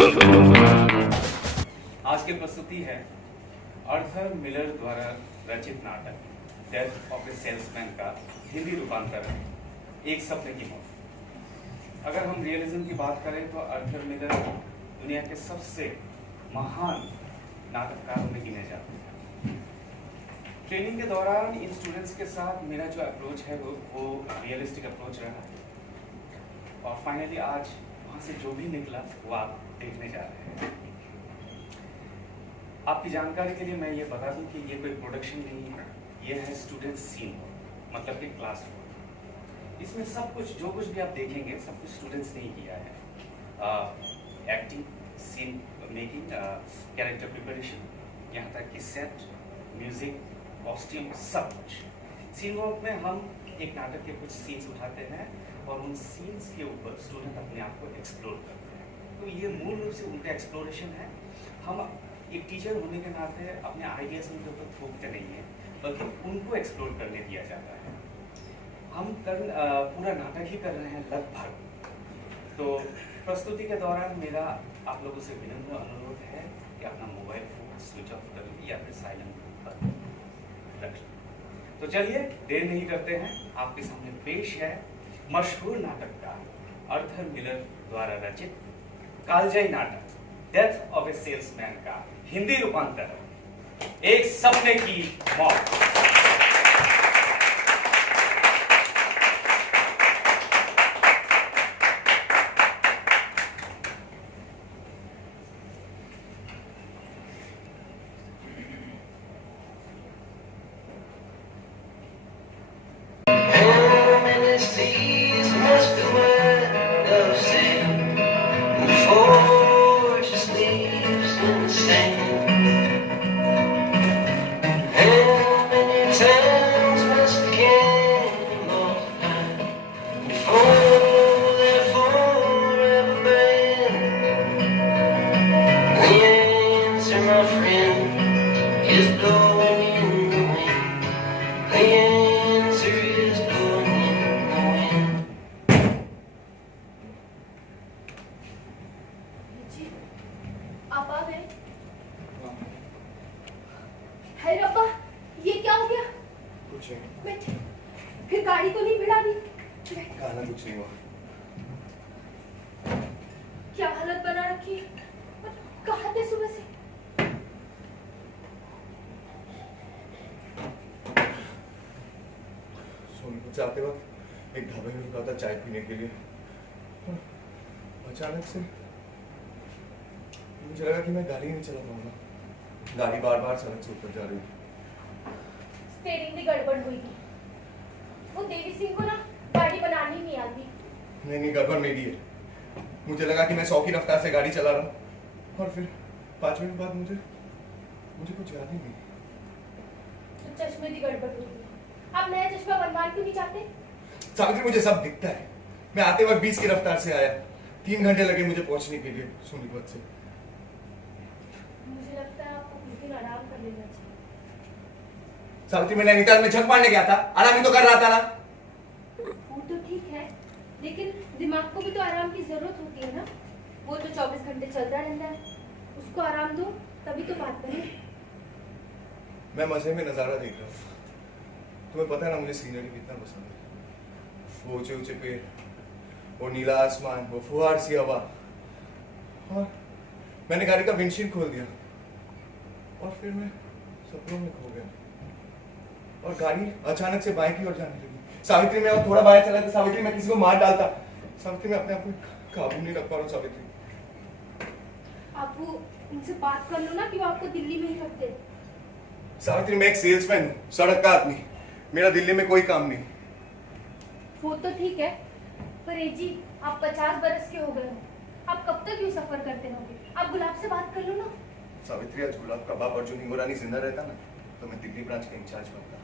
आज की प्रस्तुति है आर्थर मिलर द्वारा रचित नाटक डेथ ऑफ ए सेल्समैन का हिंदी रूपांतर एक सपने की मौत। अगर हम रियलिज्म की बात करें तो आर्थर मिलर दुनिया के सबसे महान नाटककारों में गिने जाते हैं। ट्रेनिंग के दौरान इन स्टूडेंट्स के साथ मेरा जो अप्रोच है वो रियलिस्टिक अप्रोच रहा और फाइनली आज वहाँ से जो भी निकला वो आप देखने जा रहे हैं। आपकी जानकारी के लिए मैं ये बता दूं कि ये कोई प्रोडक्शन नहीं है, ये है स्टूडेंट सीन हॉल, मतलब कि क्लास हॉल। इसमें सब कुछ जो कुछ भी आप देखेंगे सब कुछ स्टूडेंट्स ने ही किया है। Acting, scene making, character preparation, यहाँ तक कि सेट, म्यूजिक, कॉस्ट्यूम, सब कुछ। सीन वर्क में हम एक नाटक के कुछ सीन्स उठाते हैं और उन सीन्स के ऊपर स्टूडेंट अपने आप को एक्सप्लोर करते हैं। तो ये मूल रूप से उनका एक्सप्लोरेशन है। हम एक टीचर होने के नाते अपने आइडियाज उनके ऊपर थोपते नहीं हैं, बल्कि उनको एक्सप्लोर करने दिया जाता है। हम पूरा नाटक ही कर रहे हैं लगभग। तो प्रस्तुति के दौरान मेरा आप लोगों से विनम्र अनुरोध है कि अपना मोबाइल फोन स्विच ऑफ कर या फिर साइलेंट पर रख लें। तो चलिए देर नहीं करते हैं, आपके सामने पेश है मशहूर नाटककार आर्थर मिलर द्वारा रचित कालजयी नाटक डेथ ऑफ ए सेल्समैन का हिंदी रूपांतर एक सपने की मौत। आप आ गए? है रब्बा, ये क्या हो गया? कुछ नहीं। बैठ। फिर गाड़ी तो नहीं भिड़ा दी? गाना कुछ नहीं हुआ। क्या हालत बना रखी है? कहाँ थे सुबह से? सोनीपत से आते वक्त एक ढाबे में रुका था चाय पीने के लिए। अचानक से मुझे लगा कि मैं गाड़ी नहीं चला पाऊंगा। गाड़ी बार बार सड़क से ऊपर जा रही थी। स्टीयरिंग में गड़बड़ हुई थी। वो देवी सिंह को ना गाड़ी बनानी नहीं आती। नहीं, गड़बड़ मेरी है। मुझे लगा कि मैं 100 की रफ्तार से गाड़ी चला रहा हूँ और फिर 5 मिनट बाद मुझे कुछ याद ही नहीं। तो चश्मे की गड़बड़ हुई थी। आप नया चश्मा बनवा क्यों नहीं चाहते? सावित्री, मुझे सब दिखता है। मैं आते वक्त 20 की रफ्तार से आया। 3 घंटे लगे मुझे पहुंचने के लिए सोनीपत से। मुझे लगता है आपको कुछ दिन आराम कर लेना चाहिए। सावित्री, मैं नैनीताल में झक मारने गया था, आराम ही तो कर रहा था ना। वो तो ठीक है, लेकिन दिमाग को भी तो आराम की जरूरत होती है ना। वो तो 24 घंटे चलता रहता है, उसको आराम दो तभी तो बात बने। मैं मजे में नजारा देख रहा हूँ। तुम्हें पता है ना मुझे सीनरी कितना पसंद है। वो ऊंचे ऊंचे पेड़, वो नीला आसमान, वो फुहार सी हवा। और मैंने गाड़ी का विंडशील्ड खोल दिया और फिर मैं सपनों में खो गया और गाड़ी अचानक से बाएं की ओर जाने लगी। सावित्री, मैं और थोड़ा बाहर चला था। सावित्री, मैं किसी को मार डालता। सावित्री, मैं अपने आप को काबू नहीं रख पा रहा हूँ। सावित्री, आप वो उनसे बात कर लो ना कि वो आपको दिल्ली में ही रखते। सावित्री, मैं एक सेल्समैन हूँ, सड़क का आदमी। मेरा दिल्ली में कोई काम नहीं। वो तो ठीक है, पर ए जी आप 50 बरस के हो गए हो, आप कब तक यूँ सफर करते रहोगे? आप गुलाब से बात कर लो ना। सावित्री, आज गुलाब का बाप अर्जुन हिंगोरानी जिंदा रहता ना तो मैं दिल्ली ब्रांच का इंचार्ज बनता।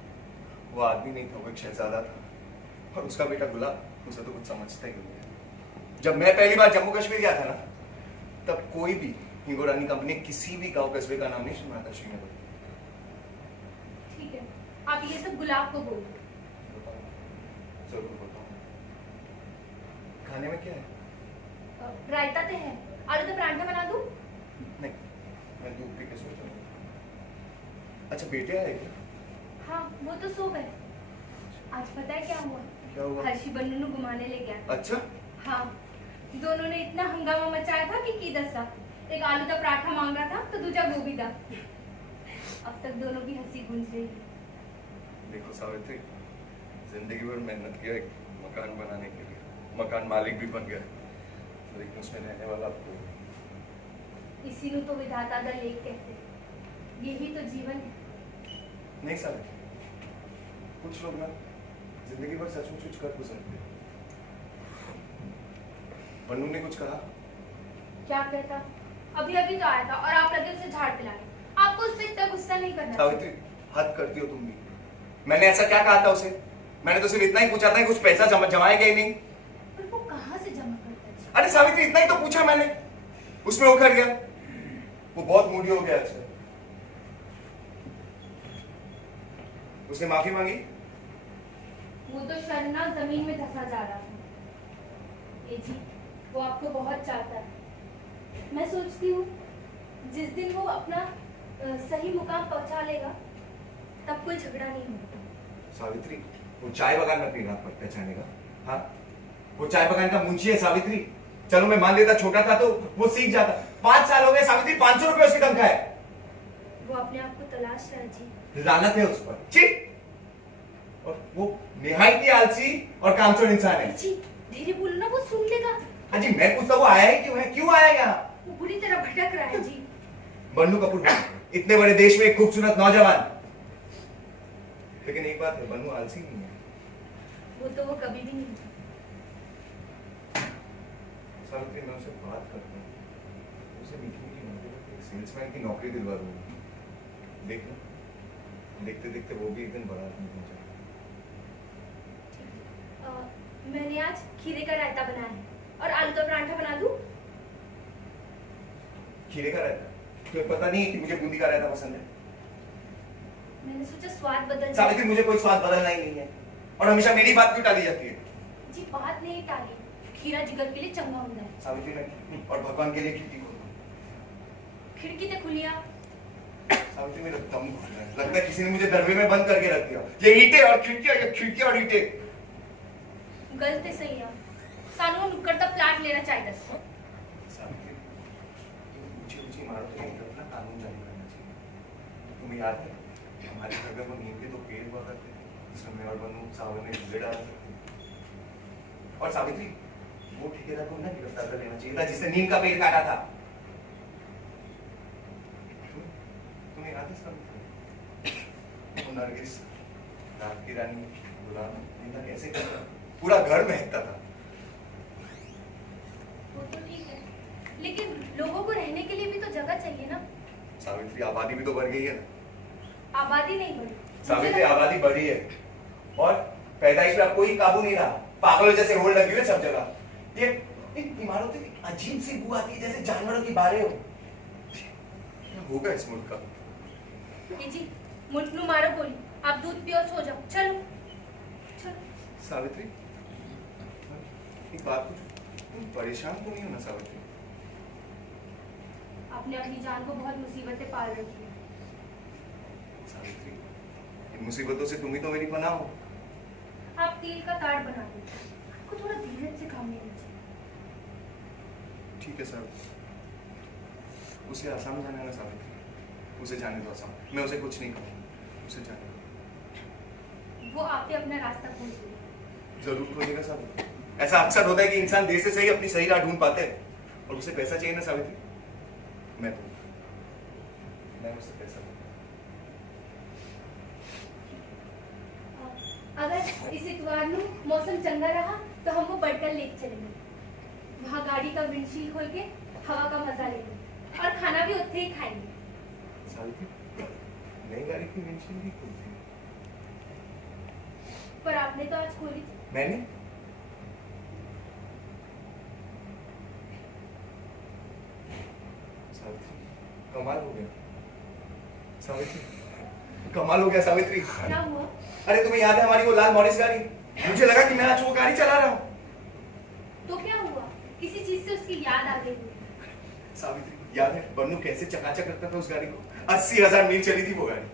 वो आदमी नहीं था, वो एक शहजादा था और उसका बेटा गुलाब उसे तो कुछ समझता ही नहीं है। जब मैं पहली बार जम्मू कश्मीर गया था ना तब कोई भी हिंगोरानी कंपनी किसी भी गांव कस्बे का नाम नहीं सुना था श्रीनगर। ठीक है, आप ये सब गुलाब को बोलो। जरूर बताऊं। खाने में क्या है? रायता तो है, आलू का परांठा बना दूं? अच्छा बेटे आए क्या? हाँ वो तो सो गए। आज पता है क्या हुआ? क्या हुआ? हर्षी बन्नू नु घुमाने ले गया। अच्छा हाँ दोनों ने इतना हंगामा मचाया था कि की दसा। एक आलू का पराठा मांग रहा था तो दूजा गोभी का। अब तक दोनों की हंसी गूंज रही है। देखो सावित्री, जिंदगी भर मेहनत किया एक मकान बनाने के लिए, मकान मालिक भी बन गया, लेकिन उसमें रहने वाला आपको। इसी नु तो विधाता दा लेख कहते। यही तो जीवन है। नहीं सावित्री, कुछ लोग ना जिंदगी भर सचमुच कुछ कर गुजरते हैं। बन्नू ने कुछ कहा? क्या कहता? अभी अभी तो आया था और आप लगे उसे झाड़ पिलाने। आपको उस पर इतना गुस्सा नहीं करना सावित्री, हद करती हो तुम भी। मैंने ऐसा क्या कहा था उसे? मैंने तो सिर्फ इतना ही पूछा था कि कुछ पैसा जमाएगा ही नहीं। पर वो कहाँ से जमा करता है? अरे सावित्री, इतना ही तो पूछा मैंने, उसमें उखड़ गया। वो बहुत मूडी हो गया अच्छा। उसने माफी मांगी? वो तो शर्मा जमीन में धंसा जा रहा था। ए जी, वो आपको बहुत चाहता है। मैं सोचती हूँ जिस दिन वो अपना सही मुकाम पहुंचा लेगा तब कोई झगड़ा नहीं होगा। सावित्री, वो चाय बगान में अपनी रात पर पहचानेगा? हाँ, वो चाय बगान का मुंशी है सावित्री। चलो मैं मान लेता छोटा था तो वो सीख जाता। 5 साल हो गए सावित्री, 500 रुपए उसकी तनख्वाह है। वो अपने आप को तलाश रहा है जी। लानत है उस पर। छी! और वो निहायती आलसी और कामचोर इंसान है। जी धीरे बोलो ना, वो सुन लेगा। हाँ जी, मैं पूछता, वो आया है क्यों है? क्यों आया यहाँ? वो बुरी तरह भटक रहा है जी। बन्नू कपूर, इतने बड़े देश में एक खूबसूरत नौजवान, लेकिन एक बात है, बन्नू आलसी नहीं है। वो तो वो कभी भी नहीं। सावित्री, मैं उससे बात करता हूँ, उसे मीठी मीठी बातें करके एक सेल्समैन की नौकरी दिलवा दूंगा। देखना, देखते देखते वो भी एक दिन बड़ा आदमी बन जाएगा। मैंने आज खीरे का रायता बनाया है और आलू का पराठा बना दूं? खीरे का रायता? तुम्हें पता नहीं है कि मुझे बूंदी का रायता पसंद है? मैंने सोचा स्वाद बदल जाए। सावित्री, मुझे कोई स्वाद बदलना ही नहीं है, और हमेशा मेरी बात क्यों टाली जाती है? जी बात नहीं टाली, खीरा जिगर के लिए चंगा होता है। सावित्री, मैं और भगवान के लिए खिड़की खोलूं। खिड़की ते खुलिया। सावित्री, मेरा दम घुट रहा है, लगता है किसी ने मुझे दरवे में बंद करके रख दिया। ये ईंटें और खिड़कियां, ये खिड़कियां और ईंटें। गलत सही है। सानू नुक्कड़ का प्लाट लेना चाहिए। सावित्री, ऊंची ऊंची इमारतों की तरफ ना कानून जारी करना चाहिए। तुम्हें याद है हमारे घर में वो नीम के 2 पेड़ हुआ करते थे, जिसमें मैं और बन्नू सावन ने झूले डाल सकते थे। और सावित्री, वो ठेकेदार को ना गिरफ्तार कर लेना चाहिए था जिसने नीम का पेड़ काटा था। तुम्हें याद है सावित्री, वो नरगिस, रात की रानी, गुलाम इनका कैसे करता, पूरा घर महकता था। वो तो ठीक है, लेकिन लोगों को रहने के लिए भी तो जगह चाहिए ना। सावित्री, आबादी भी तो बढ़ गई है ना। आबादी नहीं बढ़ी सावित्री, आबादी बढ़ी है और पैदाइश पे अब कोई काबू नहीं रहा। पागलों जैसे होड़ लगी हुई है सब जगह। ये इन इमारतों की अजीब सी बू आती है, जैसे जानवरों की बारें हो। क्या होगा इस मुल्क का? ये जी मुल्क नु मारो गोली, आप दूध पियो सो जाओ। चलो चलो। सावित्री, एक बात पूछूं, तुम परेशान तो नहीं हो ना सावित्री? आपने अपनी जान को बहुत मुसीबतें पाल रखी है। सावित्री, इन मुसीबतों से तुम ही तो मेरी पनाह हो। आप तेल का ताड़ बना दो, आपको थोड़ा धीरज से काम लेना चाहिए। ठीक है सावित्री, उसे आसाम जाना है ना सावित्री, उसे जाने दो आसाम। मैं उसे कुछ नहीं कहूँ, उसे जाने दो। वो आपे अपना रास्ता खोज लेगा। जरूर खोजेगा सावित्री। ऐसा अक्सर होता है कि इंसान देर से सही अपनी सही राह ढूंढ पाते हैं, और उसे पैसा चाहिए ना सावित्री, मैं उससे पैसा दूंगा। अगर इस इतवार नु मौसम चंगा रहा तो हम वो बड़कर लेक चलेंगे। वहाँ गाड़ी का विंडशील्ड खोल के हवा का मजा लेंगे और खाना भी उत्थे ही खाएंगे। सावित्री, नई गाड़ी की विंडशील्ड भी खोलती है? पर आपने तो आज खोली थी। मैंने? सावित्री, कमाल हो गया सावित्री, कमाल हो गया सावित्री। क्या हुआ? अरे तुम्हें याद है हमारी वो लाल मॉरिस गाड़ी? मुझे लगा कि मैं आज वो गाड़ी चला रहा हूँ। तो क्या हुआ? किसी चीज से उसकी याद आ गई। सावित्री, याद है बन्नू कैसे चकाचक करता था उस गाड़ी को? 80,000 मील चली थी वो गाड़ी।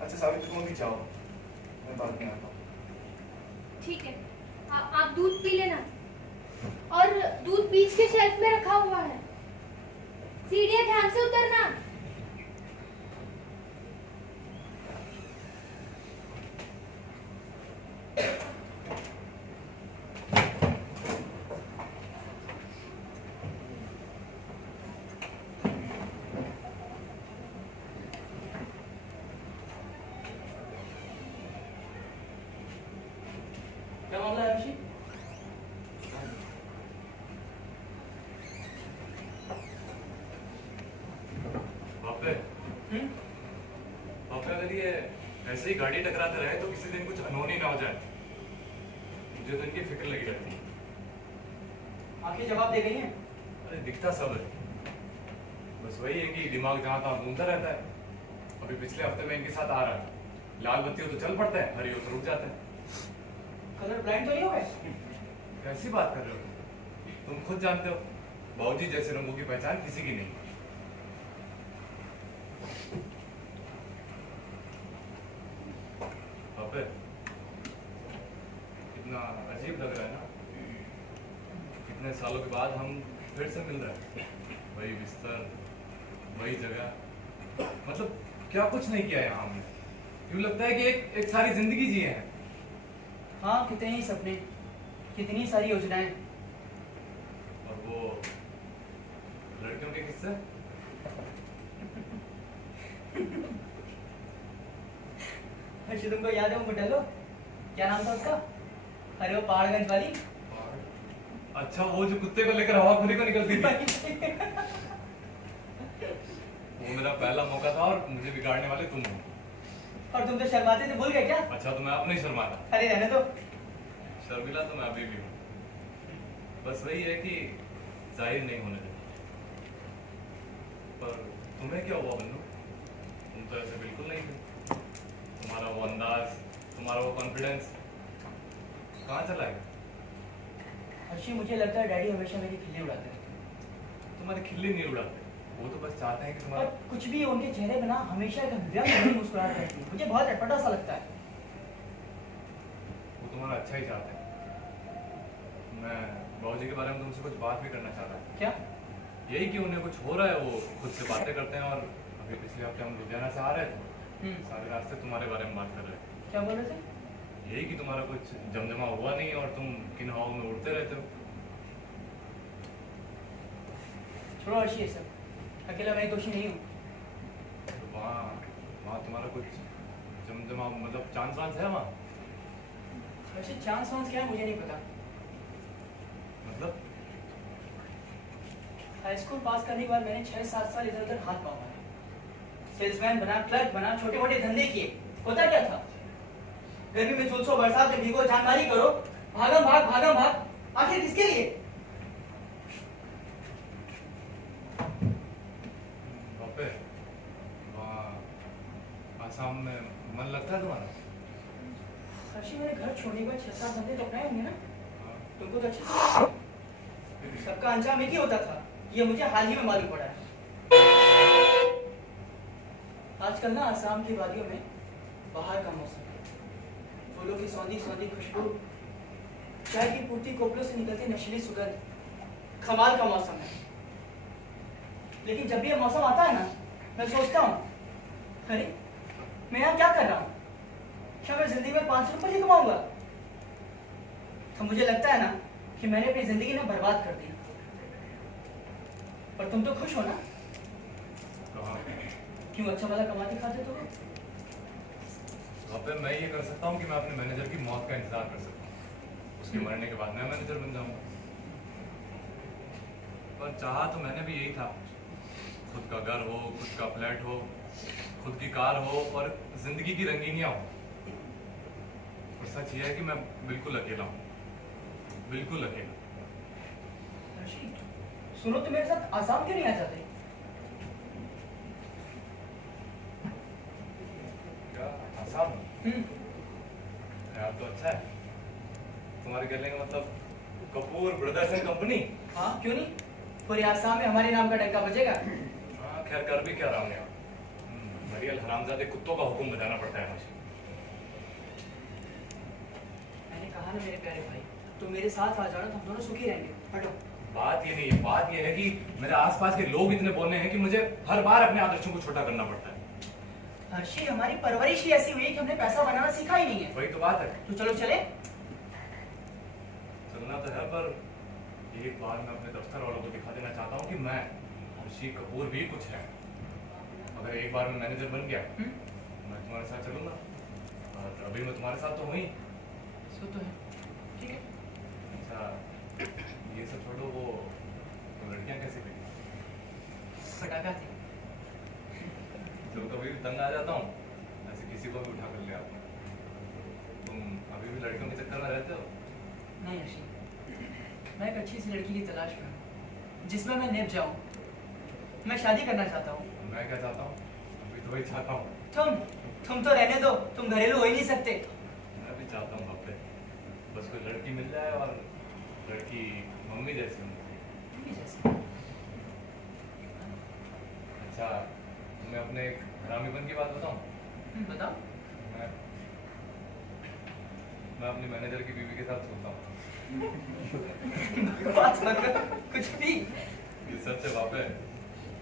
अच्छा सावित्री, तुम अभी जाओ, मैं बाद में आता हूँ। ठीक है, आप दूध पी लेना, और दूध बीच के शेल्फ में रखा हुआ है। सीढ़ियाँ ध्यान से उतरना। क्या मामला है ऋषि? बापे, अगर ये ऐसे ही गाड़ी टकराते रहे तो किसी दिन कुछ अनहोनी ना हो जाए। मुझे तो इनकी फिक्र लगी रहती है। आंखें जवाब दे गई हैं। अरे दिखता सब है, बस वही है कि दिमाग जहाँ तहाँ घूमता रहता है। अभी पिछले हफ्ते में इनके साथ आ रहा है, लाल बत्ती हो तो चल पड़ता है, हरी हो तो रुक जाता है। कलर ब्लाइंड तो नहीं हो गए? कैसी बात कर रहे हो? तुम खुद जानते हो, बाबूजी जैसे रंगों की पहचान किसी की नहीं। बापे, कितना अजीब लग रहा है ना, कितने सालों के बाद हम फिर से मिल रहे हैं। वही बिस्तर, वही जगह, मतलब क्या कुछ नहीं किया यहाँ हमने। यूँ लगता है कि एक सारी जिंदगी जिए हैं। हाँ, कितने ही सपने, कितनी सारी योजनाएं। और वो लड़कियों के किस्से, हर्षी, तुमको याद है वो बुड्ढा, क्या नाम था उसका? अरे वो पहाड़गंज वाली। अच्छा वो जो कुत्ते को लेकर हवाखोरी को निकलती थी। वो मेरा पहला मौका था और मुझे बिगाड़ने वाले तुम हो। और तुम तो शर्माते थे, भूल गए क्या? अच्छा तो मैं अब नहीं शर्माता। अरे रहने दो। शर्मिला तो मैं अभी भी हूँ, बस वही है कि जाहिर नहीं होने देता। पर तुम्हें क्या हुआ बन्नू? तुम तो ऐसे बिल्कुल नहीं थे। तुम्हारा वो अंदाज, तुम्हारा वो कॉन्फिडेंस कहाँ चला गया? हर्षी, मुझे लगता है डैडी हमेशा मेरी खिल्ली उड़ाते रहते। तुम्हारी खिल्ली नहीं उड़ाते, वो तो बस चाहते हैं कि और तुम्हारा कुछ भी उनके चेहरे पे ना हमेशा एक व्यंग मुस्कुराहट रहती है। मुझे बहुत अटपटा सा लगता है। वो तुम्हारा अच्छा ही चाहते हैं। मैं बाबूजी के बारे में तुमसे कुछ बात भी करना चाह रहा था। क्या? यही कि उन्हें कुछ हो रहा है, वो खुद से बातें करते हैं। और अभी पिछले हफ्ते हम लुधियाना से आ रहे थे, सारे रास्ते तुम्हारे बारे में बात कर रहे थे। क्या बोल रहे थे? यही कि तुम्हारा कुछ जमजमा हुआ नहीं और तुम किन हवाओं में उड़ते रहते हो। छोड़ो हर्षी ये सब, अकेला मैं दोषी नहीं हूँ। तो वहाँ तुम्हारा कुछ जमजमा, मतलब चांस वांस है वहाँ? हर्षी, चांस वांस क्या है मुझे नहीं पता। मतलब हाई स्कूल पास करने के बाद मैंने 6-7 साल इधर उधर हाथ पाँव मारे। सेल्समैन बना, क्लर्क बना, छोटे मोटे धंधे किए। होता क्या था? गर्मी में झुलसो, बरसात में भीगो, जानमारी करो, भागम भाग। आखिर किसके लिए? बापे, वहाँ आसाम में मन लगता है तुम्हारा? हर्षी, मैंने घर छोड़ने के बाद 6-7 धंधे तो अपनाए होंगे ना? हाँ। तुमको तो अच्छे से सबका अंजाम एक ही होता था, ये मुझे हाल ही में मालूम पड़ा है। आजकल ना आसाम की वादियों में बाहर का मौसम, फूलों की सौंधी सौंधी खुशबू, चाय की पूर्ति कोपलों से निकलती नशीली सुगंध, कमाल का मौसम है। लेकिन जब भी ये मौसम आता है ना, मैं सोचता हूँ, अरे मैं यहाँ क्या कर रहा हूँ? क्या मैं जिंदगी में 500 रुपये ही कमाऊंगा? तो मुझे लगता है ना कि मैंने अपनी जिंदगी ना बर्बाद कर दी। पर तुम तो खुश हो ना? कहाँ? क्यों, अच्छा वाला कमाते खाते तो हो? बापे, मैं ये कर सकता हूँ कि मैं अपने मैनेजर की मौत का इंतजार कर सकता हूँ। उसके मरने के बाद मैं मैनेजर बन जाऊंगा। पर चाहा तो मैंने भी यही था, खुद का घर हो, खुद का फ्लैट हो, खुद की कार हो और जिंदगी की रंगीनियां हो। और सच ये है कि मैं बिल्कुल अकेला हूँ, बिल्कुल अकेला। हर्षी, सुनो, तो मेरे साथ आसाम क्यों नहीं आ जाते? क्या आसाम? यार तो अच्छा है। तुम्हारे कहने का मतलब कपूर ब्रदर्स एंड कंपनी? हाँ, क्यों नहीं? पूरे आसाम में हमारे नाम का डंका बजेगा। हाँ खैर, कर भी क्या रहा हूँ यार। नरियल हरामजादे कुत्तों का हुक्म बजाना पड़ता है मुझे। मैंने कहा ना मेरे प्यारे भाई, तुम मेरे साथ आ जाओ ना तो हम दोनों सुखी रहेंगे। हटो। बात ये नहीं है, बात ये है कि मेरे आसपास के लोग इतने बोलने हैं कि मुझे हर बार अपने आदर्शों को छोटा करना पड़ता है। हर्षी, हमारी परवरिश ही ऐसी हुई है कि हमने पैसा बनाना सीखा ही नहीं है। वही तो बात है। तो चलो चले। चलना तो है, पर एक बार मैं अपने दफ्तर वालों को दिखा देना चाहता हूँ कि मैं हर्षी कपूर भी कुछ है। अगर एक बार मैं मैनेजर बन गया, मैं तुम्हारे साथ चलूंगा, और अभी मैं तुम्हारे साथ तो हुई। सो तो है, ठीक है। अच्छा, ये सब छोड़ो, वो लड़कियां कैसे गई? पटाखा थे। जब कभी भी तंग आ जाता हूँ, ऐसे किसी को भी उठा कर ले आता हूँ। तुम अभी भी लड़कियों के चक्कर में रहते हो? नहीं हर्षी, मैं एक अच्छी सी लड़की की तलाश में हूँ, जिसमें मैं निभ जाऊँ। मैं शादी करना चाहता हूँ। मैं क्या चाहता हूँ? अभी तो वही चाहता हूँ। तुम तो रहने दो, तुम घरेलू हो ही नहीं सकते। मैं भी चाहता हूँ बापे, बस कोई लड़की मिल जाए और लड़की मम्मी जैसी हो। अच्छा, मैं अपने एक हरामीपन की बात बताऊँ? बताओ। मैं अपने मैनेजर की बीवी के साथ सोता हूँ। बकवास मत कर, कुछ भी। ये सच है बापे,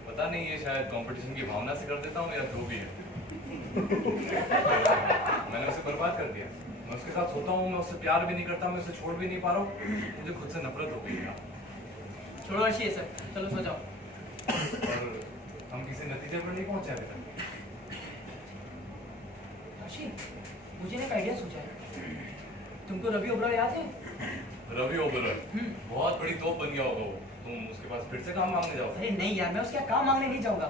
पता नहीं ये शायद कंपटीशन की भावना से कर देता हूँ या जो भी है। मैंने उसे बर्बाद कर दिया। मैं उसके साथ सोता हूँ, मैं उससे प्यार भी नहीं करता, मैं उसे छोड़ भी नहीं पा रहा हूँ। मुझे खुद से नफरत हो गई यार। छोड़ो हर्षी ये सब, चलो सो जाओ। और हम किसी नतीजे पर नहीं पहुंचे अभी तक। हर्षी, मुझे ना एक आइडिया सूझा है। तुमको रवि ओबरॉय याद है? रवि ओबरॉय बहुत बड़ी तोप बन गया होगा वो। तुम उसके पास फिर से काम मांगने जाओ? अरे नहीं यार, मैं उसके यहाँ काम मांगने नहीं जाऊंगा।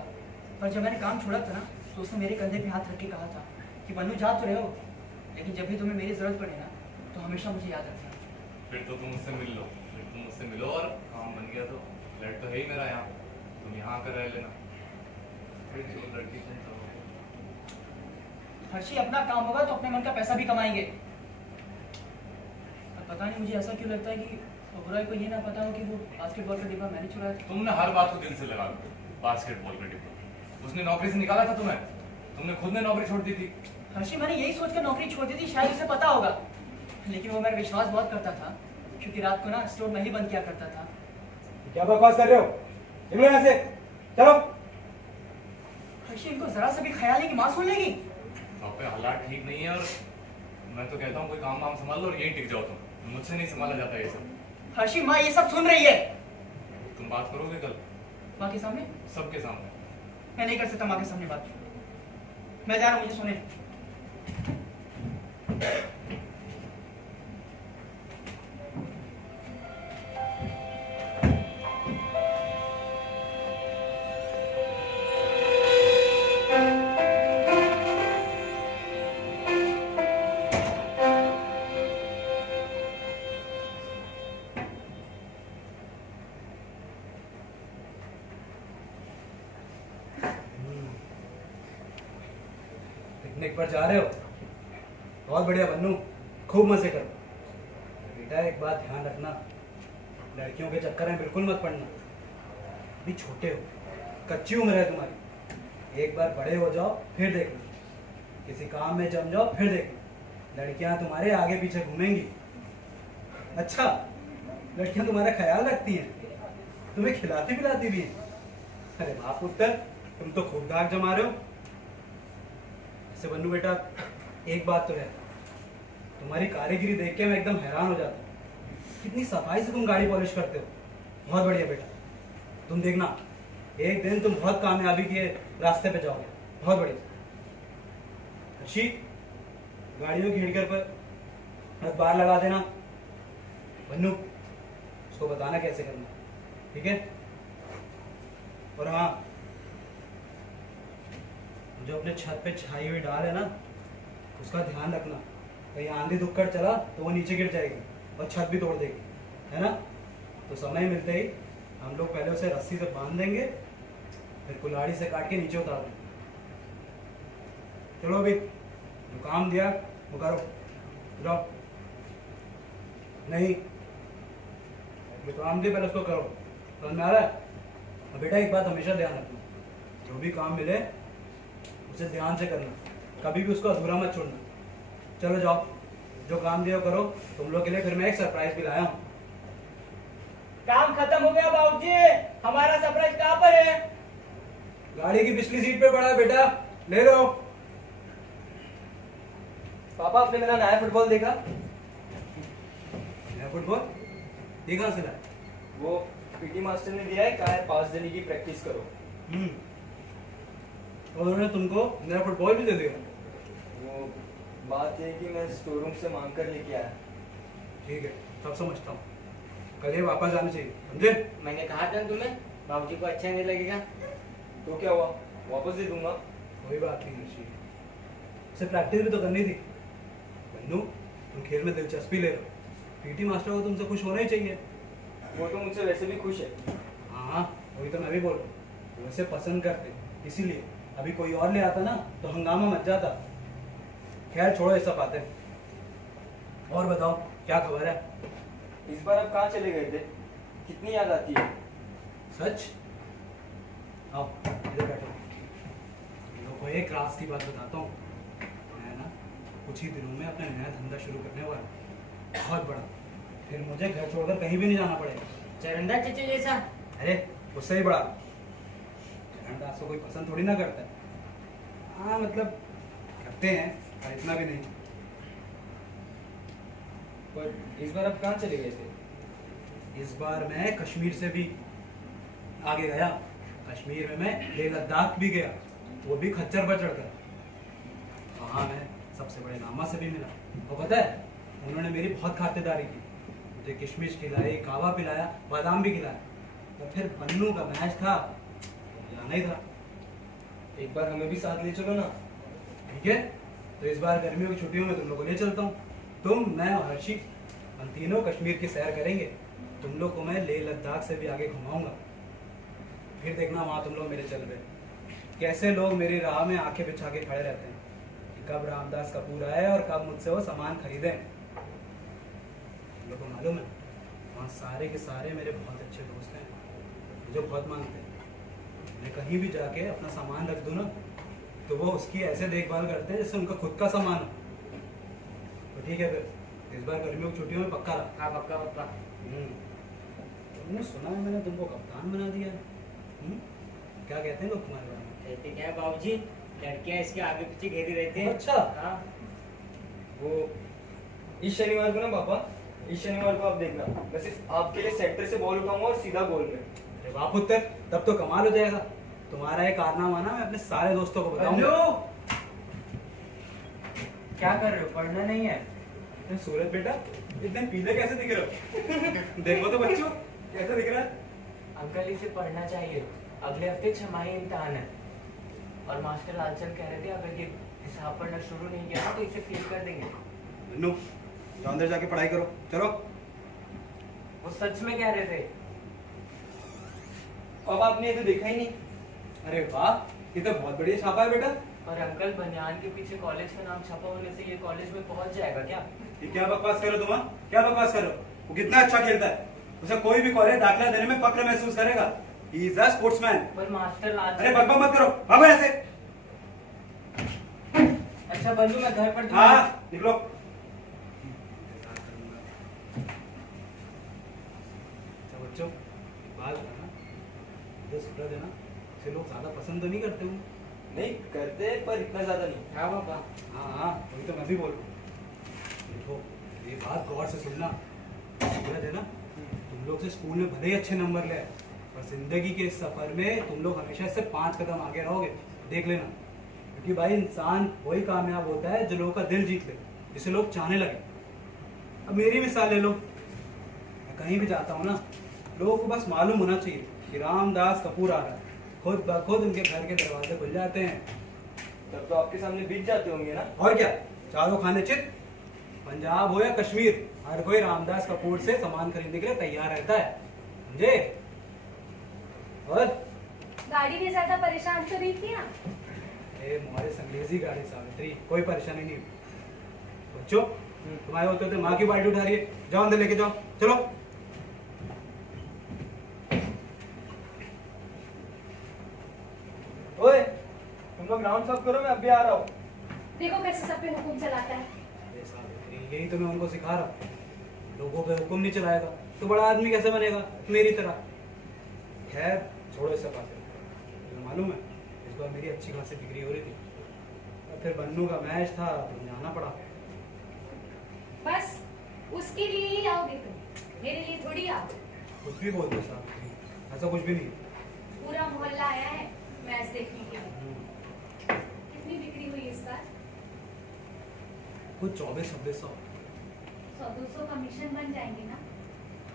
पर जब मैंने काम छोड़ा था ना, तो उसने मेरे कंधे पे हाथ रख के कहा था कि बन्नू जा तो रहे हो, लेकिन जब भी तुम्हें मेरी जरूरत पड़े ना, तो हमेशा मुझे याद रखना। फिर तो तुम मुझसे मिल लो, और काम बन गया तो फ्लैट तो है ही मेरा यहाँ, तुम यहाँ आकर रह लेना। फिर जो लड़की तुम करो। हर्षी, अपना काम होगा तो अपने मन का पैसा भी कमाएंगे। पर पता नहीं मुझे ऐसा क्यों लगता है कि ओबरॉय को ये ना पता हो कि वो बास्केटबॉल का डिब्बा मैंने चुराया था। तुमने हर बात को दिल से लगा लो। बास्केटबॉल का डिब्बा उसने नौकरी से निकाला था तुम्हें, तुमने खुद ने नौकरी छोड़ दी थी। हर्षी, मैंने यही सोचकर नौकरी छोड़ दी थी, शायद उसे पता होगा। लेकिन वो मेरा विश्वास बहुत करता था, क्योंकि रात को ना स्टोर में ही बंद किया करता था। क्या बकवास कर रहे हो? निकलो यहाँ से, चलो। हर्षी, इनको जरा सा भी ख्याल है कि माँ सुन लेगी। पे हालात ठीक नहीं है, और मैं तो कहता हूँ कोई काम वाम संभाल लो और यहीं टिक जाओ तुम। मुझसे नहीं संभाला जाता ये सब। हर्षी, माँ ये सब सुन रही है। तुम बात करोगे कल माँ के सामने? सबके सामने? मैं नहीं कर सकता माँ के सामने बात। मैं जा रहा हूँ, मुझे सुने। पिकनिक पर जा रहे हो? बहुत बढ़िया बन्नू, खूब मजे करो। बेटा एक बात ध्यान रखना, लड़कियों के चक्कर में बिल्कुल मत पड़ना। अभी छोटे हो, कच्ची उम्र है तुम्हारी। एक बार बड़े हो जाओ फिर देखना, किसी काम में जम जाओ फिर देखना, लड़कियां तुम्हारे आगे पीछे घूमेंगी। अच्छा, लड़कियां तुम्हारा ख्याल रखती हैं, तुम्हें खिलाती पिलाती भी हैं। अरे बाप पुत्र, तुम तो खूब दाग जमा रहे हो। बन्नू बेटा, एक बात तो है, तुम्हारी कारीगिरी देख के मैं एकदम हैरान हो जाता हूँ। कितनी सफाई से तुम गाड़ी पॉलिश करते हो। बहुत बढ़िया बेटा, तुम देखना एक दिन तुम बहुत कामयाबी के रास्ते पे जाओगे। बहुत बढ़िया। अच्छी गाड़ियों की हिड़कर पर बार लगा देना। बन्नू, उसको बताना कैसे करना, ठीक है? और हाँ, जो अपने छत पे छाई हुई डाल है ना, उसका ध्यान रखना। कहीं आंधी दुक्कड़ चला तो वो नीचे गिर जाएगी और छत भी तोड़ देगी, है ना? तो समय मिलते ही हम लोग पहले उसे रस्सी से बांध देंगे, फिर कुल्हाड़ी से काट के नीचे उतार देंगे। चलो अभी जो काम दिया वो करो, जाओ। नहीं, जो काम दिया पहले उसको करो, समझ में आ रहा है? और बेटा एक बात हमेशा ध्यान रखना, जो भी काम मिले उसे ध्यान से करना, कभी भी उसको अधूरा मत छोड़ना। चलो जाओ, जो काम दिया करो। तुम लोग के लिए फिर मैं एक सरप्राइज भी लाया हूँ। काम खत्म हो गया बाबूजी, हमारा सरप्राइज कहाँ पर है? गाड़ी की पिछली सीट पे पड़ा है बेटा, ले लो। पापा आपने मेरा नया फुटबॉल देखा? नया फुटबॉल ये कहाँ से लाया? वो पीटी मास्टर ने दिया है, कहा है 5 दिन की प्रैक्टिस करो। और उन्होंने तुमको नया फुटबॉल भी दे दिया? वो बात ये कि मैं स्टोर रूम से मांग कर लेके आया। ठीक है, सब समझता हूँ। कल ये वापस आना चाहिए, समझे? मैंने कहा था तुम्हें, बाबूजी को अच्छा नहीं लगेगा। तो क्या हुआ, वापस दे दूंगा। कोई बात नहीं ऋषि, उसे प्रैक्टिस भी तो करनी थी। बन्नू, तुम खेल में दिलचस्पी ले रहे हो, पीटी मास्टर को तुमसे खुश होना ही चाहिए। वो तो मुझसे वैसे भी खुश है। हाँ, वही तो मैं भी बोल रहा हूँ, वो इसे पसंद करते, इसीलिए। अभी कोई और ले आता ना तो हंगामा मच जाता। खैर छोड़ो, ये सब बातें। और बताओ, क्या खबर है? इस बार आप कहाँ चले गए थे? कितनी याद आती है। सच? आओ इधर बैठो। लोगों को एक राज की बात बताता हूँ। मैं ना कुछ ही दिनों में अपना नया धंधा शुरू करने वाला हूँ, बहुत बड़ा। फिर मुझे घर छोड़कर कहीं भी नहीं जाना पड़ेगा। चरंदा चचे जैसा? अरे उससे ही बड़ा। चरणदास को कोई पसंद थोड़ी ना करता है। हाँ मतलब करते हैं, पर इतना भी नहीं। पर इस बार आप कहाँ चले गए थे? इस बार मैं कश्मीर से भी आगे गया। कश्मीर में मैं लेह लद्दाख भी गया, वो भी खच्चर पर चढ़कर। वहाँ मैं सबसे बड़े लामा से भी मिला। और पता है, उन्होंने मेरी बहुत खातिरदारी की। मुझे किशमिश खिलाई, कावा पिलाया, बादाम भी खिलाया। तो फिर बन्नू का मैच था, तो जाना ही था। एक बार हमें भी साथ ले चलो ना। ठीक है, तो इस बार गर्मियों की छुट्टियों में तुम लोग को ले चलता हूँ। तुम, मैं और हर्षी, हम तीनों कश्मीर की सैर करेंगे। तुम लोग को मैं लेह लद्दाख से भी आगे घुमाऊंगा। फिर देखना वहाँ तुम लोग मेरे चल रहे, कैसे लोग मेरी राह में आंखें बिछा के खड़े रहते हैं कि कब रामदास कपूर आए और कब मुझसे वो सामान खरीदे। तुम लोग को मालूम है, वहाँ सारे के सारे मेरे बहुत अच्छे दोस्त हैं, मुझे बहुत मानते हैं। मैं कहीं भी जाके अपना सामान रख दूँ ना, तो वो उसकी ऐसे देखभाल करते हैं जैसे उनका खुद का सामान हो। तो ठीक है, फिर इस बार गर्मियों की छुट्टियों में पक्का रहा। हाँ पक्का पक्का। तुमने सुना है मैंने तुमको कप्तान बना दिया है? क्या कहते हैं लोग तुम्हारे बारे में? कहते क्या है बाबूजी, लड़कियां इसके आगे पीछे घेरी रहती हैं। अच्छा। हाँ। वो इस शनिवार को ना पापा, इस शनिवार को आप देखना, मैं सिर्फ आपके लिए सेंटर से बॉल उठाऊंगा और सीधा गोल में। अरे वाह पुत्र, तब तो कमाल हो जाएगा। तुम्हारा ये कारनामा ना मैं अपने सारे दोस्तों को बताऊंगा। क्या कर रहे हो, पढ़ना नहीं है? अरे सूरज बेटा, इतने पीले कैसे दिख रहे हो? देखो तो बच्चों, कैसे दिख रहा है? अंकल इसे पढ़ना चाहिए, अगले हफ्ते छमाही इम्तिहान है। और मास्टर लालचंद कह रहे थे अगर ये हिसाब पढ़ना शुरू नहीं किया तो इसे फेल कर देंगे। नो, जाओ अंदर जाके पढ़ाई करो, चलो। वो सच में कह रहे थे। अब आपने ये तो देखा ही नहीं। अरे वाह, ये तो बहुत बढ़िया छापा है बेटा। पर अंकल बनियान के पीछे कॉलेज का नाम छपा होने से ये कॉलेज में पहुंच जाएगा क्या? ये क्या बकवास करो तुम? क्या बकवास करो? वो कितना अच्छा खेलता है, उसे कोई भी कॉलेज दाखिला देने में फक्र महसूस करेगा। He is a sportsman. पर मास्टर अरे लालचंद। बकवास मत करो, भागो ऐसे। अच्छा बंधु, मैं घर पर हाँ, निकलो। अच्छा बच्चों, बात है ना, मुझे सूरज है ना, इसे लोग ज्यादा पसंद तो नहीं करते हूँ। नहीं करते, पर इतना ज्यादा नहीं। हाँ पापा। हाँ, वही तो मैं भी बोल रहा हूँ। देखो, ये बात गौर से सुनना। सूरज है ना, तुम लोग से स्कूल में भले ही अच्छे नंबर ले आए, पर जिंदगी के इस सफर में तुम लोग हमेशा इससे 5 कदम आगे रहोगे, देख लेना। क्योंकि भाई इंसान वही कामयाब होता है जो लोगों का दिल जीत ले, जिसे लोग चाहने लगे। अब मेरी मिसाल ले लो, मैं कहीं भी जाता हूँ ना, लोगों को बस मालूम होना चाहिए कि रामदास कपूर आ रहा है, खुद ब खुद उनके घर के दरवाजे खुल जाते हैं। तब तो आपके सामने बीत जाते होंगे ना। और क्या, चारों खाने चित, पंजाब हो या कश्मीर, हर कोई रामदास कपूर से सामान खरीदने के लिए तैयार रहता है, समझे? और गाड़ी ने ज्यादा परेशान तो नहीं किया? ए मोरे अंग्रेजी गाड़ी सावित्री, कोई परेशानी नहीं। बच्चों, तुम्हारे होते होते माँ की बाल्टी उठा रही है, जाओ अंदर लेके जाओ, चलो। ओए, तुम लोग ग्राउंड काम सब करो, मैं अभी आ रहा हूँ। देखो कैसे सब पे हुक्म चलाता है। अरे सावित्री, यही तो मैं उनको सिखा रहा हूँ, लोगों पे हुक्म नहीं चलाएगा तो बड़ा आदमी कैसे बनेगा मेरी तरह। खैर छोड़ो इस सब बातें। तुम्हें मालूम है इस बार मेरी अच्छी खासी डिग्री हो रही थी, और फिर बन्नू का मैच था तो जाना पड़ा। बस उसके लिए ही आओगे तुम, मेरे लिए थोड़ी आओ। कुछ भी बोल दो सावित्री, ऐसा कुछ भी नहीं। पूरा मोहल्ला आया है मैच देखने के लिए। कितनी बिक्री हुई इस बार? कुछ 2400-2600। 100-200 कमीशन बन जाएंगे ना?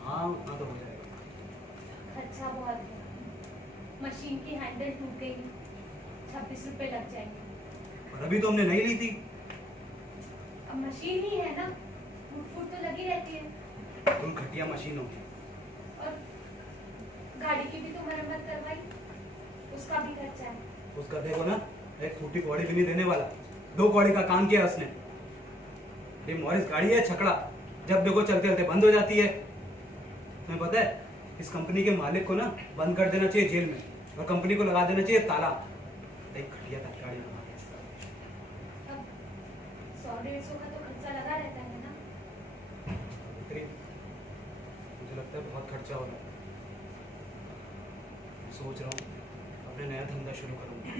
हाँ उतना तो हो जाएगा। खर्चा बहुत है, मशीन की हैंडल टूट गई, 26 रुपए लग जाएंगे। और अभी तो हमने नहीं ली थी। अब मशीन ही है ना, टूट फूट तो लगी रहती है। तुम घटिया मशीन हो। और गाड़ी की भी तो मरम्मत करवाई, उसका भी खर्चा है। उसका देखो ना, एक फूटी कौड़ी भी नहीं देने वाला, 2 कौड़ी का काम किया उसने। ये मॉरिस गाड़ी है छकड़ा, जब देखो चलते चलते बंद हो जाती है। तुम्हें पता है इस कंपनी के मालिक को ना बंद कर देना चाहिए जेल में, और कंपनी को लगा देना चाहिए ताला। एक घटिया था गाड़ी बना के। अब 100-150 का तो खर्चा लगा रहता है ना। मुझे लगता है बहुत खर्चा हो रहा है। मैं सोच रहा हूँ अपने नया धंधा शुरू करूँगा,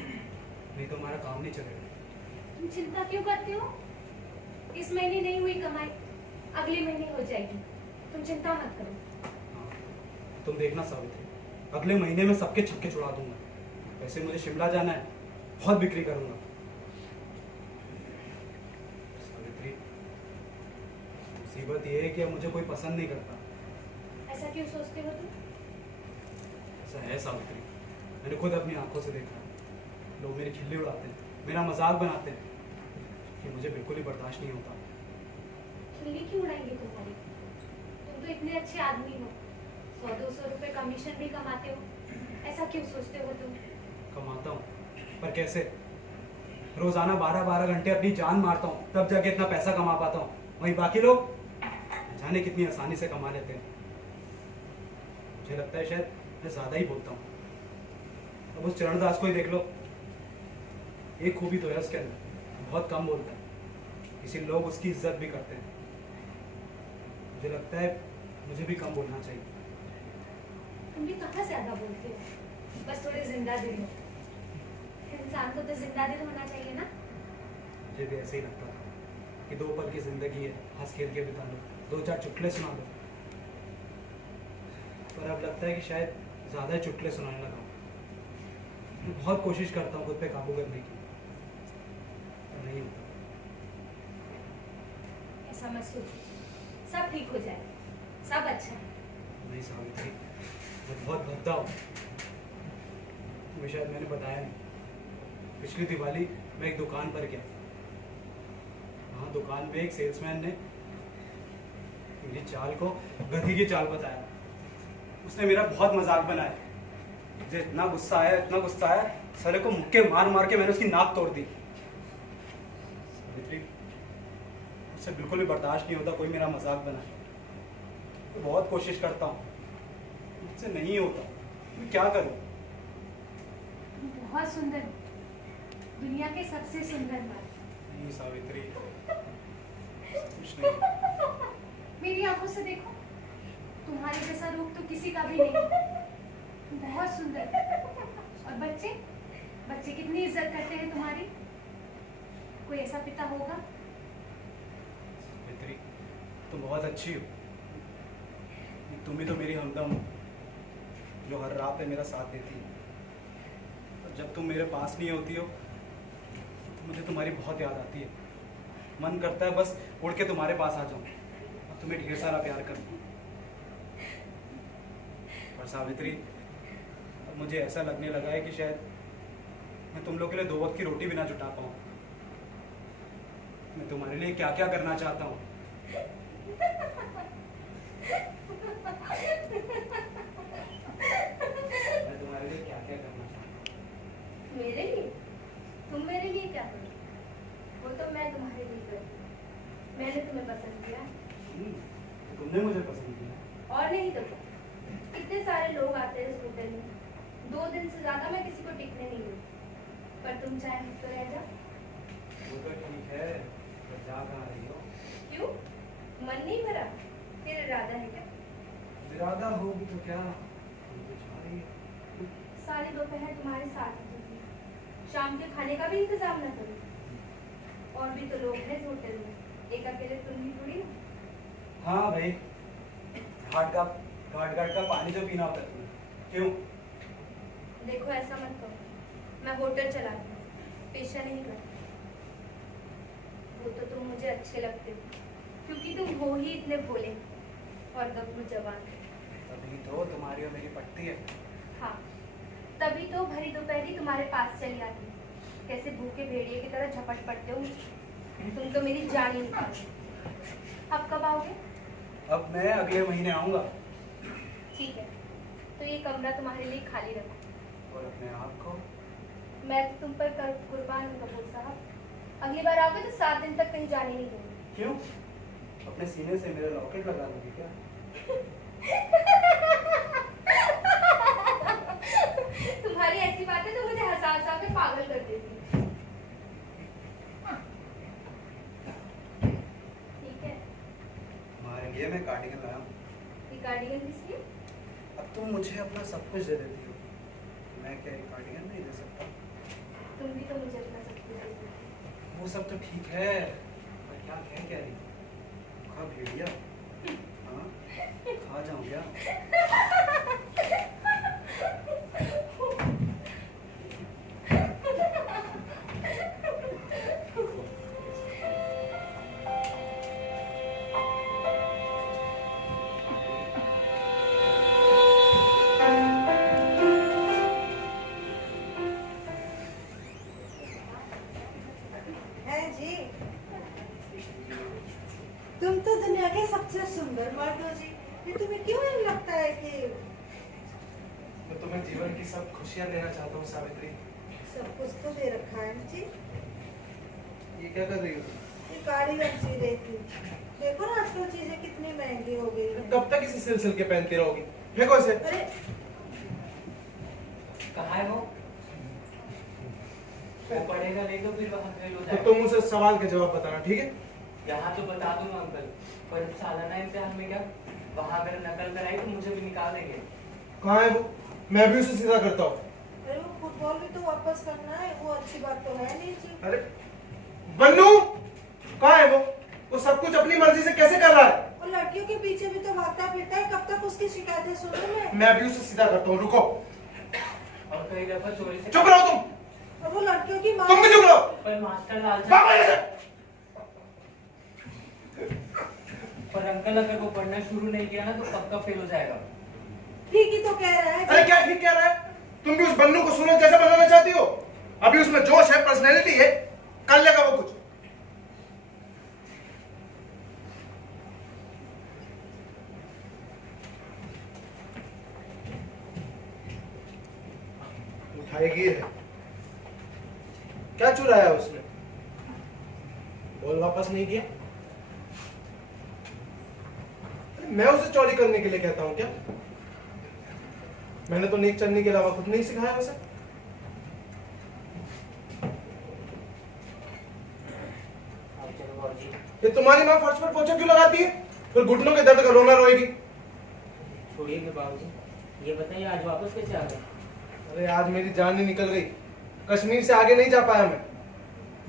नहीं तो हमारा काम नहीं चलेगा। तुम चिंता क्यों करते हो? इस महीने नहीं हुई कमाई, अगले महीने हो जाएगी, तुम चिंता मत करो। हाँ, तुम देखना सावित्री, अगले महीने में सबके छक्के छुड़ा दूंगा। वैसे मुझे शिमला जाना है, बहुत बिक्री करूंगा। सावित्री, मुसीबत ये है कि अब मुझे कोई पसंद नहीं करता। ऐसा क्यों सोचते हो तुम? ऐसा है सावित्री, मैंने खुद अपनी आंखों से देखा। लोग मेरी खिल्ली उड़ाते हैं, मेरा मजाक बनाते हैं, ये मुझे बिल्कुल ही बर्दाश्त नहीं होता। खिल्ली क्यों उड़ाएंगे तुम्हारी? तुम तो इतने अच्छे आदमी हो, 100-200 रुपए कमीशन भी कमाते हो, ऐसा क्यों सोचते हो तुम? कमाता हूँ, पर कैसे? रोजाना 12-12 घंटे अपनी जान मारता हूँ, तब जाके इतना पैसा कमा पाता हूँ। वहीं बाकी लोग जाने कितनी आसानी से कमा लेते हैं। मुझे लगता है शायद मैं ज्यादा ही बोलता हूँ। अब उस चरणदास को ही देख लो, एक खूबी तो है उसके अंदर, बहुत कम बोलता है, इसीलिए लोग उसकी इज्जत भी करते हैं। मुझे लगता है मुझे भी कम बोलना चाहिए। तुम भी कहाँ ज्यादा बोलते हो, बस थोड़े जिंदा दिल हो। इंसान को तो जिंदा दिल होना चाहिए ना। मुझे भी ऐसे ही लगता था कि 2 पल की जिंदगी है, हंस खेल के बिता लो, 2-4 चुटकुले सुना लो। पर अब लगता है कि शायद ज़्यादा ही चुटकुले सुनाने लगा हूँ। मैं बहुत कोशिश करता हूँ खुद पे काबू करने की, पर नहीं होता। ऐसा मत सोचो, सब ठीक हो जाए, सब अच्छा है। नहीं सावित्री, मैं बहुत भद्दा हूँ। तुम्हें शायद मैंने बताया नहीं, पिछली दिवाली मैं एक दुकान पर गया। वहाँ दुकान में एक सेल्समैन ने मेरी चाल को गधी की चाल बताया। उसने मेरा बहुत मजाक बनाया। मुझे इतना गुस्सा आया, साले को मुक्के मार मार के मैंने उसकी नाक तोड़ दी। सावित्री, मुझसे बिल्कुल भी बर्दाश्त नहीं होता कोई मेरा मजाक बनाए। तो बहुत कोशिश करता हूँ, मुझसे नहीं होता। मैं क्या करूँ? तुम बहुत सुंदर हो, दुनिया के सबसे सुंदर मर्द। नहीं सावित्री, कुछ नहीं। मेरी आंखों से देखो, तुम्हारे जैसा रूप तो किसी का भी नहीं। तुम बहुत सुंदर हो। और बच्चे कितनी इज्जत करते हैं तुम्हारी। कोई ऐसा पिता होगा? सावित्री, तुम बहुत अच्छी हो। तुम ही तो मेरी हमदम हो, जो हर राह पे मेरा साथ देती है। और जब तुम मेरे पास नहीं होती हो तो मुझे तुम्हारी बहुत याद आती है। मन करता है बस उड़ के तुम्हारे पास आ जाऊं और तुम्हें ढेर सारा प्यार करूं। पर सावित्री, अब मुझे ऐसा लगने लगा है कि शायद मैं तुम लोग के लिए 2 वक्त की रोटी भी ना जुटा पाऊं। मैं तुम्हारे लिए क्या क्या करना चाहता हूँ। मैं तुम्हारे लिए क्या क्या करना चाहता हूँ। मेरे लिए? तुम मेरे लिए क्या करो? वो तो मैं तुम्हारे लिए करूँ। मैंने तुम्हें पसंद किया। तुमने मुझे पसंद किया। और नहीं तो क्या? इतने सारे लोग आते हैं इस होटल में, 2 दिन से ज्यादा मैं किसी को टिकने नहीं दूँ। पर तुम चाहे तो रह जाओ। वो तो ठीक है, पर जा कहाँ रही हो? क्यों, मन नहीं भरा? फिर इरादा है क्या? इरादा होगी तो क्या, तुम तो जा रही हो। सारी दोपहर तुम्हारे साथ ही थी, शाम के खाने का भी इंतजाम न करो। और भी तो लोग हैं इस होटल में, एक अकेले तुम ही थोड़ी हो। हाँ भाई, घाट का पानी तो पीना होता है तुम्हें, क्यों? देखो ऐसा मत करो, मैं होटल चलाती हूँ, पेशा नहीं करती। वो तो तुम मुझे अच्छे लगते हो, क्योंकि तुम हो ही इतने भोले और गबरू जवान। तभी तो तुम्हारी और मेरी पट्टी है। हाँ, तभी तो भरी दोपहरी तुम्हारे पास चली आती हूँ। कैसे भूखे भेड़िए की तरह झपट पड़ते हो मुझे। तुम तो मेरी जान ही निकाल दो। अब कब आओगे? अब मैं अगले महीने आऊँगा। ठीक है, तो ये कमरा तुम्हारे लिए खाली रखो। और अपने आप को? मैं तो तुम पर कुर्बान हूँ कपूर साहब। अगली बार आओगे तो 7 दिन तक कहीं जाने नहीं दूंगी। क्यों? अपने सीने से मेरा लॉकेट लगा लोगी क्या? तुम्हारी ऐसी बातें तो मुझे हंसा हंसा कर पागल कर देती। ठीक है, तुम्हारे लिए मैं कार्डिगन लाया हूँ। ये कार्डिगन किस लिए? अब तुम मुझे अपना सब कुछ दे देती हो, मैं क्या ये कार्डिगन नहीं दे सकता? तुम भी तो मुझे अपना सब कुछ देती हो। वो सब तो ठीक है, पर क्या कह रही? खा भेड़िया? हाँ, खा जाऊँ क्या? है जी, तुम तो दुनिया के सबसे सुंदर मर्द हो जी। ये तुम्हें क्यों नहीं लगता है कि मैं तुम्हें जीवन की सब खुशियां देना चाहता हूँ सावित्री। सब कुछ तो दे रखा है जी। ये क्या कर रही हो? ये कार्डिगन सी रही थी। देखो ना आजकल चीजें कितनी महंगी हो गई हैं। कब तक इसी सिलसिल के पहनती रहोगी? फेंको इसे। अरे कहाँ है वो पढ़ेगा नहीं तो फिर वहाँ फेल हो तो जाएगा। तुम उसे सवाल के जवाब बताना, ठीक है? यहाँ तो बता दूंगा अंकल, पर सालाना इम्तिहान में क्या वहाँ अगर नकल कराई तो मुझे भी निकाल देंगे। कहाँ है वो? मैं भी उसे सीधा करता हूँ। अरे वो फुटबॉल भी तो वापस करना है, वो अच्छी बात तो है नहीं जी। अरे बन्नू, कहाँ है वो? वो सब कुछ अपनी मर्जी से कैसे कर रहा है? और लड़कियों के पीछे भी तो भागता फिरता है, कब तक उसकी शिकायतें सुनूं मैं भी उसे सीधा करता हूँ, रुको। और कई दफा चोरी से चुप रहो तुम। और वो लड़कियों की माँ। तुम भी चुप रहो। पर मास्टर लालच। भागो यहाँ से। पर अंकल अगर वो पढ़ना शुरू नहीं किया ना तो पक्का फेल हो जाएगा। ठीक ही तो कह रहा है। अरे क्या ठीक कह रहा है? तुम भी उस बन्नू को सूरज जैसा बनाना चाहती हो? अभी उसमें जोश है, पर्सनैलिटी है, कर लेगा वो कुछ। उठाएगी है। क्या चुराया उसने? बॉल वापस नहीं किया? मैं उसे चोरी करने के लिए कहता हूं क्या? मैंने तो नीक चलने के अलावा कुछ नहीं सिखाया उसे। चलो बाबूजी। ये तुम्हारी माँ फर्श पर पोछा क्यों लगाती है? फिर घुटनों के दर्द का रोना रोएगी। छोड़िए बाबूजी, ये बताइए आज वापस कैसे आ गए? अरे आज मेरी जान ही निकल गई। कश्मीर से आगे नहीं जा पाया मैं।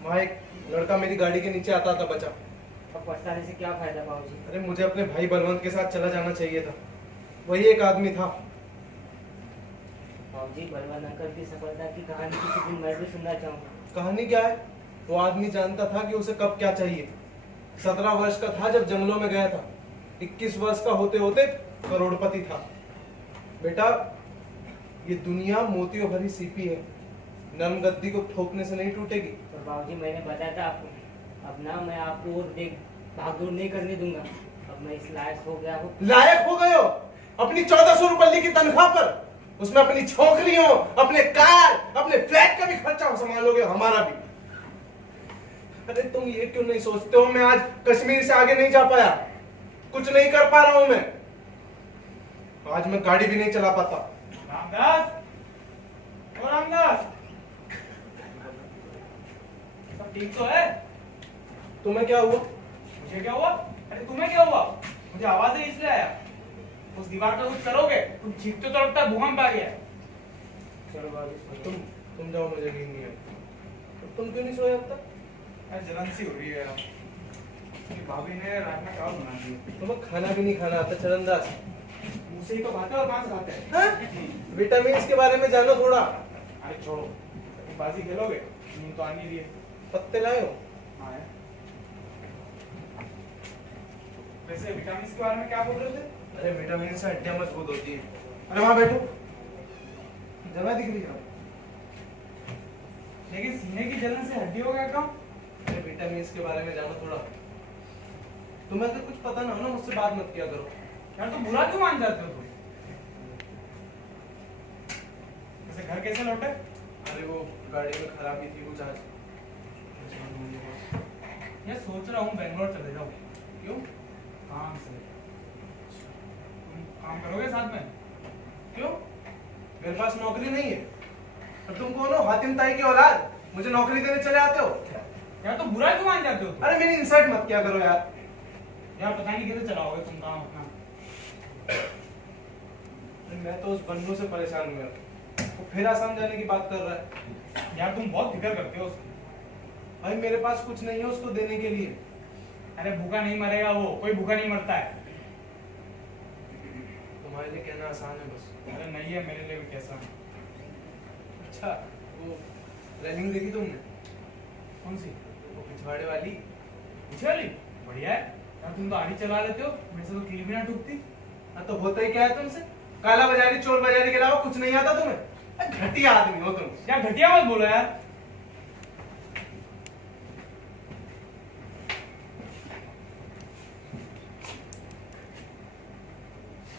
वहाँ एक लड़का मेरी गाड़ी के नीचे आता था, बचा। अब पछताने से क्या फायदा बाबूजी? अरे मुझे अपने भाई बलवंत के साथ चला जाना चाहिए था। वही एक आदमी था। बाबूजी, बलवान अंकल की सफलता की कहानी किसी दिन मैं भी सुनना चाहूंगा। कहानी क्या है? वो आदमी जानता था कि उसे कब क्या चाहिए। 17 वर्ष का था जब जंगलों में गया था। 21 वर्ष का होते होते करोड़पति था। बेटा, ये दुनिया मोतियों भरी सीपी है। नरम गद्दी को ठोकने से नहीं टूटेगी। पर बाबूजी, मैंने बताया था आपको, अब ना मैं आपको और देख भागदौड़ नहीं करने दूंगा। अब मैं इस लायक हो गया हूँ। लायक हो गए हो अपनी 1400 रुपये की तनख्वाह पर। उसमें अपनी छोकरियों, अपने कार, अपने फ्लैट का भी खर्चा संभालोगे, हमारा भी। अरे तुम ये क्यों नहीं सोचते हो मैं आज कश्मीर से आगे नहीं जा पाया, कुछ नहीं कर पा रहा हूं मैं। आज मैं गाड़ी भी नहीं चला पाता। रामदास, ओ रामदास, ठीक तो है? तुम्हें क्या हुआ? मुझे क्या हुआ? अरे तुम्हें क्या हुआ? मुझे आवाज ही इसलिए आया। उस दीवार का कुछ करोगे? तुम चीखते तो लगता है भूकंप आ गया है। चलो बाकी तुम जाओ, मुझे नींद नहीं आई। तुम क्यों नहीं सोए अब तक? यार जलन सी हो रही है यार। मेरी भाभी ने राजमा चावल बना दिए। तुम्हें खाना भी नहीं खाना आता चरणदास। मुंह से ही तो खाते हैं और कहाँ से खाते हैं? हाँ? विटामिन के बारे में जानो थोड़ा। अरे छोड़ो, तुम बाजी खेलोगे? नींद तो आ नहीं रही है। पत्ते लाए हो? हाँ है। वैसे विटामिन के बारे में क्या बोल रहे थे? अरे विटामिन से हड्डियां मजबूत होती है। अरे वहां बैठो, जगह दिख रही है। लेकिन सीने की जलन से हड्डी हो गया कम? अरे विटामिन के बारे में जानो थोड़ा। तुम्हें अगर कुछ पता ना हो ना, मुझसे बात मत किया करो। यार तुम बुरा क्यों मान जाते हो तुम? वैसे घर कैसे लौटे? अरे वो गाड़ी में खराबी थी कुछ आज। ये सोच रहा हूँ बैंगलोर चले जाऊँ। क्यों? काम से। तुम काम करोगे साथ में? क्यों? मेरे पास नौकरी नहीं है। और तुम कौन हो? हातिम ताई की औलाद, मुझे नौकरी देने चले आते हो? यार तुम बुरा क्यों मान जाते हो तुम? अरे मेरी इंसल्ट मत किया करो यार। यार पता नहीं किधर चलाओगे तुम काम अपना। मैं तो उस बन्नू से परेशान हूँ यार। वो फिर आसाम जाने की बात कर रहा है। यार तुम बहुत फिक्र करते हो उसकी। भाई मेरे पास कुछ नहीं है उसको देने के लिए। अरे भूखा नहीं मरेगा वो, कोई भूखा नहीं मरता है। तुम्हारे लिए कहना आसान है बस। अरे नहीं है, मेरे लिए भी कैसा है। अच्छा, वो रनिंग देखी तुमने? कौन सी? वो पिछवाड़े वाली। पीछे वाली? बढ़िया है यार, तुम तो आड़ी चला लेते हो, मेरे से तो कील भी ना टूटती। हाँ तो होता ही क्या है तुमसे? काला बाजारी चोर बाजारी के अलावा कुछ नहीं आता तुम्हें? घटिया आदमी हो तुम। यार घटिया मत बोलो यार।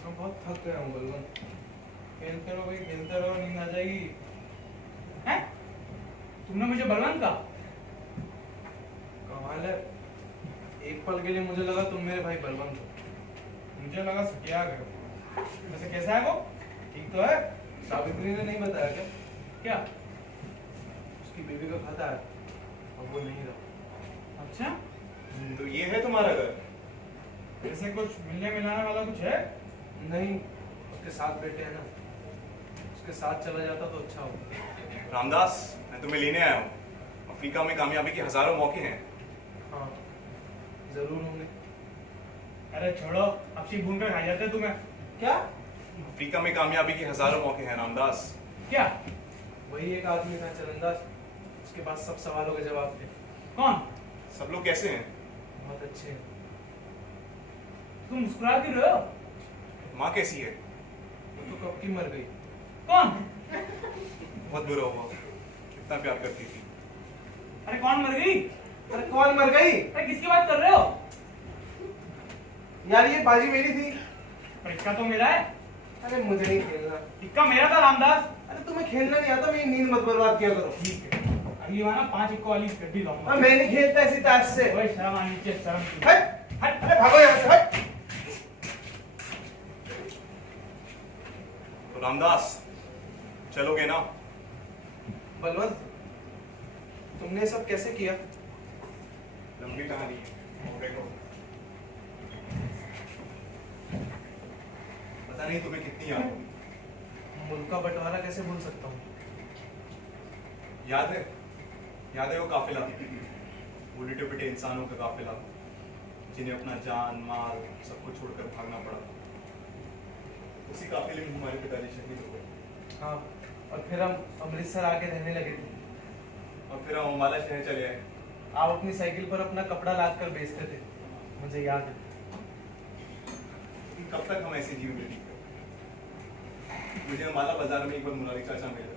मैं बहुत थक गया हूँ बलवंत। खेलते रहो भाई, खेलते रहो, नींद आ जाएगी। हैं? तुमने मुझे बलवंत कहा? कमाल है, एक पल के लिए मुझे लगा तुम मेरे भाई बलवंत हो। मुझे लगा सटिया गए। वैसे कैसा है वो? ठीक तो है? सावित्री ने नहीं बताया क्या? क्या? उसकी बीवी का खाता है, अब वो नहीं रहा। अच्छा, तो ये है तुम्हारा घर? वैसे कुछ मिलने मिलाने वाला कुछ है? नहीं, उसके साथ बैठे हैं ना, उसके साथ चला जाता तो अच्छा हो। रामदास, मैं तुम्हें लेने आया हूँ। अफ्रीका में कामयाबी के हजारों मौके हैं। हाँ, जरूर होंगे। अरे छोड़ो, अपनी भून कर खा जाते तुम्हें। क्या? अफ्रीका में कामयाबी के हजारों मौके हैं रामदास। क्या? वही एक आदमी था चरणदास, उसके पास सब सवालों के जवाब थे। कौन? सब लोग कैसे हैं? बहुत अच्छे हैं। तुम मुस्कुरा क्यों रहे हो? माँ कैसी है? वो तो कब की मर गई। कौन? बहुत बुरा हुआ, कितना प्यार करती थी। अरे कौन मर गई? अरे कौन मर गई? अरे किसकी बात कर रहे हो? यार ये बाजी मेरी थी। पर इक्का तो मेरा है। अरे मुझे नहीं खेलना। इक्का मेरा था रामदास। अरे तुम्हें खेलना नहीं आता, मेरी नींद मत बर्बाद किया करो। ठीक है, अगली बार ना 5 इक्को वाली गड्डी लाऊंगा। मैं नहीं खेलता ऐसी ताश से। ओए शर्म आनी चाहिए, शर्म। हट, हट। अरे भागो यहाँ से, हट। तो रामदास, चलोगे ना? बलवंत, तुमने सब कैसे किया? लंबी कहानी है, देखो। पता नहीं तुम्हें कितनी याद होगी। मुल्क का बंटवारा कैसे भूल सकता हूँ? याद है? याद है वो काफिला, वो लिटे पिटे इंसानों का काफिला, जिन्हें अपना जान माल सब कुछ छोड़कर भागना पड़ा। उसी काफिले में हमारे पिताजी शहीद हो गए। हाँ, और फिर हम अमृतसर आके रहने लगे थे। और फिर हम अम्बाला शहर चले आए। आप अपनी साइकिल पर अपना कपड़ा लाद कर बेचते थे, मुझे याद है। लेकिन कब तक हम ऐसे जीवन व्यतीत करें? मुझे अम्बाला बाजार में एक बार मुरारी चाचा मिले।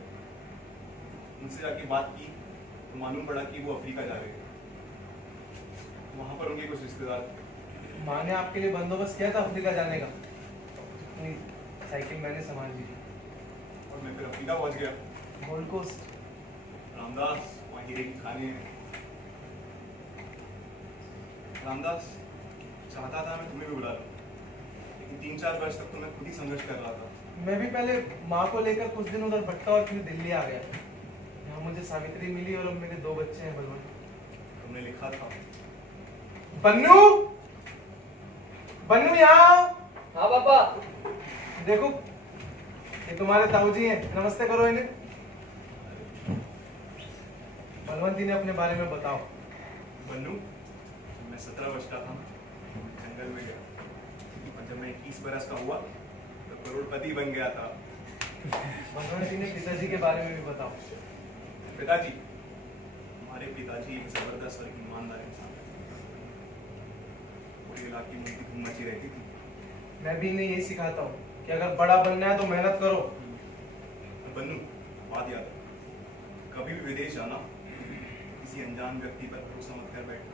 उनसे जाके बात की तो मालूम पड़ा कि वो अफ्रीका जा रहे थे। वहां पर उनके कुछ रिश्तेदार थे। माँ ने आपके लिए बंदोबस्त किया था अफ्रीका जाने का। अपनी साइकिल मैंने संभाल ली थी। और मैं फिर अफ्रीका पहुंच गया। Gold coast. रामदास, वहाँ हीरे की खाने हैं। रामदास, चाहता था मैं तुम्हें भी बुला लूं, लेकिन 3-4 वर्ष तक तो मैं खुद ही संघर्ष कर रहा था। मैं भी पहले माँ को लेकर कुछ दिन उधर भटका और फिर दिल्ली आ गया। यहाँ मुझे सावित्री मिली और अब मेरे 2 बच्चे हैं बलवंत। तुमने लिखा था। बन्नू, बन्नू यहाँ आओ। हाँ पापा। देखो, ये तुम्हारे ताऊजी हैं, नमस्ते करो इन्हें। बलवंती ने अपने बारे में बताओ। बन्नू, मैं 17 वर्ष का था, जंगल में गया और जब मैं 21 बरस का हुआ तो करोड़पति बन गया था। बलवंती ने पिताजी के बारे में भी बताओ। पिताजी, हमारे पिताजी एक जबरदस्त और ईमानदार इंसान थे। पूरे इलाके में उनकी धूम मची रहती थी। मैं भी इन्हें यही सिखाता हूँ कि अगर बड़ा बनना है तो मेहनत करो। बन्नू, बात याद है, कभी भी विदेश जाना, किसी अनजान व्यक्ति पर भरोसा मत कर बैठना।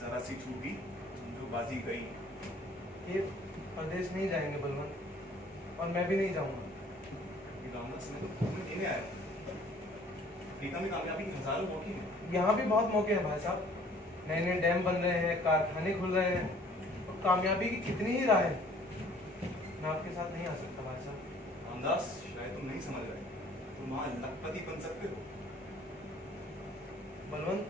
जरा सी छूट गई, समझो बाजी गई। ये प्रदेश नहीं जाएंगे बलवंत, और मैं भी नहीं जाऊंगा। रामदास, मैं तो तुम्हें देने आया। अफ्रीका में कामयाबी के हजारों मौके हैं। यहाँ भी बहुत मौके हैं भाई साहब। नए नए डैम बन रहे हैं, कारखाने खुल रहे हैं, और कामयाबी की कितनी ही राहें। मैं आपके साथ नहीं आ सकता भाई साहब। रामदास, शायद तुम नहीं समझ रहे, तुम वहाँ लखपति बन सकते हो। बलवंत,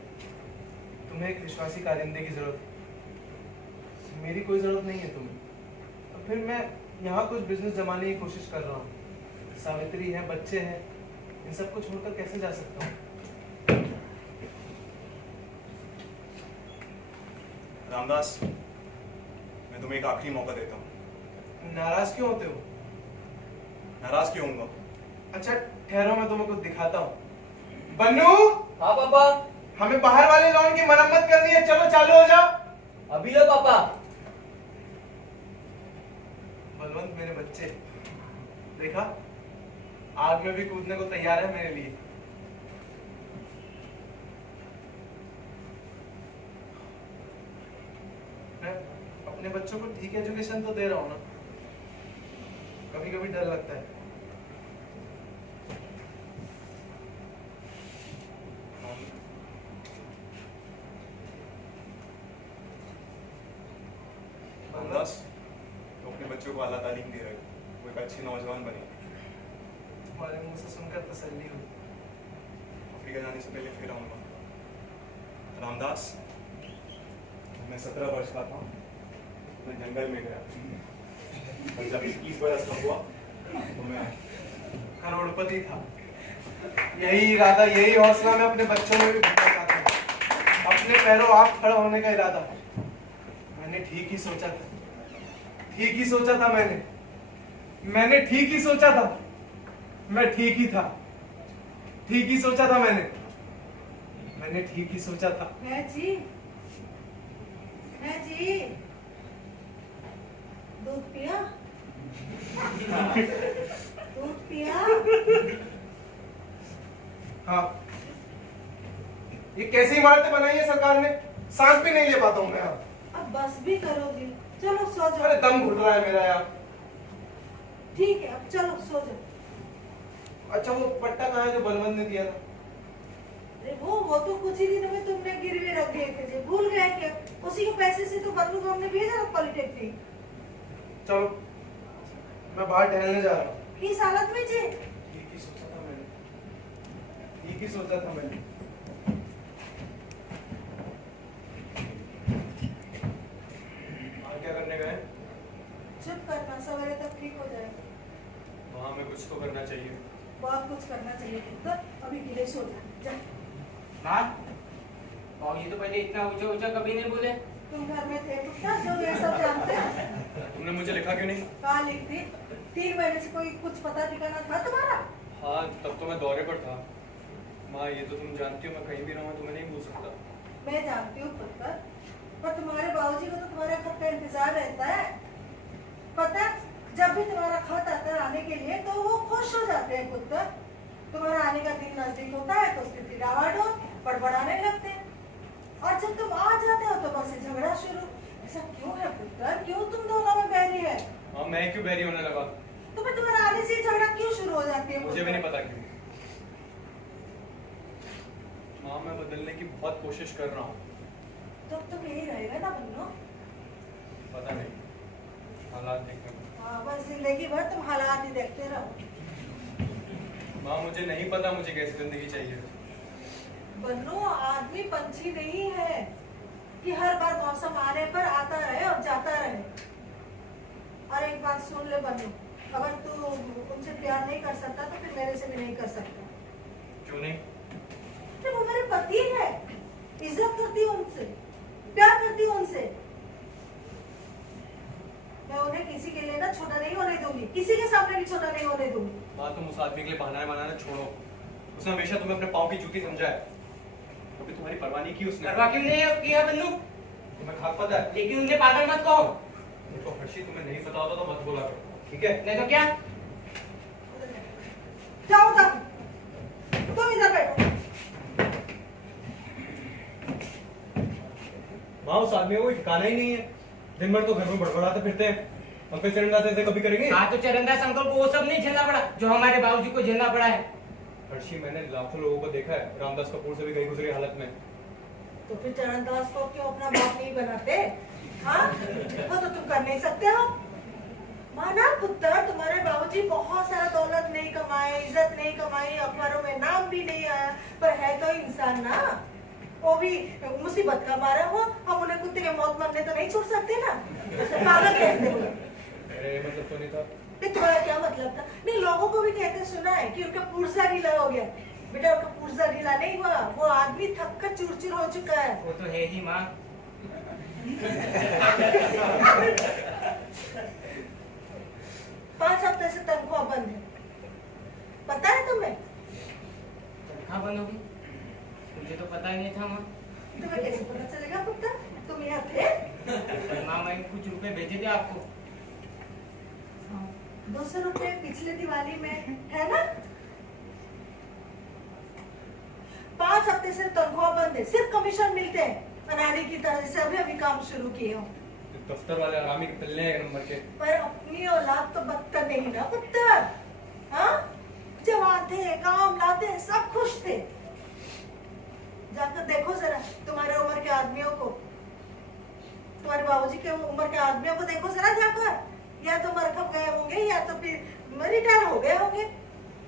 तुम्हें एक विश्वासी कारिंदे की जरूरत है। मेरी कोई जरूरत नहीं है तुम्हें। तो फिर मैं यहाँ कुछ बिजनेस जमाने की कोशिश कर रहा हूँ। सावित्री है, बच्चे हैं, इन सबको छोड़कर कैसे जा सकता हूँ? रामदास, मैं तुम्हें एक आखिरी मौका देता हूँ। नाराज क्यों होते हो? नाराज क्यों होऊंगा? अच्छा ठहरो, मैं तुम्हें कुछ दिखाता हूँ। बन्नू, हाँ पापा। हमें बाहर वाले लॉन की मरम्मत करनी है, चलो चालू हो जाओ। अभी लो पापा। बलवंत, मेरे बच्चे, देखा, आग में भी कूदने को तैयार है मेरे लिए। मैं अपने बच्चों को ठीक एजुकेशन तो दे रहा हूँ ना, कभी कभी डर लगता है। रामदास, तो अपने बच्चों को आला तालीम दे रहे हो, वो एक अच्छे नौजवान बने। तुम्हारे मुंह से सुनकर तसल्ली हुई। अफ्रीका जाने से पहले फिर आऊंगा। रामदास, मैं 17 वर्ष का था, मैं जंगल में गया और जब 21 बरस का हुआ तो मैं करोड़पति था। यही इरादा, यही हौसला मैं अपने बच्चों में भी भरना चाहता हूँ। अपने पैरों आप खड़ा होने का इरादा। मैंने ठीक ही सोचा था, ठीक ही सोचा था मैंने ठीक ही सोचा था। मैं ठीक ही था, ठीक ही सोचा था मैंने ठीक ही सोचा था। है जी, है जी, दूध पिया? दूध पिया? हाँ, ये कैसी इमारतें बनाई है सरकार ने, सांस भी नहीं ले पाता हूँ मैं। अब बस भी करोगी, चलो सो अरे जाओ। दम घुट रहा है मेरा यार। ठीक है, अब चलो सो जाओ। अच्छा वो पट्टा कहाँ है जो बलवंत ने दिया था? अरे वो तो कुछ ही दिनों में तुमने गिरवी रख दिए थे जी, भूल गए क्या? उसी के पैसे से तो बन्नू को हमने भेजा था पॉलिटेक्निक। चलो मैं बाहर टहलने जा रहा हूँ। किस हालत में जी? ठीक ही सोचा था मैंने, ठीक ही सोचा था मैंने। क्या करने गए? चुप करना, सवेरे तक ठीक हो जाएगा। वहाँ में कुछ तो करना चाहिए। बहुत कुछ करना चाहिए पुत्र, अभी गिरे सो जा। माँ, और ये तो पहले इतना ऊंचा ऊंचा कभी नहीं बोले। तुम घर में थे पुत्र, जो ये सब जानते हैं। तुमने मुझे लिखा क्यों नहीं? कहाँ लिख दी? 3 महीने से कोई कुछ पता ठिकाना था तुम्हारा? हाँ, तब तो मैं दौरे पर था। माँ, ये तो तुम जानती हो, मैं कहीं भी रहूँ तुम्हें नहीं भूल सकता। मैं जानती हूँ पुत्र, पर तुम्हारे बाबूजी को तो तुम्हारे खत का इंतजार रहता है। पता है, जब भी तुम्हारा खत आता है आने के लिए तो वो खुश हो जाते हैं पुत्र। तुम्हारा आने का दिन नजदीक होता है तो स्थिति डावाडोल बड़बड़ाने लगते हैं, और जब तुम आ जाते हो तो बस झगड़ा शुरू। ऐसा क्यों है पुत्र? क्यों तुम दोनों में बैरी है? हाँ, मैं क्यों बैरी होने लगा? तुम्हारा आने से झगड़ा क्यों शुरू हो जाती है? मुझे भी नहीं पता क्यों। माँ, मैं बदलने की बहुत कोशिश कर रहा हूँ। तब तुम यही रहेगा ना बन्नू? पता नहीं, हालात देखने को। हाँ, बस जिंदगी भर तुम हालात ही देखते रहो। माँ, मुझे नहीं पता मुझे कैसी जिंदगी चाहिए। बन्नू, आदमी पंछी नहीं है कि हर बार मौसम आने पर आता रहे और जाता रहे। और एक बात सुन ले बन्नू, अगर तू उनसे प्यार नहीं कर सकता तो फिर मेरे से भी नहीं कर सकता। क्यों नहीं? तो वो मेरे पति है, इज्जत करती हूँ उनसे, प्यार करती हूँ उनसे। मैं उन्हें किसी के लिए ना छोटा नहीं होने दूंगी, किसी के सामने भी छोटा नहीं होने दूंगी। माँ, तुम उस आदमी के लिए बहाना बनाना छोड़ो। उसने हमेशा तुम्हें अपने पाँव की जूती समझा है, कभी तुम्हारी परवाह नहीं की उसने। परवाह क्यों नहीं किया बन्नू? तुम्हें खाक पता है, लेकिन उन्हें पागल मत कहो। तो हर्षी तुम्हें नहीं पता होता तो मत बोला करो, ठीक है? नहीं तो क्या? जाओ तब, तुम इधर बैठो। माँ, उस आदमी को कोई ठिकाना ही नहीं है, दिन भर तो घर में बड़बड़ाते फिरते हैं। अंकल चरणदास ऐसे कभी करेंगे? हाँ, तो चरणदास अंकल को वो सब नहीं झेलना पड़ा जो हमारे बाबूजी को झेलना पड़ा है। हर्षी, मैंने लाखों लोगों को देखा है रामदास कपूर से भी गई गुजरी हालत में। तो फिर चरणदास को क्यों अपना बाप नहीं बनाते? हाँ, वो तो तुम कर नहीं सकते हो। माना पुत्र, तुम्हारे बाबूजी बहुत सारा दौलत नहीं कमाए, इज्जत नहीं कमाई, अखबारों में नाम भी नहीं आया, पर है तो इंसान ना। वो भी मुसीबत का मारा हो, हम उन्हें कुत्ते के मौत मरने तो नहीं छोड़ सकते ना। जैसे पागल कहते हो। मतलब तो नहीं था। नहीं, तुम्हारा क्या मतलब था? नहीं, लोगों को भी कहते सुना है कि उनका पुर्जा ढीला हो गया। बेटा, उनका पुर्जा ढीला नहीं हुआ, वो आदमी थक कर चूर-चूर हो चुका है। वो तो है ही माँ। 5 हफ्ते से तनख्वाह बंद है, पता है तुम्हें? तनख्वाह बंद होगी? मुझे तो पता ही नहीं था माँ। तुम्हें कैसे पता चलेगा पुत्र? तुम यहाँ थे? माँ, मैंने कुछ रुपए भेजे थे आपको। 200 रुपए पिछले दिवाली में, है ना? 5 हफ्ते से तनख्वाह बंद है, सिर्फ कमीशन मिलते हैं अनाड़ी की तरह से। अभी काम शुरू किए हो। दफ्तर वाले आरामी के पिल्ले हैं नंबर के। पर अपनी औलाद तो बदतर नहीं ना पुत्र। हाँ, जवान थे, काम लाते, सब खुश थे। जाकर देखो जरा तुम्हारे उम्र के आदमियों को, तुम्हारे बाबूजी के उम्र के आदमियों को देखो जरा जाकर। या तो मरकब गए होंगे या तो फिर रिटायर हो गए होंगे।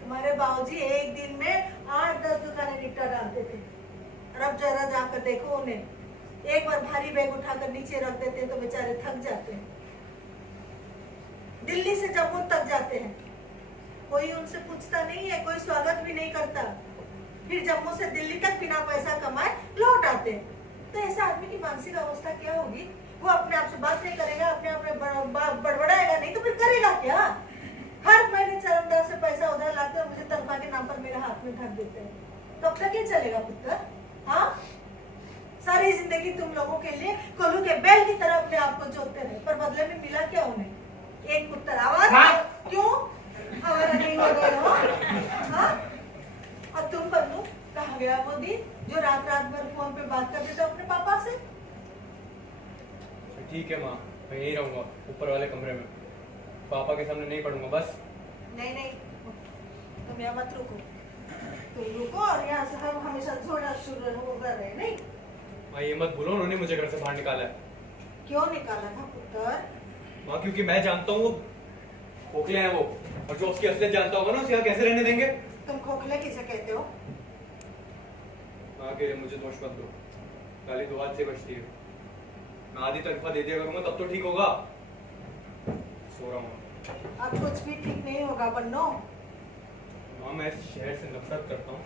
तुम्हारे बाबूजी एक दिन में 8-10 दुकानें निपटा डालते थे। और अब जरा जाकर देखो उन्हें, एक बार भारी बैग उठाकर नीचे रख देते हैं तो बेचारे थक जाते हैं। दिल्ली से जम्मू तक जाते हैं, कोई उनसे पूछता नहीं है, कोई स्वागत भी नहीं करता। फिर जम्मू से दिल्ली तक बिना पैसा कमाए लौट आते हैं। तो ऐसा आदमी की मानसिक अवस्था क्या होगी? वो अपने आप से बात नहीं करेगा, अपने आप में बड़बड़ाएगा नहीं, तो फिर करेगा क्या? हर महीने चरणदास से पैसा उधार लाते और मुझे तनख्वाह के नाम पर मेरे हाथ में धर देते हैं। कब तक ये चलेगा पुत्र? हाँ, सारी जिंदगी तुम लोगों के लिए कोल्हू के बैल की तरह अपने आप को जोतते रहे, पर बदले में मिला क्या उन्हें? एक पुत्र आवाज। क्यों आवारा नहीं हो गए हो? हाँ, और तुम बन्नू, कहाँ गया वो दिन जो रात भर फोन पे बात करते थे अपने पापा से? ठीक है माँ, मैं यही रहूंगा ऊपर वाले कमरे में, पापा के सामने नहीं पढ़ूंगा बस। नहीं, तुम यहाँ मत रुको, तुम रुको और यहाँ से हम हमेशा थोड़ा शुरू होगा रहे। नहीं माँ, ये मत बोलो उन्होंने मुझे घर से बाहर निकाला है। क्यों निकाला था पुत्र? माँ, क्योंकि मैं जानता हूँ वो खोखले हैं वो, और जो उसकी असलियत जानता होगा ना उसे यहाँ कैसे रहने देंगे। तुम खोखले किसे कहते हो? माँ के मुझे दोष मत दो, गाली 2 हाथ से बचती है। मैं आधी तनख्वाह दे दिया करूंगा तब तो ठीक होगा। सो रहा हूँ। अब कुछ भी ठीक नहीं होगा बन्नो। माँ, मैं इस शहर से नफरत करता हूँ,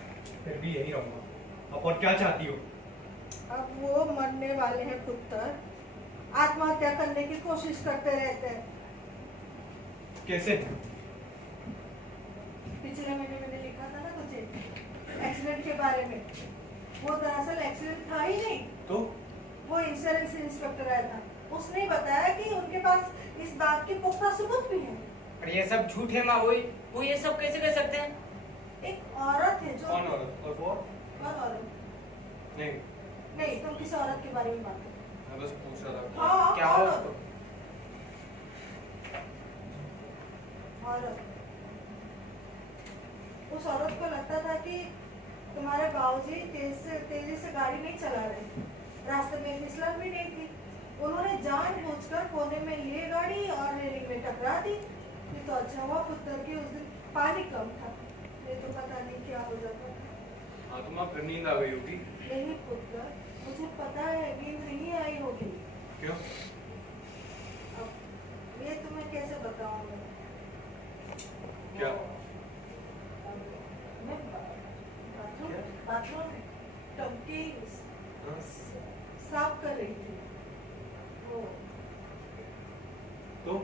फिर भी यही रहूंगा। अब और क्या चाहती हो? अब वो मरने वाले हैं पुत्र, आत्महत्या करने की कोशिश करते रहते हैं। कैसे? पिछले महीने मैंने लिखा था ना तुझे एक्सीडेंट के बारे में। वो दरअसल एक्सीडेंट था ही नहीं, तो वो इंश्योरेंस इंस्पेक्टर आया था, उसने बताया कि उनके पास इस बात के पुख्ता सबूत भी हैं। पर ये सब झूठ है माँ। वो ये सब कैसे कर सकते हैं? एक औरत है जो। कौन औरत? और वो? कौन औरत? नहीं, तुम किसी औरत के बारे में बात करो। मैं बस पूछ रहा था। हाँ, क्या हो? औरत। उस औरत को लगता था कि तुम्हारे बाबूजी तेजी से गाड़ी नहीं चला रहे, रास्ते में फिसलन भी नहीं थी। उन्होंने जानबूझकर कोने में लिए गाड़ी और रेलिंग में टकरा दी। ये तो अच्छा हुआ पुत्र की उस दिन पानी कम था, नहीं तो पता नहीं क्या हो जाता था। हाँ तुम आप फिर नींद आ गई होगी। नहीं पुत्र, मुझे पता है नींद नहीं आई होगी। क्यों? अब ये तुम्हें कैसे बताऊं मैं? क्या? मैं बाथरूम टंकी साफ कर रही थी। वो तो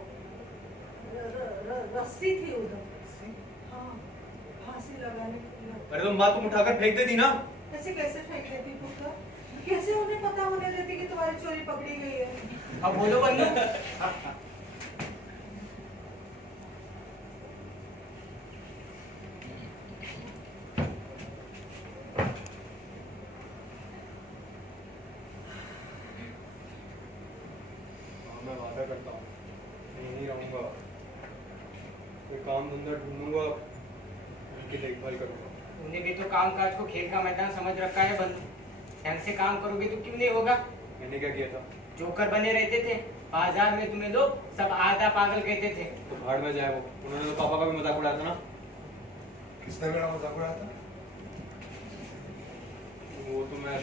रस्सी थी उधर। हाँ, फांसी लगाने के लिए। अरे तुम बात तुम उठाकर फेंक देती ना। ऐसे कैसे फेंक देती पुत्र? कैसे उन्हें पता होने देती कि तुम्हारी चोरी पकड़ी गई है? अब बोलो बन्नू। मैं वादा करता हूँ यहीं रहूँगा, कोई काम धंधा ढूंढूंगा, उनकी देखभाल करूँगा। तूने भी तो काम काज को खेल का मैदान समझ रखा है बन्नू। ढंग से काम करोगे तो क्यों नहीं होगा? मैंने क्या किया था? जोकर बने रहते थे, बाजार में तुम्हें लोग सब आधा पागल कहते थे। तो भाड़ में जाए वो, उन्होंने तो पापा का भी मजाक उड़ाया था ना। किसने मेरा मजाक उड़ाया था? वो तो मैं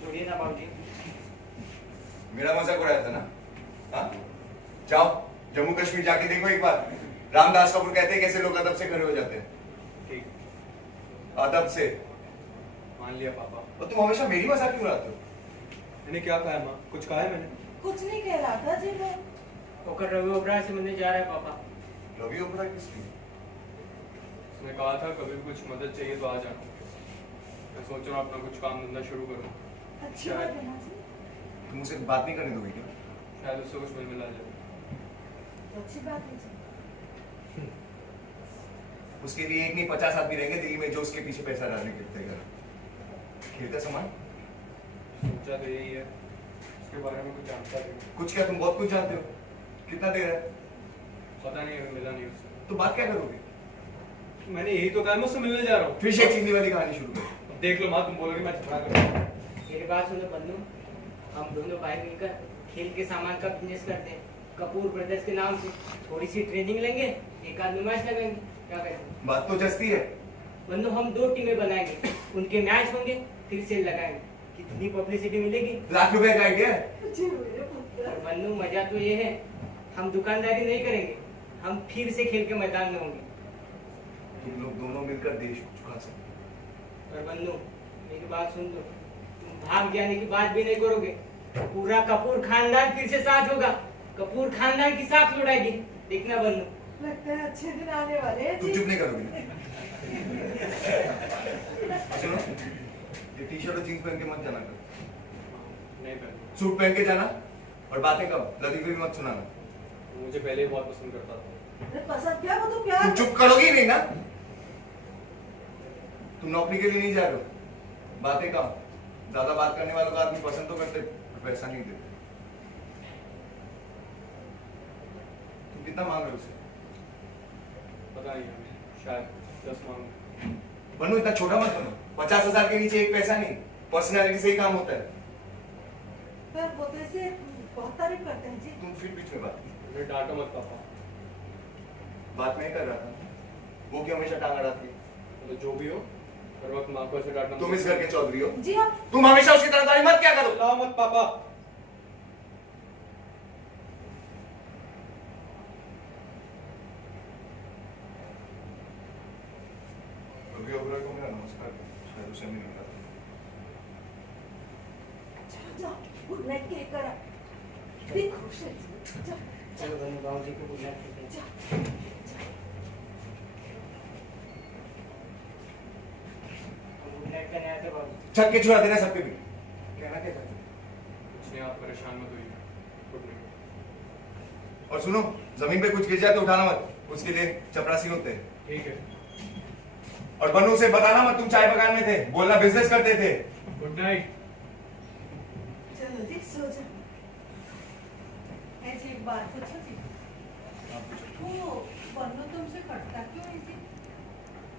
छोड़िए ना बाबूजी। मेरा मजाक उड़ाया था ना? हाँ, जाओ जम्मू कश्मीर जाके देखो एक बार। रामदास कपूर कहते हैं कैसे लोग अदब से खड़े हो जाते हैं। ठीक, अदब से। मान लिया पापा। और तुम हमेशा मेरी मजाक क्यों उड़ाते हो? मैंने क्या कहा है माँ? कुछ कहा है मैंने? कुछ नहीं कह रहा था जी वो। होकर रवि ओबराय से मिलने जा रहा है पापा। रवि ओबराय किस लिए? उसने कहा था कभी भी कुछ मदद चाहिए तो आ जाना। मैं सोच रहा हूँ अपना कुछ काम धंधा शुरू करूँ। अच्छी बात है ना जी। तुम मुझसे बात नहीं करने दोगे क्या? शायद उससे कुछ मिल मिला जाए। तो अच्छी बात है जी। उसके लिए एक नहीं 50 आदमी रहेंगे दिल्ली में जो उसके पीछे पैसा डालने के लिए। खेलता सामान सोचा तो यही है, उसके बारे में कुछ जानता नहीं। कुछ क्या, तुम बहुत कुछ जानते हो। कितना दे रहा है? पता नहीं, अगर मिला नहीं उससे तो बात क्या करोगे? मैंने यही तो कहा, मैं उससे मिलने जा रहा हूँ। फिर शेख चिंदी वाली कहानी शुरू करो। अब देख लो माँ, तुम बोलोगे मैं झगड़ा करूँ। मेरी बात सुनो बन्नू, हम दोनों भाई मिलकर खेल के सामान का बिजनेस करते हैं। कपूर ब्रदर्स के नाम से थोड़ी सी ट्रेनिंग लेंगे, एक आध मैच लगाएंगे। क्या कहते हैं? बात तो जस्ती है। बन्नू हम 2 टीमें बनाएंगे, उनके मैच होंगे, फिर सेल लगाएंगे। कितनी पब्लिसिटी मिलेगी? लाख रुपए का आइडिया है। जी मेरे पुत्र। और बन्नू मजा तो ये है, हम दुकानदारी नहीं करेंगे, हम फिर से खेल के मैदान में होंगे। तुम लोग दोनों मिलकर देश को चुका सकते। और बन्नू मेरी बात सुन लो, तुम भाग जाने की बात भी नहीं करोगे। पूरा कपूर खानदान फिर से साथ होगा, कपूर खानदान की साथ लुटाएगी। देखना बन्नू। लगता है अच्छे दिन आने वाले हैं तुम जी। चुप नहीं करोगे? सुनो, ये टी शर्ट और जींस पहन के मत जाना करो। नहीं पहन, सूट पहन के जाना और बातें करो, लतीफे भी मत सुनाना। मुझे पहले ही बहुत पसंद करता था। अरे पसंद क्या, वो तो प्यार। तुम चुप करोगी नहीं ना? तुम नौकरी के लिए नहीं जा रहे हो, बातें करो। ज्यादा बात करने वालों को आदमी पसंद तो करते, पैसा नहीं देते। तुम कितना मांग रहे हो उससे? पता नहीं, शायद 10 मांग। बनो इतना छोटा मत बनो। 50,000 के नीचे एक पैसा नहीं। पर्सनालिटी से ही काम होता है। पर वो तो ऐसे बहुत तारीफ करते हैं जी। तुम फिर बीच में बात मुझे डांटो मत पापा। बात नहीं कर रहा था। वो क्यों हमेशा टांग अड़ाती है? तो जो भी हो, हर वक्त माँ को ऐसे डांटना। तुम इस घर के चौधरी हो। जी हाँ। तुम हमेशा उसकी तरफदारी मत क्या करो। लाओ मत पापा। रवि ओबराय को मेरा नमस्कार। शायद उसे नहीं मिला था। चलो जाओ, गुड नाइट के करा। कितनी खुश है जी। जाओ, चलो बन्नू बाबूजी को गुड नाइट कहते हैं। जाओ। गुड नाइट कहने आते बाबूजी। छक्के छुड़ा देना सबके भी। कहना क्या चाहते हो? कुछ नहीं, आप परेशान मत होइए। Good night. और सुनो, जमीन पे कुछ गिर जाए तो उठाना मत, उसके लिए चपरासी होते हैं। ठीक है। और बनू से बताना मत तुम चाय बगान में थे, बोलना बिजनेस करते थे। Good night. चलो जी सो जाओ। है जी, एक बात पूछो जी। वो बन्नू तुमसे कटता क्यों है जी?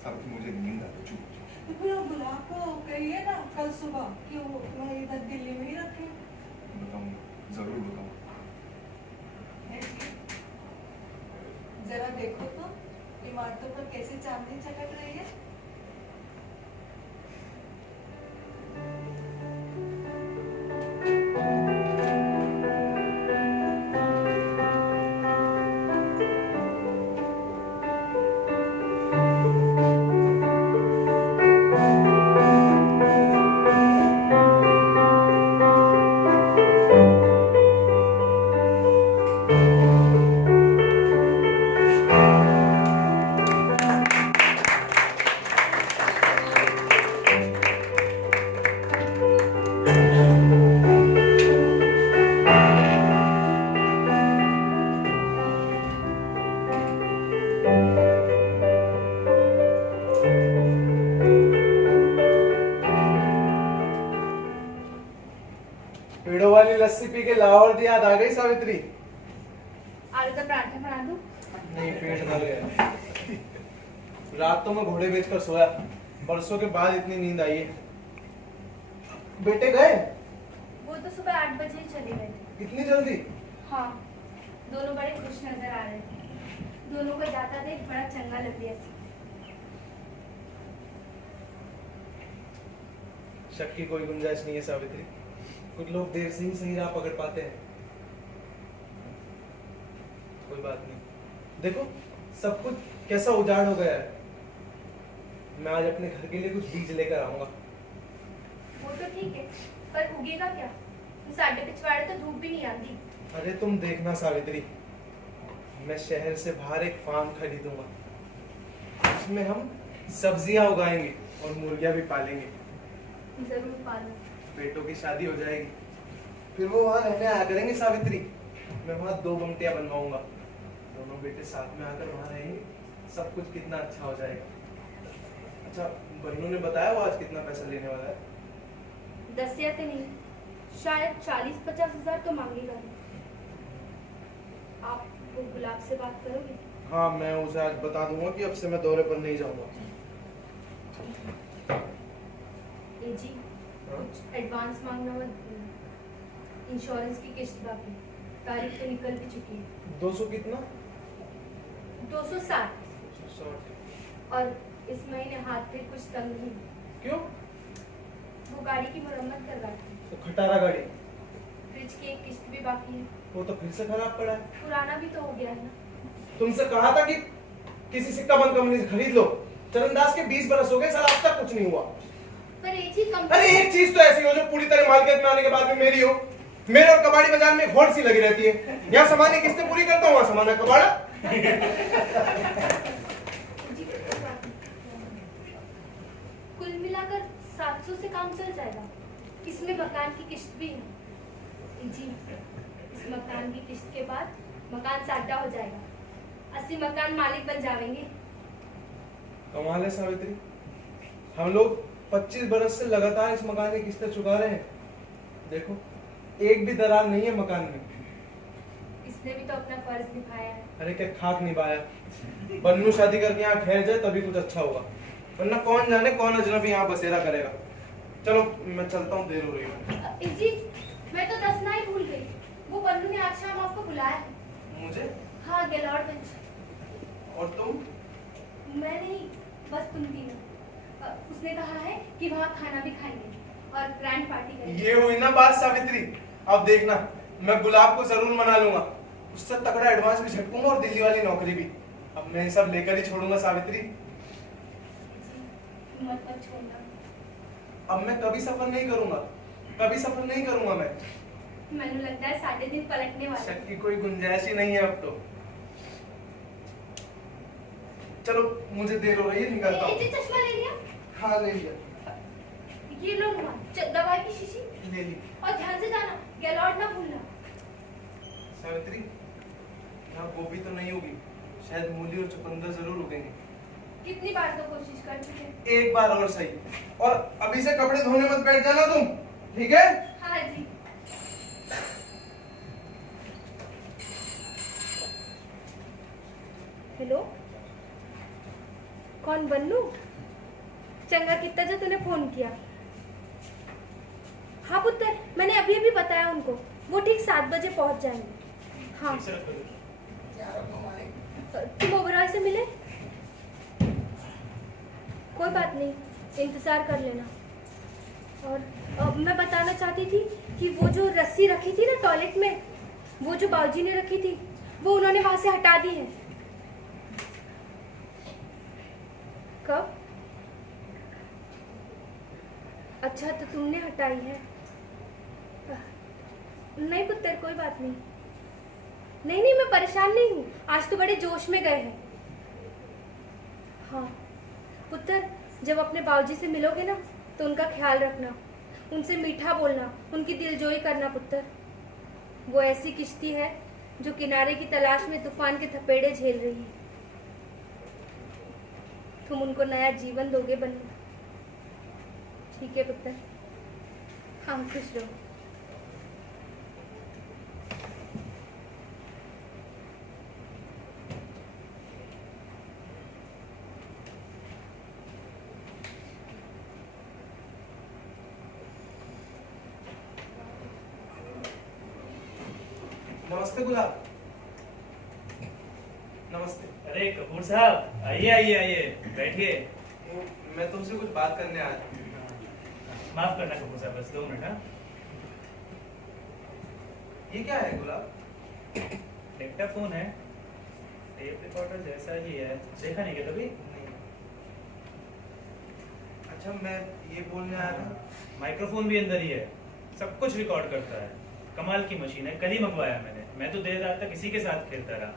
सब मुझे नींद आती, चुप। तो फिर वो गुलाब को कहिए ना कल सुबह कि वो तुम्हें इधर दिल्ली में ही रखे। बताऊंगा, जरूर बताऊंगा। है जी, जरा देखो तो इमारतों पर कैसे चांदनी चटक रही है। लस्सी पी के लाहौर की याद आ गई सावित्री? आलू का पराठा बना दूं? नहीं, पेट भर गया। रात तो मैं घोड़े बेचकर सोया, बरसों के बाद इतनी नींद आई है। बेटे गए? वो तो सुबह 8 बजे ही चले गए थे। इतनी जल्दी? हाँ, दोनों बड़े खुश नजर आ रहे थे। दोनों को जाता देख बड़ा चंगा लग गया सी। शक की कोई गुंजाइश नहीं है सावित्री। कुछ लोग देर से ही सही राह पकड़ पाते हैं। कोई बात नहीं, देखो सब कुछ कैसा उजाड़ हो गया है। मैं आज अपने घर के लिए कुछ बीज लेकर आऊंगा। वो तो ठीक है, पर उगेगा क्या? साढ़े पिछवाड़े तो धूप भी नहीं आती। अरे तुम देखना सावित्री, मैं शहर से बाहर एक फार्म खरीदूंगा। उसमें हम सब्जियां उगाएंगे और मुर्गियां भी पालेंगे। जरूर पालो। बेटों की शादी हो जाएगी, फिर वो वहां रहने आया करेंगे सावित्री। मैं वहां 2 बंटियां बनवाऊंगा, दोनों बेटे साथ में आकर वहां रहेंगे। सब कुछ कितना अच्छा हो जाएगा। अच्छा, बन्नू ने बताया वो आज कितना पैसा लेने वाला है? 10 या तो नहीं, शायद 40-50 हजार तो मांगेगा ही। आप वो गुलाब से बात करोगे? हाँ, मैं उसे आज बता दूंगा कि अब से मैं दौरे पर नहीं जाऊंगा। ए जी, एडवांस मांगना मत भूलना। इंश्योरेंस की किस्त बाकी, तारीख तो निकल भी चुकी है। 200 कितना? 260। 260। और इस महीने हाथ पे कुछ तंग नहीं। क्यों? वो गाड़ी की मरम्मत कर रहा था। तो खटारा गाड़ी? फ्रिज की एक किस्त भी बाकी है। वो तो फिर से खराब पड़ा है। पुराना भी तो हो गया है ना। तुमसे कहा था कि किसी सिक्का बंद कंपनी से खरीद लो। चरणदास के 20 बरस हो गए सर, आज तक कुछ नहीं हुआ। पर एक ही अरे एक चीज तो ऐसी हो जो पूरी तरह मार्केट में आने के बाद में मेरी हो। मेरे और कबाड़ी बाजार में घोड़ सी लगी रहती है। यहाँ सामान की किस्तें पूरी करता हूँ, वहाँ सामान है कबाड़ा। कुल मिलाकर 700 से काम चल जाएगा। इसमें मकान की किस्त भी है। जी, इस मकान की किस्त के बाद मकान सादा हो जाएगा। 80 मकान मालिक बन जाएंगे। कमाल है सावित्री, हम लोग 25 बरस से लगातार इस मकान की किस्तें चुका रहे हैं। देखो, एक भी दरार नहीं है मकान में। इसने भी तो अपना फर्ज निभाया है। अरे क्या खाक निभाया। बन्नू शादी करके यहाँ ठहर जाए तभी कुछ अच्छा होगा, वरना कौन जाने कौन अजनबी यहाँ बसेरा करेगा। चलो मैं चलता हूँ, देर हो रही है। जी, मैं तो दसना ही भूल गई। वो बन्नू ने आज शाम आपको बुलाया है। मुझे? हाँ, गैलॉर्डगंज। और तुम? मैं नहीं, बस तुम तीनों। उसने कहा है कि वहाँ खाना भी खाएंगे और ग्रैंड पार्टी करेंगे। ये हुई ना बात सावित्री। अब देखना, मैं गुलाब को जरूर मना लूंगा। उससे तगड़ा एडवांस भी झटकूंगा और दिल्ली वाली नौकरी भी। अब मैं सब लेकर ही छोड़ूंगा सावित्री। मत छोड़ना। अब मैं कभी सफर नहीं करूंगा, कभी सफर नहीं करूंगा मैं। मैंने लगता है 7.5 दिन पलटने वाला। शक की कोई गुंजाइश ही नहीं है अब तो। चलो मुझे देर हो रही है, निकलता हूँ। चश्मा ले लिया? हाँ ले लिया। ये लो रुमाल, दवाई की शीशी ले ली। और ध्यान से जाना, गैलॉर्ड ना भूलना। सावित्री, यहाँ गोभी तो नहीं होगी, शायद मूली और चुकंदर जरूर उगेंगे। कितनी बार तो कोशिश कर चुके। एक बार और सही। और अभी से कपड़े धोने मत बैठ जाना तुम, ठीक है? हाँ जी। हेलो, कौन? बन्नू? चंगा कितना जो तूने फोन किया। हाँ पुत्र, मैंने अभी अभी बताया उनको, वो ठीक 7 बजे पहुंच जाएंगे। हाँ, तुम ओबरॉय से मिले? कोई बात नहीं, इंतजार कर लेना। और मैं बताना चाहती थी कि वो जो रस्सी रखी थी ना टॉयलेट में, वो जो बाबूजी ने रखी थी, वो उन्होंने वहां से हटा दी है। कब? अच्छा, तो तुमने हटाई है? नहीं पुत्र, कोई बात नहीं। नहीं नहीं, मैं परेशान नहीं हूँ, आज तो बड़े जोश में गए हैं। हाँ पुत्र, जब अपने बाबूजी से मिलोगे ना तो उनका ख्याल रखना, उनसे मीठा बोलना, उनकी दिलजोई करना पुत्र। वो ऐसी किश्ती है जो किनारे की तलाश में तूफान के थपेड़े झेल रही है। तुम उनको नया जीवन दोगे बन्नू। ठीक है पुत्र? हाँ, खुश रहो। नमस्ते गुलाब। नमस्ते। अरे कपूर साहब, आइए आइए आइए, बैठिए। मैं तुमसे कुछ बात करने आया था। माफ करना कपूर साहब, बस 2 मिनट। हाँ, ये क्या है गुलाब? डिक्टाफोन है, टेप रिकॉर्डर जैसा ही है, देखा नहीं क्या कभी? नहीं। अच्छा, मैं ये बोलने आया था, माइक्रोफोन भी अंदर ही है, सब कुछ रिकॉर्ड करता है। कमाल की मशीन है, कल ही मंगवाया मैंने। मैं तो देर रात तक इसी के साथ खेलता रहा।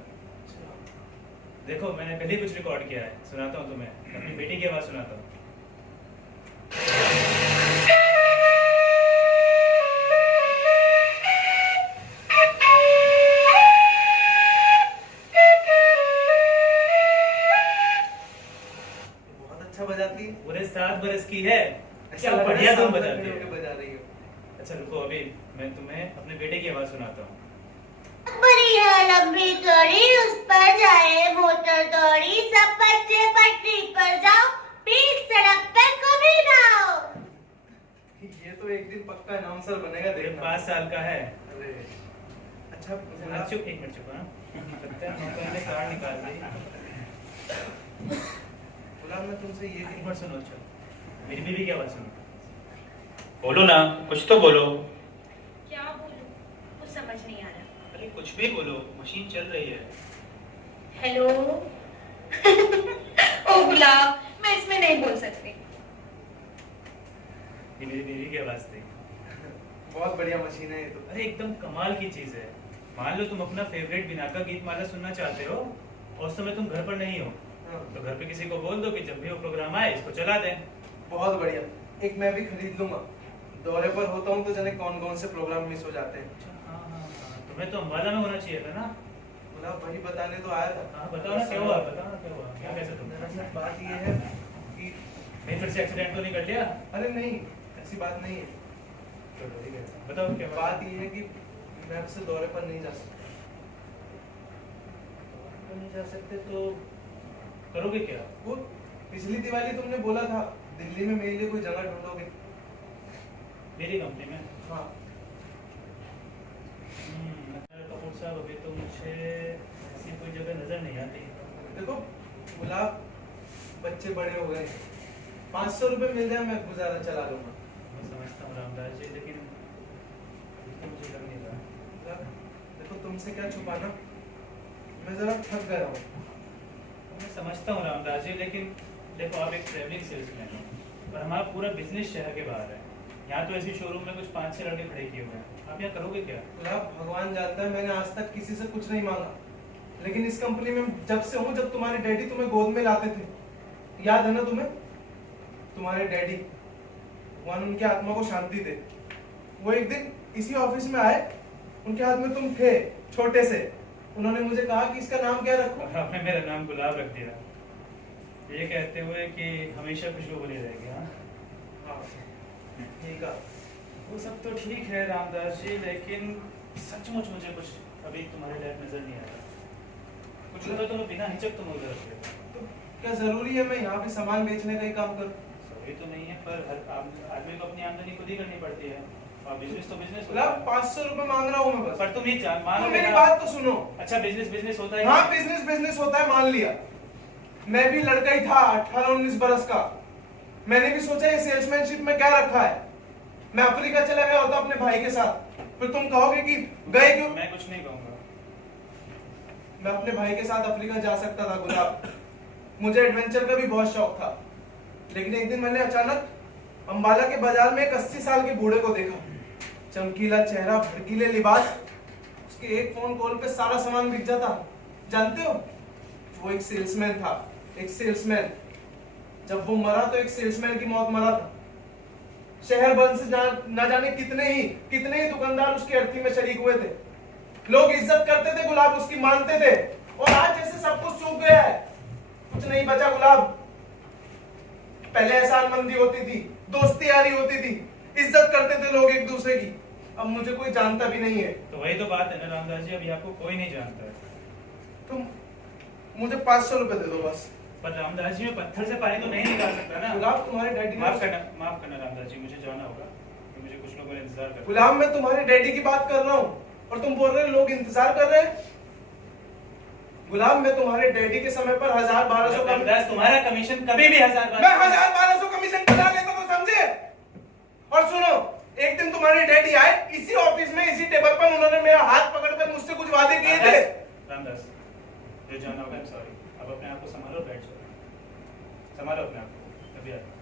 देखो, मैंने कल ही कुछ रिकॉर्ड किया है, सुनाता हूँ तुम्हें। अपनी बेटी की आवाज सुनाता हूँ। बहुत अच्छा बजाती है। पूरे 7 बरस की है, ऐसा क्या लग रहा है बढ़िया तुम सामने बजाते खड़े होके हो। बजा रही हो। अच्छा रुको, अभी मैं तुम्हें अपने बेटे की आवाज सुनाता हूँ। बड़ी है लंबी चौड़ी, उस पर जाए मोटर दौड़ी, सब बच्चे पटरी पर जाओ, बीच सड़क पे कभी ना आओ। ये तो एक दिन पक्का अनाउंसर बनेगा, ये देखना। 5 साल का है। अरे अच्छा हाँ, चुप, 1 मिनट चुप। हाँ, लगता है नौकर ने कार्ड निकाल दी। गुलाब, मैं तुमसे ये 1 मिनट सुनो। अच्छा, मेरी बीवी की आवाज सुनो। बोलो ना, कुछ तो बोलो। क्या बोलूं, कुछ समझ नहीं आ रहा। अरे कुछ भी बोलो, मशीन चल रही है। हेलो। ओ गुलाब, मैं इसमें नहीं बोल सकती। ये मेरी बीवी की आवाज थी। बहुत बढ़िया मशीन है ये तो। अरे एकदम कमाल की चीज है। मान लो तुम अपना फेवरेट बिना का गीत माला सुनना चाहते हो और उस समय तुम घर पर नहीं हो, हाँ। तो घर पे किसी को बोल दो कि जब भी वो प्रोग्राम आए इसको चला दें। बहुत बढ़िया। एक मैं भी खरीद लूंगा। दौरे पर होता हूँ तो जाने कौन कौन से प्रोग्राम मिस हो जाते हैं। अच्छा, हाँ हाँ हाँ, तुम्हें तो अम्बाला में होना चाहिए था ना। गुलाब, वही बताने तो आया था। हाँ, बताओ ना क्या हुआ, बताओ ना क्या हुआ, क्या कैसे तुम। दरअसल बात ये है कि नहीं, फिर से एक्सीडेंट तो नहीं कर लिया? अरे नहीं, ऐसी बात नहीं है। चलो ठीक है, बताओ क्या बात ये है कि मैं आपसे दौरे पर नहीं जा सकता। तो नहीं जा सकते तो करोगे क्या? वो पिछली दिवाली तुमने बोला था दिल्ली में मेरे लिए कोई जगह ढूंढोगे। मेरी कंपनी में? हाँ। कपूर साहब, अभी तो मुझे ऐसी कोई जगह नजर नहीं आती। देखो गुलाब, बच्चे बड़े हो गए, 500 रुपए मिल जाए मैं गुजारा चला लूंगा। मैं समझता हूँ रामदास जी, लेकिन तो मुझे लग नहीं रहा। देखो तुमसे क्या छुपाना, मैं जरा थक गया हूँ। मैं समझता हूँ रामदास जी, लेकिन देखो आप एक ट्रैवलिंग सेल्समैन हो और हमारा पूरा बिजनेस शहर के बाहर है। यहाँ तो ऐसी शोरूम में कुछ 5-6 लड़के खड़े किए हुए हैं, आप यहाँ करोगे क्या? गुलाब, भगवान जानता है मैंने आज तक किसी से कुछ नहीं मांगा, लेकिन इस कंपनी में जब से हूँ, जब तुम्हारे डैडी तुम्हें गोद में लाते थे, याद है ना तुम्हें? तुम्हारे डैडी, भगवान उनकी आत्मा को शांति दे, वो एक दिन इसी ऑफिस में आए, उनके हाथ में तुम थे छोटे से, उन्होंने मुझे कहा कि इसका नाम क्या रखो। आपने मेरा नाम गुलाब रख दिया, ये कहते हुए कि हमेशा खुशबू बनी रहेगी। हाँ, ठीक है। वो सब तो ठीक है रामदास जी, लेकिन सचमुच मुझे कुछ अभी तुम्हारे लायक नजर नहीं आ रहा। कुछ होता तो मैं बिना हिचक तुम उधर रख लेता। तो क्या जरूरी है मैं यहाँ पे सामान बेचने का ही काम करूँ? सही तो नहीं है, पर हर आदमी को अपनी आमदनी खुद ही करनी पड़ती है। और बिजनेस तो बिजनेस होता है। 500 रुपए मांग रहा हूँ मैं बस। पर तुम ही जान मानो, मेरी बात तो सुनो। अच्छा, बिजनेस बिजनेस होता है। हाँ, बिजनेस बिजनेस होता है, मान लिया। मैं भी लड़का ही था, 18-19 बरस का। मैंने भी सोचा ये सेल्समैनशिप में क्या रखा है। मैं अफ्रीका चला गया होता अपने भाई के साथ, फिर तुम कहोगे कि गए क्यों? मैं कुछ नहीं कहूंगा। मैं अपने भाई के साथ अफ्रीका जा सकता था गुलाब, मुझे एडवेंचर का भी बहुत शौक था, लेकिन एक दिन मैंने अचानक अंबाला के बाजार में एक 80 साल के बूढ़े को देखा। चमकीला चेहरा, भड़कीले लिबास, उसके एक फोन कॉल पे सारा सामान बिक जाता। जानते हो, वो एक सेल्समैन था, एक सेल्समैन। जब वो मरा तो एक सेल्समैन की मौत मरा था। शहर बंद से न जाने कितने ही दुकानदार उसकी अर्थी में शरीक हुए थे। लोग इज्जत करते थे गुलाब, उसकी मानते थे, और आज जैसे सब कुछ सूख गया है, कुछ नहीं बचा गुलाब। पहले एहसानमंदी होती थी, दोस्ती यारी होती थी, इज्जत करते थे लोग एक दूसरे की। अब मुझे कोई जानता भी नहीं है। तो वही तो बात है ना रामदास जी, अभी आपको कोई नहीं जानता है। तुम मुझे 500 रुपए दे दो बस। पर रामदास जी, मैं पत्थर से पानी तो नहीं निकाल सकता ना। गुलाब, तुम्हारे डैडी माफ करना रामदास जी, मुझे जाना होगा, तो मुझे कुछ लोगों ने इंतजार कर। गुलाब, मैं तुम्हारे डैडी की बात कर रहा हूँ। और तुम बोल रहे हो लोग इंतजार कर रहे हैं। गुलाम, मैं तुम्हारे डैडी के समय पर 1000-1200 का तुम्हारा कमीशन कभी भी 1000 मैं 1000-1200 कमीशन बना लेता तो समझे। और सुनो, एक दिन तुम्हारे डैडी आए इसी ऑफिस में, इसी टेबल पर, उन्होंने मेरा हाथ पकड़कर मुझसे कुछ वादे किए थे। रामदास, जो जाना होगा, सॉरी, अब अपने आप को संभालो, बैठ जाओ, संभालो अपने आप को, अभी आता।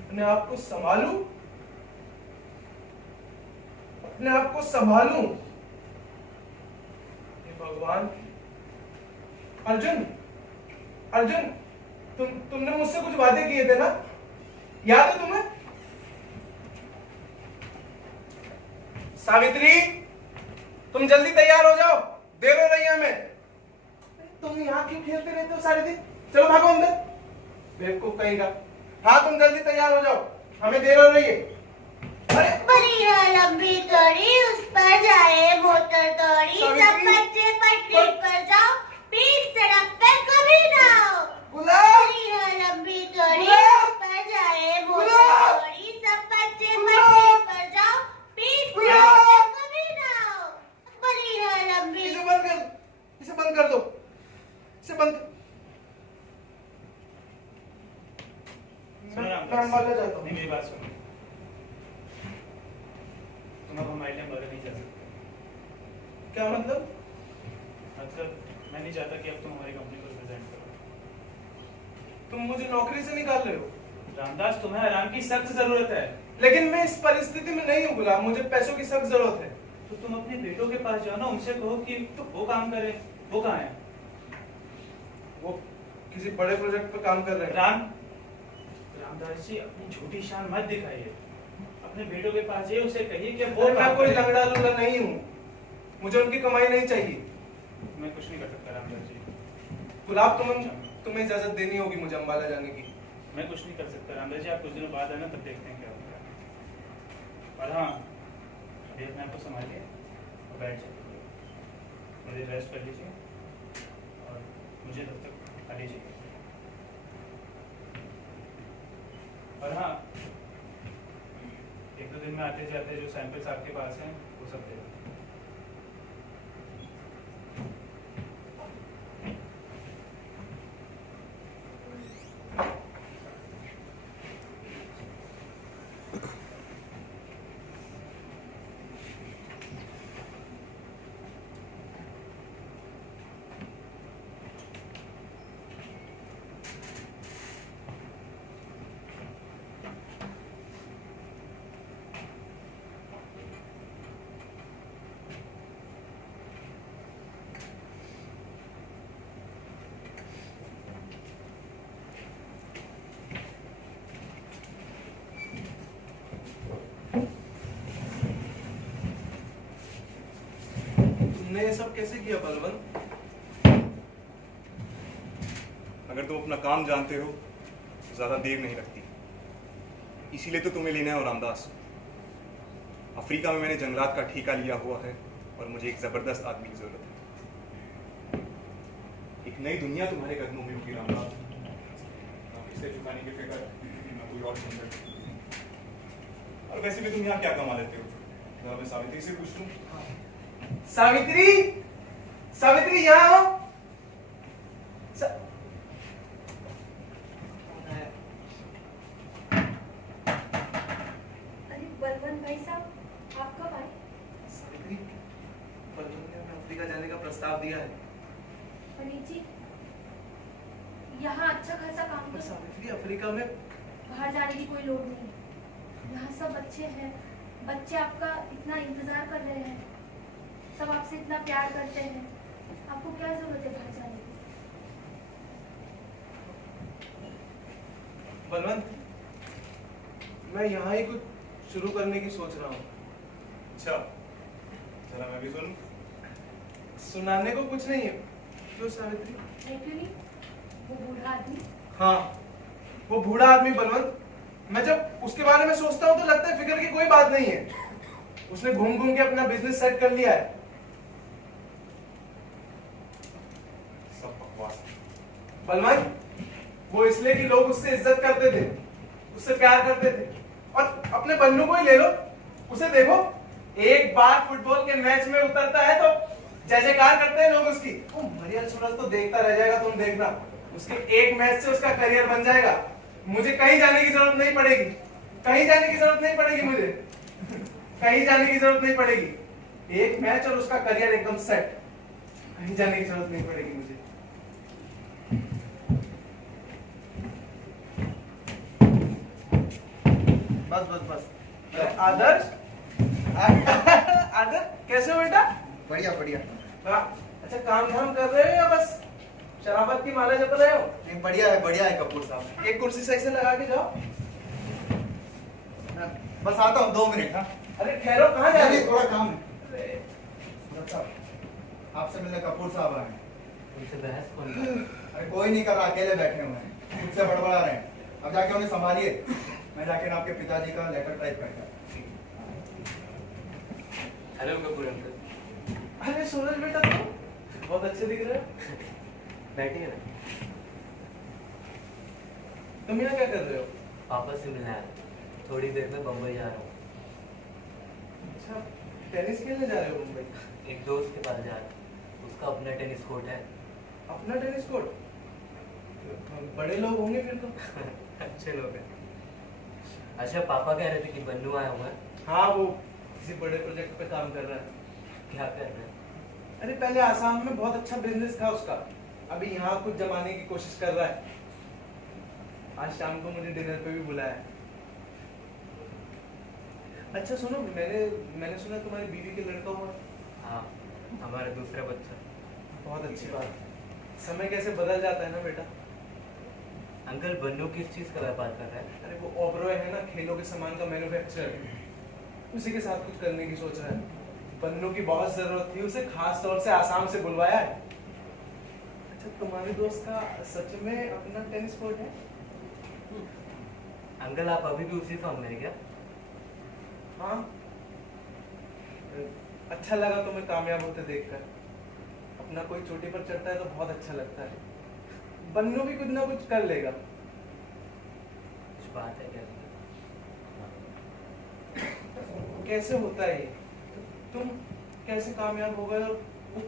अपने आप को संभालूं, अपने आप को संभालूं। हे भगवान। अर्जुन, अर्जुन, तुमने मुझसे कुछ वादे किए थे ना, याद है तुम्हें? सावित्री, तुम जल्दी तैयार हो जाओ, देर हो रही है हमें। तुम यहाँ क्यों खेलते रहते हो सारे दिन? चलो भागो अंदर, बेवकूफ कहीं का। हाँ, तुम जल्दी तैयार हो जाओ, हमें देर हो रही है। अरे बड़ी है लंबी कड़ी, उस पर जाए मोटर दौड़ी, सब बच्चे पटरी पर जाओ, बीच सड़क पे कभी ना आओ। बड़ी है लंबी कड़ी, उस पर जाए मोटर दौड़ी, सब बच्चे पटरी पर जाओ, बीच सड़क पे कभी ना आओ। बड़ी है लंबी। इसे बंद कर, इसे बंद कर दो, इसे बंद। नहीं, मेरी बात सुनो, तुम अब हमारे टाइम बाहर नहीं जा सकते। क्या मतलब? मैं नहीं चाहता कि अब तुम हमारी कंपनी को रिप्रेजेंट करो। तुम मुझे नौकरी से निकाल रहे हो? रामदास, तुम्हें आराम की सख्त जरूरत है। लेकिन मैं इस परिस्थिति में नहीं हूँ गुलाम, मुझे पैसों की सख्त जरूरत है। तो तुम अपने बेटों के पास जाओ ना, उनसे कहो कि तो वो काम करे। वो कहाँ है? वो किसी बड़े प्रोजेक्ट पर काम कर रहे हैं। रामदास जी, अपनी झूठी शान मत दिखाइए। अपने बेटों के पास जाइए, उसे कहिए कि वो मैं कोई लंगड़ा लुंगड़ा नहीं हूँ, मुझे उनकी कमाई नहीं चाहिए। मैं कुछ नहीं कर सकता रामदास जी। गुलाब, तुम्हें इजाजत देनी होगी मुझे अंबाला जाने की। मैं कुछ नहीं कर सकता रामदास जी, आप कुछ दिनों बाद आना, तब देखते हैं क्या होगा। और हाँ, अभी अपने आप को संभालिए और बैठ जाइए, मुझे रेस्ट कर लीजिए और मुझे तब तक आ लीजिए। और हाँ, 1-2 दिन में आते जाते जो सैंपल्स आपके पास हैं वो सब दे दो। तुमने ये सब कैसे किया बलवंत? अगर तुम अपना काम जानते हो तो ज्यादा देर नहीं लगती। इसीलिए तो तुम्हें लेना है रामदास। अफ्रीका में मैंने जंगलात का ठेका लिया हुआ है और मुझे एक जबरदस्त आदमी की जरूरत है। एक नई दुनिया तुम्हारे कदमों में होगी रामदास। इसे चुकाने की फिक्र मैं कोई और नहीं करता। और वैसे भी तुम यहाँ क्या कमा लेते हो? मैं सावित्री से पूछ लूं। सावित्री, सावित्री यहाँ आओ। अरे बलवंत भाई साहब, आप कब आए? सावित्री, बलवंत ने हमें अफ्रीका जाने का प्रस्ताव दिया है। अनिल जी, यहाँ अच्छा खासा काम तो। सावित्री, अफ्रीका में बाहर जाने की कोई लोड़ नहीं। यहाँ सब अच्छे हैं, बच्चे आपका इतना इंतजार कर रहे हैं, सब आपसे इतना प्यार करते हैं, आपको क्या जरूरत है बाहर जाने की? बलवंत, मैं यहाँ ही कुछ शुरू करने की सोच रहा हूँ। अच्छा, जरा मैं भी सुनूं। सुनाने को कुछ नहीं है। क्यों सावित्री? क्यों नहीं? वो बूढ़ा आदमी। हाँ, वो बूढ़ा आदमी बलवंत, मैं जब उसके बारे में सोचता हूँ तो लगता है फिक्र की कोई बात नहीं है। उसने घूम घूम के अपना बिजनेस सेट कर लिया है। सब बकवास। बलवंत, वो इसलिए कि लोग उससे इज्जत करते थे, उससे प्यार करते थे। और अपने बन्नू को ही ले लो, उसे देखो, एक बार फुटबॉल के मैच में उतरता है तो जय जयकार करते हैं लोग उसकी। वो मरियल सूरज तो देखता रह जाएगा, तुम देखना, उसके एक मैच से उसका करियर बन जाएगा। मुझे कहीं जाने की जरूरत नहीं पड़ेगी, कहीं जाने की जरूरत नहीं पड़ेगी, मुझे कहीं जाने की जरूरत नहीं पड़ेगी। एक मैच और उसका करियर एकदम सेट, कहीं जाने की जरूरत नहीं पड़ेगी मुझे। बस बस बस। आदर्श आदर्श कैसे हो बेटा? बढ़िया बढ़िया। अच्छा, काम धाम कर रहे हो या बस शराबत की माला जप रहे हो? नहीं, बढ़िया है कपूर साहब। एक कुर्सी सही से लगा के जाओ। बस आता हूँ 2 मिनट। हाँ, अरे ठहरो, कहाँ जा रहे हो? थोड़ा काम है। सूरज साहब, आपसे मिलने कपूर साहब आए हैं। उनसे बहस कौन कर रहा है? अरे कोई नहीं कर रहा, अकेले बैठे हुए हैं, मुझसे बड़बड़ा रहे हैं। अब जाके उन्हें संभालिए, मैं जाके ना आपके पिताजी का लेटर टाइप करता हूँ। Hello Kapoor uncle. अरे सूरज बेटा, तुम बहुत अच्छे दिख रहे हो। बैठिए ना। तुम यहाँ क्या कर रहे हो? पापा से मिलने आया, थोड़ी देर में बम्बई जा रहा हूँ। अच्छा, टेनिस खेलने जा रहे हो मुंबई? एक दोस्त के पास जा रहा हूँ, उसका अपना टेनिस कोर्ट है। अपना टेनिस कोर्ट? बड़े लोग होंगे फिर तो। अच्छे लोग हैं। अच्छा, पापा कह रहे थे कि बन्नू आया हुआ है। हाँ, वो किसी बड़े प्रोजेक्ट पे काम कर रहा है। क्या कर रहे हैं? अरे पहले आसाम में बहुत अच्छा बिजनेस था उसका, अभी यहाँ कुछ जमाने की कोशिश कर रहा है। आज शाम को मुझे डिनर पे भी बुलाया है। अच्छा सुनो, मैंने सुना तुम्हारी बीवी के लड़का हुआ। हाँ, हमारा दूसरा बच्चा। बहुत अच्छी बात। समय कैसे बदल जाता है ना बेटा। अंकल, बन्नू किस चीज का व्यापार कर रहा है? अरे वो ओबरॉय है ना, खेलों के सामान का मैन्युफैक्चरर, उसी के साथ कुछ करने की सोच रहा है। बन्नू की बहुत जरूरत थी, उसे खास तौर से आसाम से बुलवाया है। अच्छा, तुम्हारे दोस्त का सच में अपना टेनिस कोर्ट है? अंकल, आप अभी भी उसी फॉर्म में हैं क्या? हाँ, अच्छा लगा तुम्हें कामयाब होते देखकर। अपना कोई चोटी पर चढ़ता है तो बहुत अच्छा लगता है। बन्नू भी कुछ ना कुछ कर लेगा। कुछ बात है क्या? कैसे होता है ये? तुम कैसे कामयाब हो गए और वो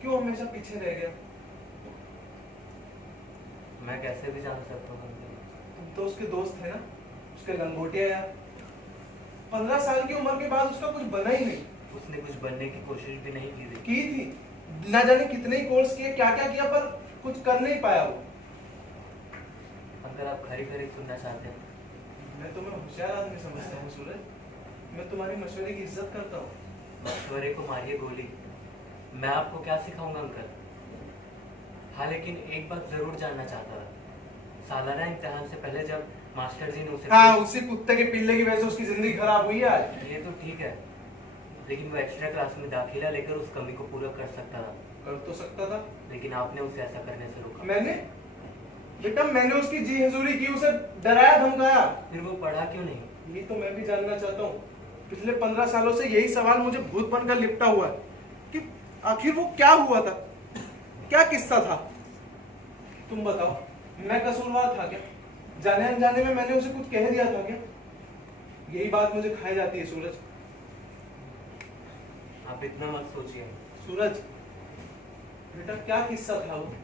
क्यों हमेशा पीछे रह गया? मैं कैसे भी जान सकता हूँ अंकल। तुम तो उसके दोस्त है ना, उसके लंगोटिया यार। 15 साल की उम्र के बाद उसका कुछ बना ही नहीं। उसने कुछ बनने की कोशिश भी नहीं की की थी, ना जाने कितने ही कोर्स किए, क्या क्या किया, पर कुछ कर नहीं पाया वो। अंकल, आप खरी खरी सुनना चाहते हैं? मैं तुम्हें होशियार आदमी समझता हूँ सूरज, मैं तुम्हारी मशवरे की इज्जत करता हूँ। मशवरे को मारिए गोली, मैं आपको क्या सिखाऊंगा अंकल। हाँ, लेकिन एक बात जरूर जानना चाहता था। सालाना इम्तिहान से पहले जब मास्टर जी ने उसे हाँ, उसी कुत्ते के पिल्ले की वजह से उसकी जिंदगी खराब हुई है आज। ये तो ठीक है, लेकिन वो एक्स्ट्रा क्लास में दाखिला लेकर उस कमी को पूरा कर सकता था। कर तो सकता था, लेकिन आपने उसे ऐसा करने से रोका। मैंने बेटा, मैंने उसकी जी हजूरी की, उसे डराया धमकाया। फिर वो पढ़ा क्यों नहीं? ये तो मैं भी जानना चाहता हूँ। पिछले 15 सालों से यही सवाल मुझे भूत बनकर लिपटा हुआ है कि आखिर वो क्या हुआ था, क्या किस्सा था। तुम बताओ, मैं कसूरवार था क्या? जाने अनजाने में मैंने उसे कुछ कह दिया था क्या? यही बात मुझे खाई जाती है सूरज। आप इतना मत सोचिए। सूरज बेटा, क्या किस्सा था वो?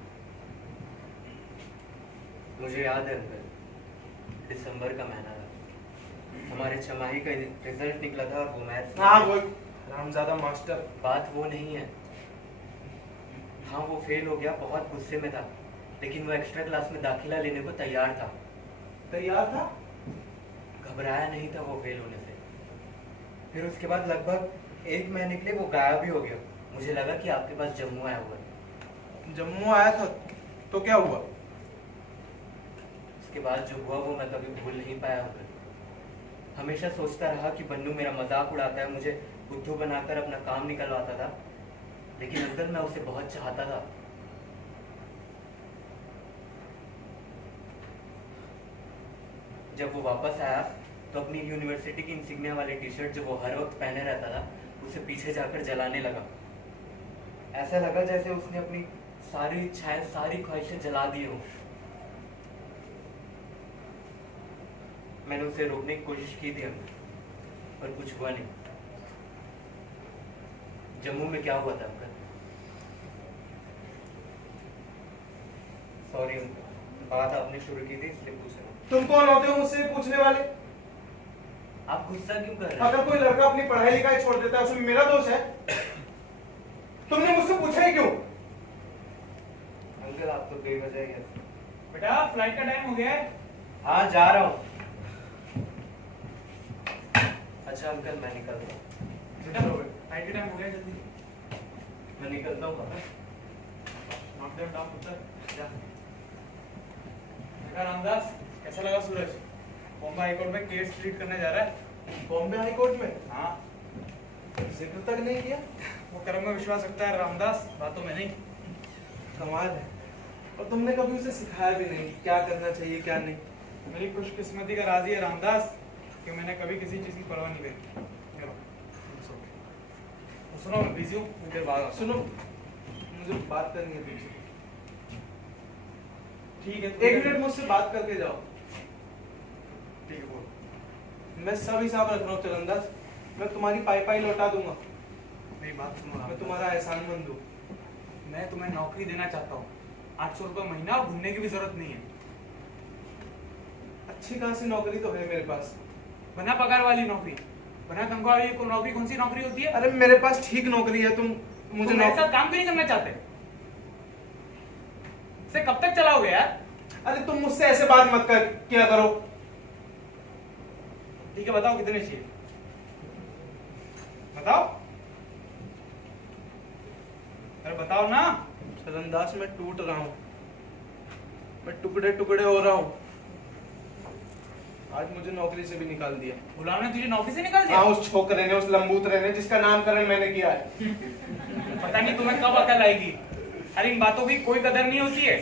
मुझे याद है अंकल, दिसंबर का महीना था, हमारे छमाही का रिजल्ट निकला था और वो मैथ्स। हाँ, वो रामजादा मास्टर। बात वो नहीं है। हाँ, वो फेल हो गया, बहुत गुस्से में था, लेकिन वो एक्स्ट्रा क्लास में दाखिला लेने को तैयार था। तैयार था? घबराया नहीं था वो फेल होने से। फिर उसके बाद लगभग 1 महीने के लिए वो गायब ही हो गया। मुझे लगा कि आपके पास जम्मू आया हुआ है। जम्मू आया था तो क्या हुआ? उसके बाद जो हुआ वो मैं कभी भूल नहीं पाया अंकल। हमेशा सोचता रहा कि बन्नू मेरा मजाक उड़ाता है, मुझे बुद्धू बनाकर अपना काम निकलवाता था, लेकिन अंकल मैं उसे बहुत चाहता था। जब वो वापस आया तो अपनी यूनिवर्सिटी की इंसिग्निया वाली टी-शर्ट जो वो हर वक्त पहने रहता था, उसे पीछे जाकर जलाने लगा। ऐसा लगा जैसे उसने अपनी सारी इच्छाएं, सारी ख्वाहिशें जला दी हो। मैंने उसे रोकने की कोशिश की थी अंकल, पर कुछ हुआ नहीं। जम्मू में क्या हुआ था अंकल? सॉरी अंकल, बात आपने शुरू की थी इसलिए पूछ रहा हूँ। तुम कौन होते हो मुझसे पूछने वाले? आप गुस्सा क्यों कर रहे हैं? अगर कोई लड़का अपनी पढ़ाई लिखाई छोड़ देता है उसमें मेरा दोष है? तुमने मुझसे पूछा ही क्यों? अंकल आप तो बेवजह ही हैं। बेटा फ्लाइट का टाइम हो गया है। हाँ जा रहा हूँ। अच्छा अंकल मैं निकलता हूँ। बेटा फ्लाइट का टाइम हो गया, जल्दी मैं निकलता हूँ पापा। नॉक देम डाउन पुत्र, जा। बेटा रामदास, कैसा लगा सूरज? बॉम्बे हाई कोर्ट में केस ट्रीट करने जा रहा है। बॉम्बे हाई कोर्ट में? हाँ। जिक्र तक नहीं किया? वो कर्म में विश्वास रखता है रामदास, बातों में नहीं। कमाल है। और तुमने कभी उसे सिखाया भी नहीं क्या करना चाहिए क्या नहीं। मेरी खुशकिस्मती का राज ही है रामदास कि मैंने कभी किसी चीज की परवाह नहीं करी। सुनो मैं बिजी हूँ, मुझे बाद सुनो, मुझे बात करनी है तुमसे। ठीक है 1 मिनट मुझसे बात करके जाओ। ठीक है बोल। मैं सब हिसाब रख रहा हूँ चरणदास, मैं तुम्हारी पाई लौटा दूंगा। मेरी बात सुनो मैं रामदास। तुम्हारा एहसानमंद हूँ। मैं तुम्हें नौकरी देना चाहता हूँ, 800 रुपये महीना, और घूमने की भी जरूरत नहीं है। अच्छी खासी नौकरी तो है मेरे पास। बिना पगार वाली नौकरी, बिना तनख्वाह वाली नौकरी कौन सी नौकरी होती है? अरे मेरे पास ठीक नौकरी है। तुम मुझे तुम मेरे साथ काम क्यों नहीं करना चाहते? इसे कब तक चलाओगे यार? अरे तुम मुझसे ऐसे बात मत कर किया करो। ठीक है बताओ कितने चाहिए, बताओ। अरे बताओ ना। चरणदास मैं टूट रहा हूँ, मैं टुकड़े टुकड़े हो रहा हूँ। आज मुझे नौकरी से भी निकाल दिया। गुलाम ने तुझे नौकरी से निकाल दिया? हाँ, उस छोकरे ने, उस लंबूतरे ने जिसका नामकरण मैंने किया है। पता नहीं तुम्हें कब अकल आएगी। अरे इन बातों की कोई कदर नहीं होती है।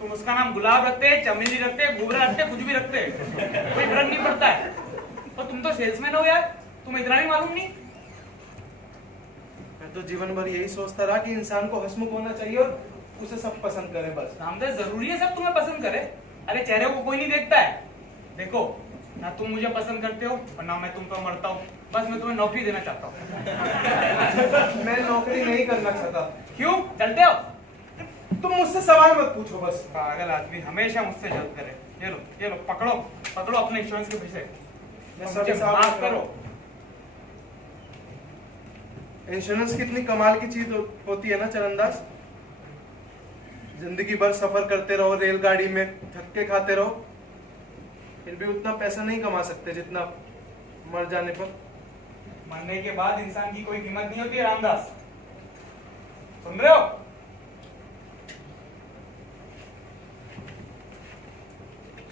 तुम उसका नाम गुलाब रखते, चमेली रखते, गुबरा रखते, कुछ भी रखते, कोई फर्क नहीं पड़ता है। और तुम तो सेल्समैन हो यार, तुम्हें इतना भी मालूम नहीं? मैं तो जीवन भर यही सोचता रहा कि इंसान को हंसमुख होना चाहिए और उसे सब पसंद करे बस। रामदास जरूरी है सब तुम्हें पसंद करे? अरे चेहरे को कोई नहीं देखता है। देखो ना तुम मुझे पसंद करते हो और ना मैं तुम पर मरता हूँ। बस मैं तुम्हें नौकरी देना चाहता हूँ। मैं नौकरी नहीं करना चाहता। क्यों चलते हो? तुम मुझसे सवाल मत पूछो बस। पागल आदमी हमेशा मुझसे जल्द करे। ये लो पकड़ो पकड़ो अपने इंश्योरेंस के पैसे। मुझे माफ करो। इंश्योरेंस कितनी कमाल की चीज होती है ना चरणदास। जिंदगी भर सफर करते रहो रेलगाड़ी में, धक्के खाते रहो, फिर भी उतना पैसा नहीं कमा सकते जितना मर जाने पर। मरने के बाद इंसान की कोई कीमत नहीं होती रामदास, सुन रहे हो?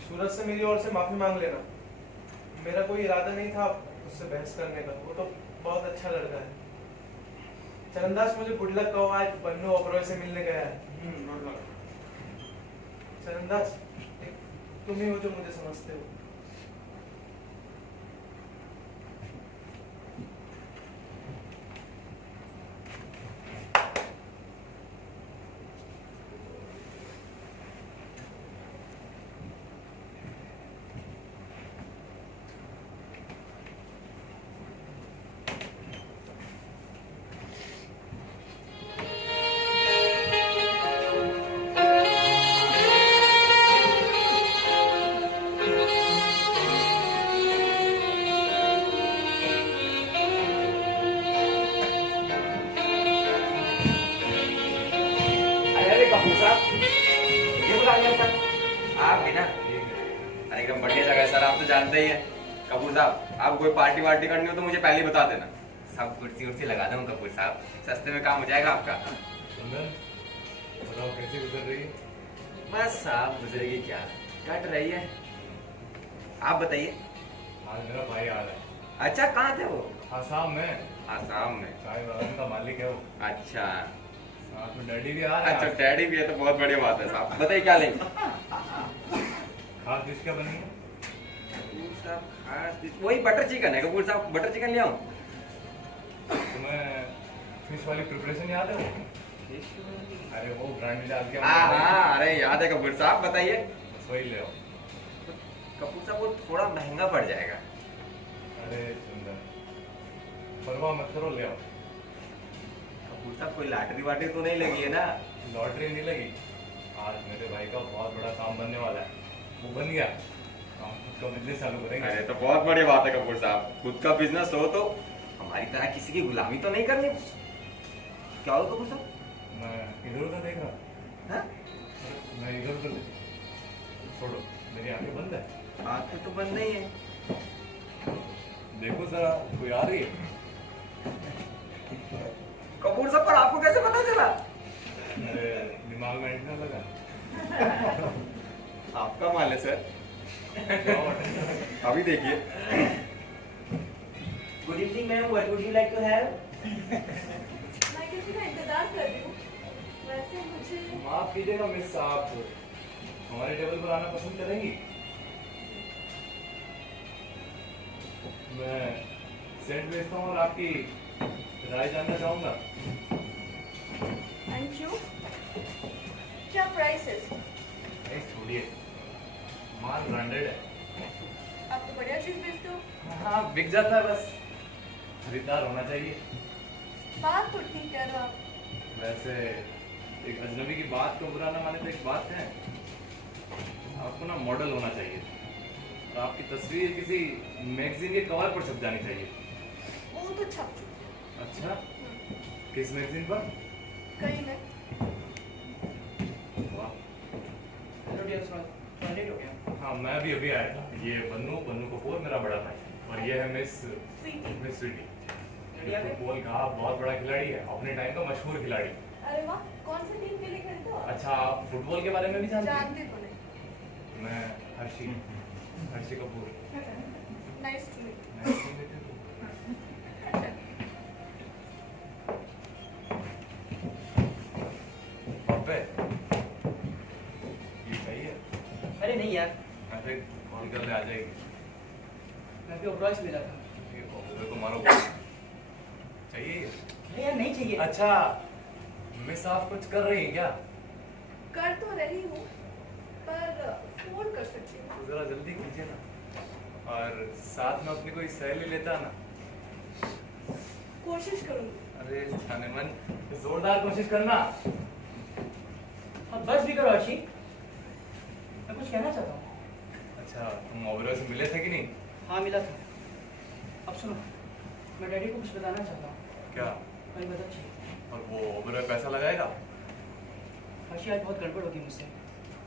सूरज से मेरी ओर से माफी मांग लेना। मेरा कोई इरादा नहीं था उससे बहस करने का, वो तो बहुत अच्छा लड़का है। चरणदास मुझे गुड लक कहो, आज बन्नू ओबरॉय से मिलने गया है। चरणदास तुम ही हो जो मुझे समझते हो। आप भी ना, अरे एकदम बढ़िया जगह है सर, आप तो जानते ही हैं। कपूर साहब, आपको कोई पार्टी वार्टी करनी हो तो मुझे पहले ही बता देना, सब कुर्सी उर्सी लगा दूँ। कपूर साहब सस्ते में काम हो जाएगा आपका। बताओ कैसे गुजर रही है? बस साहब गुजरेगी क्या, कट रही है। आप बताइए। आज मेरा भाई आ रहा है। अच्छा कहाँ थे वो? आसाम में। आसाम में? चाय बागान का मालिक है वो। अच्छा तो डैडी भी आ रहा है। अच्छा डैडी भी है तो बहुत बढ़िया बात है साहब। बताइए क्या लेंगे? खास डिश क्या बनी है? कपूर साहब खास डिश वही बटर चिकन है। कपूर साहब बटर चिकन ले आऊं? तुम्हें फिश वाली प्रिपरेशन याद है वो? अरे वो ब्रांडी डाल के। हाँ अरे याद है कपूर साहब, बताइए। बस वही ले आओ। कपूर साहब वो थोड़ा महंगा पड़ जाएगा। अरे सुंदर, परवाह मत करो, ले आओ। कपूर साहब कोई लॉटरी वाटरी तो नहीं लगी है ना? लॉटरी नहीं लगी, आज मेरे भाई का बहुत बड़ा काम बनने वाला है, वो बन गया, हम खुद का बिजनेस चालू करेंगे। अरे तो बहुत बड़ी बात है कपूर साहब, खुद का बिजनेस हो तो हमारी तरह किसी की गुलामी तो नहीं करनी। क्या हो कपूर साहब? मैं इधर उधर देख रहा, मैं इधर उधर छोड़ो, मेरी आंखें बंद है। आंखें तो बंद नहीं है। देखो जरा, कोई आ रही है। कपूर साहब, पर आपको कैसे पता चला? अरे दिमाग में एंटीना लगा। आपका माल है सर। अभी देखिए। Good evening ma'am, what would you like to have? मैं किसी का इंतजार कर रही हूँ। वैसे मुझे माफ कीजिएगा मिस, आप हमारे टेबल पर आना पसंद करेंगी? मैं सेट भेजता हूँ और आपकी राय जानना चाहूंगा। Thank you. क्या प्राइस है? छोड़िए, माल ब्रांडेड है। आप तो बढ़िया चीज बेचते हो। हाँ, बिक जाता है, बस खरीदार होना चाहिए। बात तो ठीक कह रहे हो आप। वैसे एक अजनबी की बात को बुरा ना माने तो एक बात है, आपको ना मॉडल होना चाहिए और आपकी तस्वीर किसी मैगजीन के कवर पर छप जानी चाहिए। वो तो छप चुकी। अच्छा, किस मैगजीन पर? कहीं नहीं। वाह। हेलो डियर सर, टॉयलेट हो गया? हाँ, मैं भी अभी आया था। ये बन्नू कपूर मेरा बड़ा भाई, और ये है मिस स्वीटी। फुटबॉल का बहुत बड़ा खिलाड़ी है, अपने टाइम का मशहूर खिलाड़ी। अरे वाह, कौन सी टीम के लिए खेलते हो? अच्छा, आप फुटबॉल के बारे में भी जानते हैं? जानती तो नहीं। मैं Harshi Kapoor. Nice to meet. अबे, ये चाहिए? अरे नहीं यार, ऐसे कॉल कर ले, आ जाएगी। मैं भी ओवरॉल से मिला था। ये तो मारो चाहिए। अरे यार नहीं चाहिए। अच्छा, मिस आप कुछ कर रही हैं क्या? कर तो रही हूँ, पर फोन कर सकती हूँ। जरा जल्दी कीजिए ना, और साथ में अपनी कोई सहेली लेता ना। कोशिश करूँगी। अरे जाने मन, जोरदार कोशिश करना। अब बस भी करो अर्शी, मैं कुछ कहना चाहता हूँ। अच्छा, तुम ओबेरॉय से मिले थे कि नहीं? हाँ मिला था। अब सुनो, मैं डैडी को कुछ बताना चाहता हूँ। क्या? मेरी मदद चाहिए। और वो ओबेरॉय पैसा लगाएगा? अर्शी, आज बहुत गड़बड़ होगी मुझसे।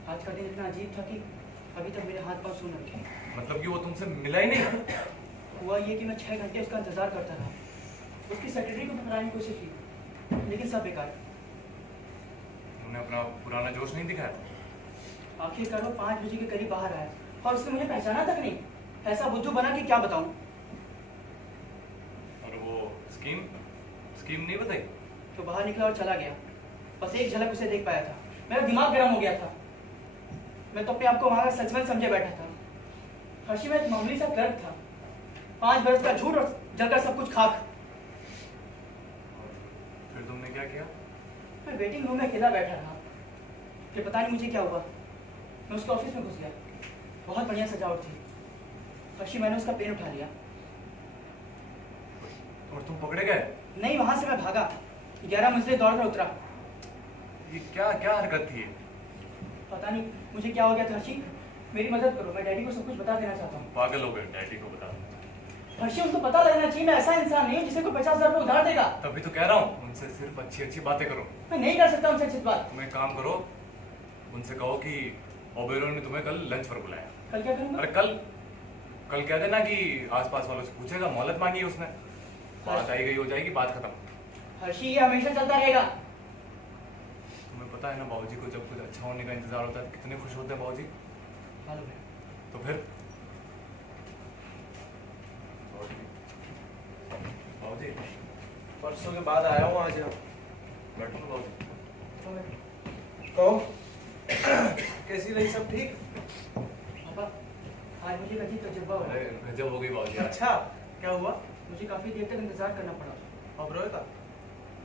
आज का दिन इतना अजीब था कि अभी तक मेरे हाथ पाँव सून रखे। मतलब कि वो तुमसे मिला ही नहीं? हुआ ये कि मैं 6 घंटे उसका इंतजार करता रहा, उसकी सेक्रेटरी को पकड़ाने की कोशिश की, लेकिन सब बेकार। उन्होंने अपना पुराना जोश नहीं दिखाया? आखिरकार वो 5 बजे के करीब बाहर आया और उसने मुझे पहचाना तक नहीं। ऐसा बुद्धू बना कि क्या बताऊं। और वो स्कीम नहीं बताई? तो बाहर निकला और चला गया। बस एक झलक उसे देख पाया था, मेरा दिमाग गर्म हो गया था। मैं तो अपने आप को वहां का सचमुच समझे बैठा था। हर्षी में एक मामूली सा क्लर्क था, 5 बरस का झूठ और जलकर सब कुछ खाक। फिर तुमने क्या किया? मैं वेटिंग रूम में अकेला बैठा रहा, फिर पता नहीं मुझे क्या हुआ। मैं उसके ऑफिस में घुस गया, बहुत बढ़िया सजावट थी। हर्षी, मैंने उसका पेन उठा लिया। और तुम पकड़े गए? नहीं, वहां से मैं भागा, 11 मंजिलें दौड़कर उतरा। ये क्या हरकत थी? पता नहीं मुझे क्या हो गया था। हर्षी, मेरी मदद करो, मैं डैडी को सब कुछ बता देना चाहता हूँ। पागल हो गए, डैडी को बता। हर्षी, उनको पता लगना चाहिए मैं ऐसा इंसान नहीं हूँ जिसे कोई 50,000 रुपये उधार देगा। तभी तो कह रहा हूँ, उनसे सिर्फ अच्छी बातें करो। मैं नहीं कर सकता उनसे अच्छी बात। तुम एक काम करो, उनसे कहो कि ओबेरॉय ने तुम्हें कल लंच पर बुलाया। कल क्या करूँगा? अरे कल कह देना कि आसपास वालों से पूछेगा, मोहलत मांगी उसने, बात आई गई हो जाएगी, बात खत्म। हर्षी, ये हमेशा चलता रहेगा। तुम्हें पता है ना, बाबूजी को जब कुछ अच्छा होने का इंतजार होता है तो कितने खुश होते हैं बाबूजी। मालूम है। तो फिर बाबूजी, परसों के बाद आया हूँ आज यहाँ। बैठो ना बाबूजी। कहो, कैसी रही, सब ठीक? पापा, आज मुझे एक अजीब तजुर्बा हुआ। अरे गजब हो गई बाबूजी। अच्छा, क्या हुआ? मुझे काफी देर तक इंतजार करना पड़ा ओबेरॉय का?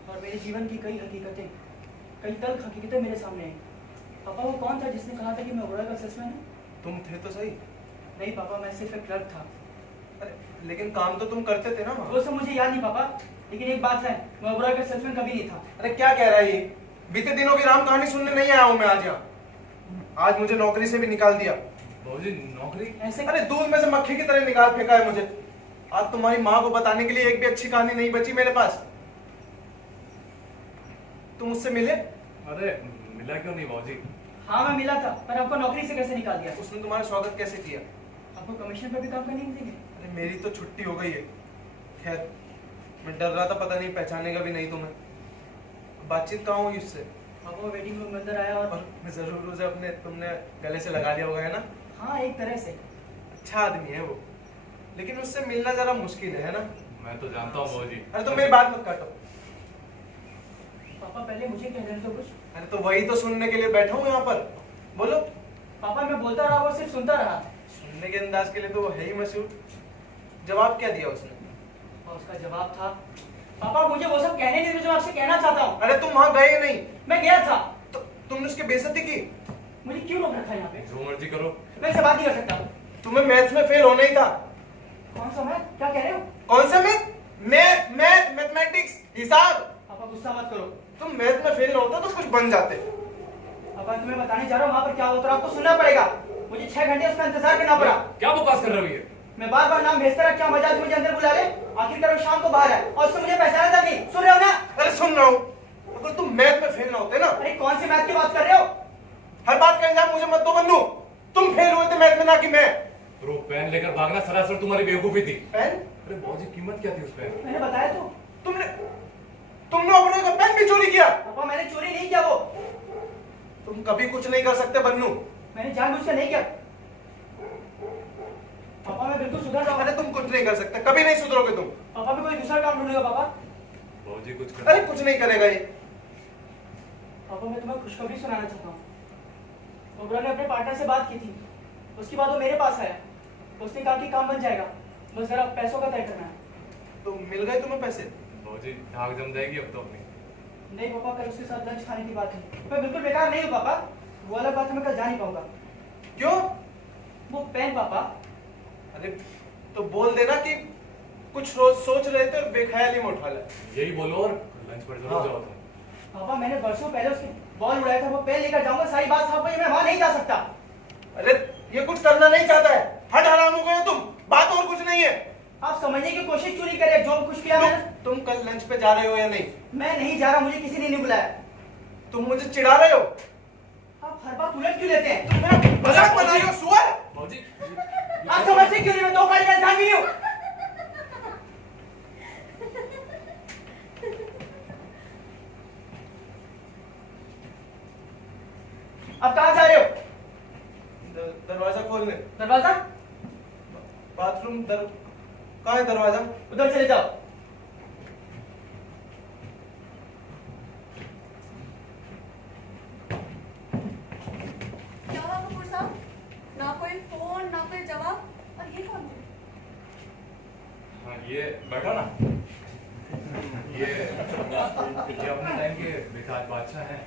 और मेरे जीवन की कई हकीकतें, कई तल्ख हकीकतें मेरे सामने आई। पापा, वो कौन था जिसने कहा था कि मैं ओबेरॉय का सेल्समैन हूँ? तुम थे तो सही। नहीं पापा, मैं सिर्फ एक क्लर्क था। अरे लेकिन काम तो तुम करते थे ना वहाँ। वो सब मुझे याद नहीं पापा, लेकिन एक बात है, मैं ओबरॉय का सेल्समैन कभी नहीं था। अरे क्या कह रहा है ये? बीते दिनों की राम कहानी सुनने नहीं आया हूँ मैं आज यहाँ। आज मुझे नौकरी से भी निकाल दिया। बाबूजी नौकरी ऐसे? अरे दूध में से मक्खी की तरह निकाल फेंका है मुझे। आज तुम्हारी माँ को बताने के लिए एक भी अच्छी कहानी नहीं बची मेरे पास। तुम मुझसे मिले? अरे मिला क्यों नहीं बाबूजी? हाँ मैं मिला था, पर आपको नौकरी से कैसे निकाल दिया? उसने तुम्हारा स्वागत कैसे किया? आपको कमीशन पर भी काम करने नहीं देंगे? अरे मेरी तो छुट्टी हो गई है। खैर मैं डर रहा था पता नहीं पहचानेगा भी नहीं तुम्हें। बातचीत कहाँ हुई उससे? पापा वेटिंग रूम में अंदर आया और मैं जरूर उसे अपने तुमने गले से लगा लिया होगा है ना? हाँ एक तरह से। अच्छा आदमी है वो, लेकिन उससे मिलना जरा मुश्किल है ना? मैं तो जानता हूँ बाबूजी। अरे तो मेरी बात मत काटो। पापा पहले मुझे कह देने दो कुछ। अरे तो वही तो सुनने के लिए बैठा हूँ यहाँ पर। बोलो। पापा मैं बोलता रहा, वो सिर्फ सुनता रहा। सुनने के अंदाज के लिए तो वो है ही मशहूर। जवाब क्या दिया उसने? और उसका जवाब था, पापा मुझे वो सब कहने नहीं दे जो आपसे कहना चाहता हूँ। अरे तुम वहाँ गए नहीं? मैं गया था। तो तुमने उसकी बेइज्जती की? मुझे क्यों रोक रखा है यहाँ पे? जो मर्जी करो। मैं इससे बात नहीं कर सकता। तुम्हें मैथ्स में फेल होना ही था। कौन सा मैथ? क्या कह रहे हो? कौन सा मैथ? मैथमेटिक्स, हिसाब। पापा गुस्सा मत करो। तुम मैथ में फेल होते तो कुछ बन जाते। पापा तुम्हें बताने जा रहा हूँ वहाँ पर क्या होता है, आपको सुनना पड़ेगा। मुझे 6 घंटे उसका इंतजार करना पड़ा। क्या बकवास कर रहे हो ये? मैं बार बार नाम भेजता रहा, क्या मजा मुझे अंदर बुला ले। आखिरकार वो शाम को बाहर है और उसने मुझे पहचाना था नहीं। सुन रहे हो ना? अरे सुन रहा हूँ। अगर तुम मैथ में फेल ना होते ना। अरे कौन सी मैथ की बात कर रहे हो? हर बात का इल्जाम मुझे मत दो बन्नू। तुम फेल हुए थे मैथ में ना कि मैं। ब्रो पेन लेकर भागना सरासर तुम्हारी बेवकूफी थी। पेन? अरे बाबूजी कीमत क्या थी उस पेन? मैंने बताया तो। तुमने अपने का पेन भी चोरी किया? पापा मैंने चोरी नहीं किया वो। तुम कभी कुछ नहीं कर सकते बन्नू। मैंने जानबूझकर नहीं किया। पापा मैं बिल्कुल सुधर रहा हूँ। अरे तुम कुछ नहीं कर सकते, कभी नहीं सुधरोगे तुम। पापा भी कोई दूसरा काम ढूंढेगा पापा। बाबूजी कुछ कर। अरे कुछ नहीं करेगा ये। पापा मैं तुम्हें खुशखबरी सुनाना चाहता हूँ। ओबरा ने अपने पार्टनर से बात की थी, उसके बाद वो मेरे पास आया। उसने कहा कि काम बन जाएगा, बस जरा पैसों का तय करना है। तो मिल गए तुम्हें पैसे? बाबूजी धाक जम जाएगी अब तो अपनी। नहीं पापा, कल उसके साथ लंच खाने की बात है। मैं बिल्कुल बेकार नहीं हूँ पापा, वो अलग बात है, मैं कल जा नहीं पाऊंगा। क्यों? वो पेन पापा। अरे तो बोल देना कि कुछ रोज सोच रहे थे और बेख्याली में उठा लिया। यही बोलो और लंच पर जरूर जाओ तुम। पापा मैंने वर्षों पहले उसकी बॉल उड़ाया था, वो पेन लेकर जाऊंगा, सारी बात साफ हुई, मैं वहां नहीं जा सकता। अरे ये कुछ करना नहीं चाहता है, हट हराम हो गए तुम, बात और कुछ नहीं है। आप समझने की कोशिश क्यों नहीं कर रहे? जो कुछ किया मैंने। तुम कल लंच पे जा रहे हो या नहीं? मैं नहीं जा रहा, मुझे किसी ने नहीं बुलाया। तुम मुझे चिढ़ा रहे हो? आप हर बात उलट क्यों लेते हैं? तुम मेरा मजाक बना रहे हो सुअर। बाबूजी आप समझते क्यों नहीं? मैं 2 गाड़ी का इंसान भी हूँ। अब कहाँ जा रहे हो? दरवाजा खोलने। दरवाजा? बाथरूम कहाँ है दरवाजा? उधर चले जाओ। क्या हुआ कपूर साहब? ना कोई फोन ना कोई जवाब, और ये कौन है? हाँ ये बैठो ना। ये अपने टाइम के बेताज बादशाह हैं,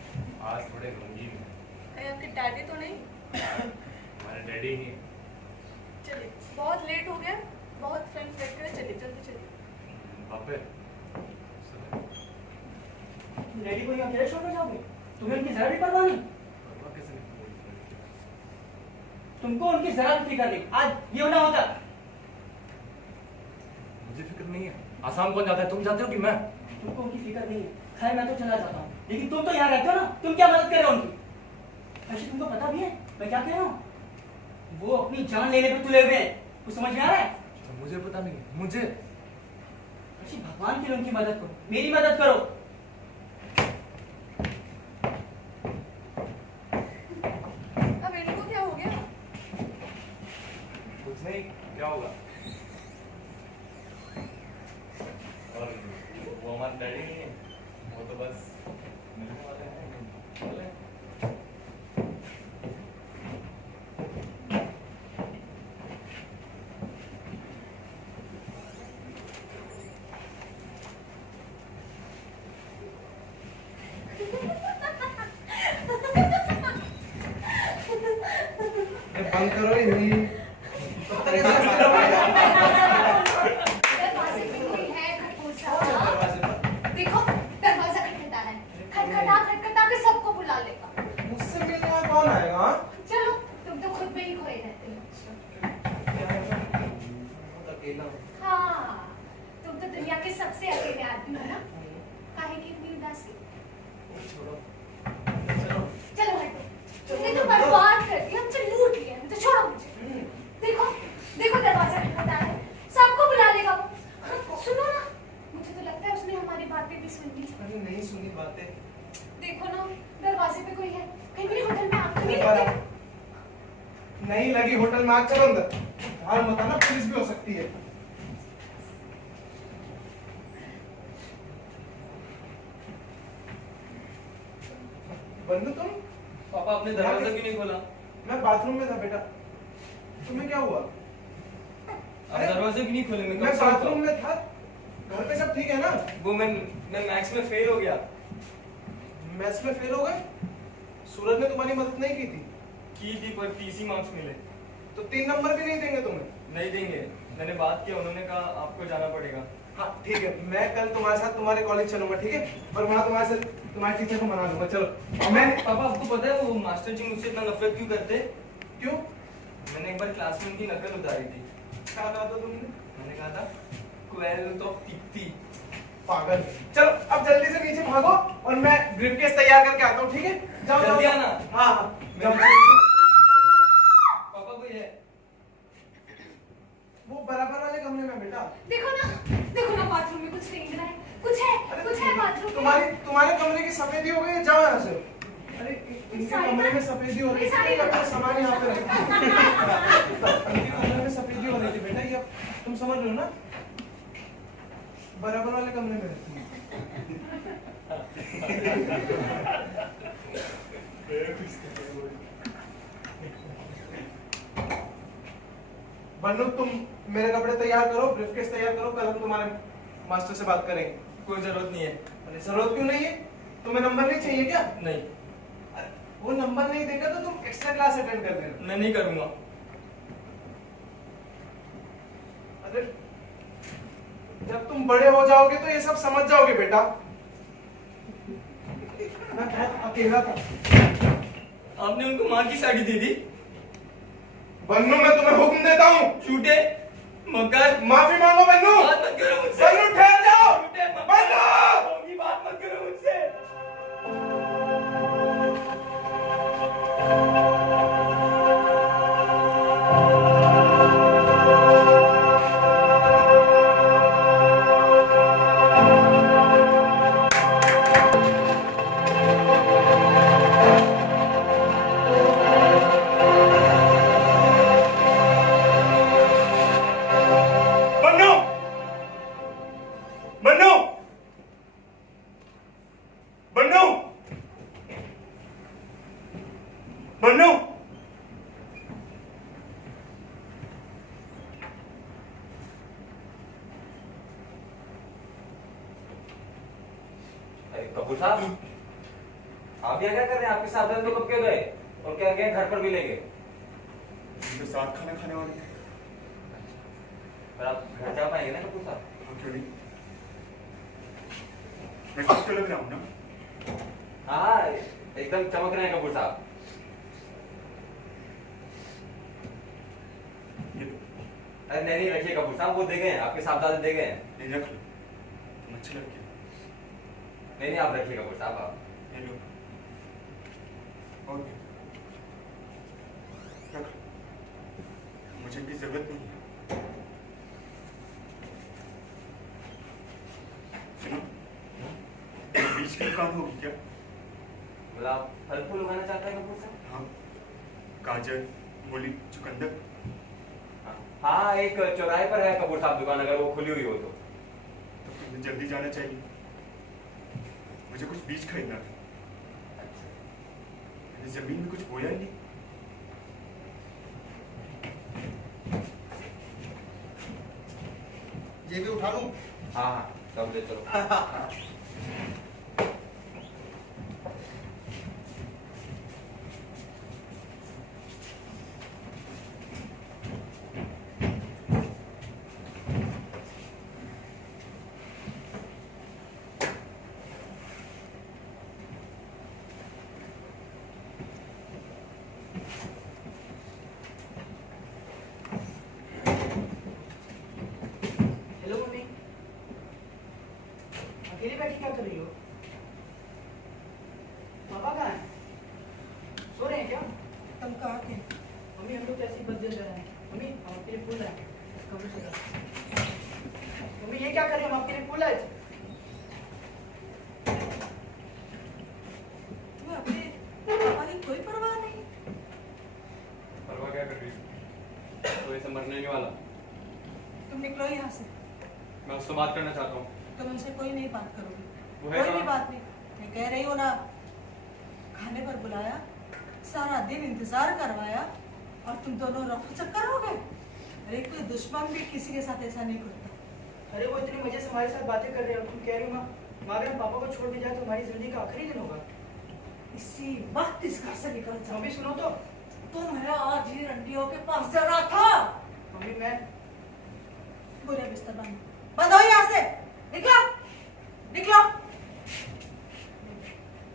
आज थोड़े रंगीन हैं। कहीं आपके डैडी तो नहीं? हमारे डैडी ही। चलिए बहुत लेट हो गया, बहुत फ्रेंड्स वेट कर, चलिए जल्दी चलिए। पापे डैडी को यहाँ अकेले छोड़कर जाओगे? तुम्हें उनकी जरा भी परवाह नहीं? तुमको उनकी जरा भी फिक्र नहीं। आज ये होना होता। मुझे फिक्र नहीं है। आसाम कौन जाता है, तुम जाते हो कि मैं? तुमको उनकी फिक्र नहीं है। खैर मैं तो चला जाता हूँ, लेकिन तुम तो यहाँ रहते हो ना, तुम क्या मदद कर रहे हो उनकी? वैसे तुमको पता भी है मैं क्या कह रहा हूँ? वो अपनी जान लेने पे तुले हुए हैं, कुछ समझ में आ रहा है? तो मुझे पता नहीं, मुझे भगवान के लिए उनकी मदद करो, मेरी मदद करो। अब इनको क्या हो गया? कुछ नहीं, क्या होगा? और वो हमारे डैडी नहीं है, वो तो बस मिलने वाले हैं। बंद करो ये। हाँ, तुम तो दुनिया के सबसे अकेले आदमी हो ना? काहे की इतनी उदासी? छोड़ो चलो हटो। तुमने तो बर्बाद कर दिया, हमसे लूट लिया, तो छोड़ो मुझे। देखो, देखो दरवाजा खटखटा है, सबको बुला लेगा वो। सुनो ना, मुझे तो लगता है उसने हमारी बातें भी सुन ली। अरे नहीं सुनी बातें। देखो ना, दरवाजे पे कोई है, कहीं मेरे होटल में आग तो नहीं लगी? नहीं लगी होटल में आग, चलो अंदर। बाहर मत आना, पुलिस भी हो सकती है। बन्नू तुम? पापा आपने दरवाजा क्यों नहीं खोला? मैं बाथरूम में था बेटा। तुम्हें क्या हुआ? आप दरवाजा क्यों नहीं खोले? मैं बाथरूम में था। घर पे सब ठीक है ना? वो मैं मैथ्स में फेल हो गया। मैथ्स में फेल हो गए? सूरज ने तुम्हारी मदद नहीं की थी पर 30 ही मार्क्स मिले। तो 3 नंबर भी नहीं देंगे तुम्हें? नहीं देंगे, मैंने बात किया, उन्होंने कहा आपको जाना पड़ेगा। हाँ ठीक है, मैं कल तुम्हारे साथ तुम्हारे कॉलेज चलूंगा, ठीक है? और वहाँ तुम्हारे साथ तुम्हारे टीचर को मना लूंगा। चलो। मैं पापा आपको पता है वो मास्टर जी मुझसे इतना नफरत क्यों करते? क्यों? मैंने एक बार क्लास में उनकी नकल उतारी थी। क्या कहा था तुमने? मैंने कहा था क्वेल तो पित्ती। पागल। चलो अब जल्दी से नीचे भागो और मैं ब्रीफ केस तैयार करके आता हूँ, ठीक है? जाओ जल्दी जाओ। आना। हाँ हाँ जाओ। पापा कोई है? वो बराबर वाले कमरे में बेटा। देखो ना बाथरूम में कुछ रेंग रहा है, कुछ है बाथरूम में। तुम्हारे कमरे की सफेदी हो गई, जाओ यहाँ से। अरे इनके कमरे में सफेदी हो रही थी, अपना सामान यहाँ पे रखो। इनके कमरे में सफेदी हो रही थी बेटा, ये तुम समझ लो ना, बराबर वाले कमरे में रहती है। बन्नू तुम मेरे कपड़े तैयार करो, ब्रीफकेस तैयार करो, कल हम तुम्हारे मास्टर से बात करेंगे। कोई जरूरत नहीं है। अरे जरूरत क्यों नहीं है? तुम्हें नंबर नहीं चाहिए क्या? नहीं। वो नंबर नहीं देगा तो तुम एक्स्ट्रा क्लास अटेंड कर देना। मैं नहीं करूंगा। अरे जब तुम बड़े हो जाओगे तो ये सब समझ जाओगे बेटा। मैं बहुत अकेला था। आपने उनको माँ की साड़ी दे दी? बन्नू मैं तुम्हें हुक्म देता हूँ, छूटे मगर माफी मांगो बन्नू। बात मत करो मुझसे। बन्नू ठहर जाओ। बन्नू बात मत करो मुझसे। कपूर साहब, आप यहाँ क्या कर रहे हैं? आपके साथ तो कब के गए और क्या गए? घर पर भी ले गए? उनके साथ खाना खाने वाले थे। पर आप घर जा पाएंगे ना कपूर साहब? हाँ क्यों नहीं, मैं ठीक तो लग रहा हूँ ना? हाँ एकदम चमक रहे हैं कपूर साहब। अरे नहीं रखिए कपूर साहब, वो दे गए हैं, आपके साहबजादे दे गए हैं। नहीं रख लो, तुम अच्छे लड़के। नहीं आप रखिए कपूर साहब। आप ये लो, और रख लो, मुझे इनकी जरूरत नहीं है। सुनो, बीच की दुकान होगी क्या? मतलब आप फल फूल उगाना चाहते हैं कपूर साहब? हाँ, गाजर, मूली, चुकंदर। हाँ एक चौराहे पर है कपूर साहब दुकान, अगर वो खुली हुई हो तो मुझे जल्दी जाना चाहिए, मुझे कुछ बीज खरीदना था। मैंने जमीन में कुछ बोया ही नहीं। ये भी उठा लूं? हाँ हाँ सब दे चलो। अकेले बैठी क्या कर रही हो? पापा कहाँ हैं? सो रहे हैं क्या? तुम कहाँ के? मम्मी हम लोग कैसे बदल रहे हैं? मम्मी हम आपके लिए फूल लाए हैं। इस कमरे से लाओ। मम्मी ये क्या कर रहे हैं? हम आपके लिए फूल लाए थे। तुम्हें अपने पापा की कोई परवाह नहीं? परवाह क्या कर रही है? तो ऐसे मरने नहीं वाला। तुम निकलो यहाँ से। मैं उससे बात करना चाहता हूँ। तुम उनसे कोई नहीं बात करोगे। वो है कोई भी कहाँ? बात नहीं। मैं कह रही हूँ ना, खाने पर बुलाया, सारा दिन इंतजार करवाया और तुम दोनों रफू चक्कर हो गए। अरे कोई दुश्मन भी किसी के साथ ऐसा नहीं करता। अरे वो इतने मजे से हमारे साथ बातें कर रहे हो, तुम कह रही हो माँ अगर हम पापा को छोड़ के जाए तो हमारी जिंदगी का आखिरी दिन होगा। इसी वक्त इस घर से निकल जाओ। मम्मी सुनो तो। तुम्हें आज ही रंडियों के पास जाना था। मम्मी मैं बुरे बिस्तर बंद हो यहाँ से। निकलो निकलो।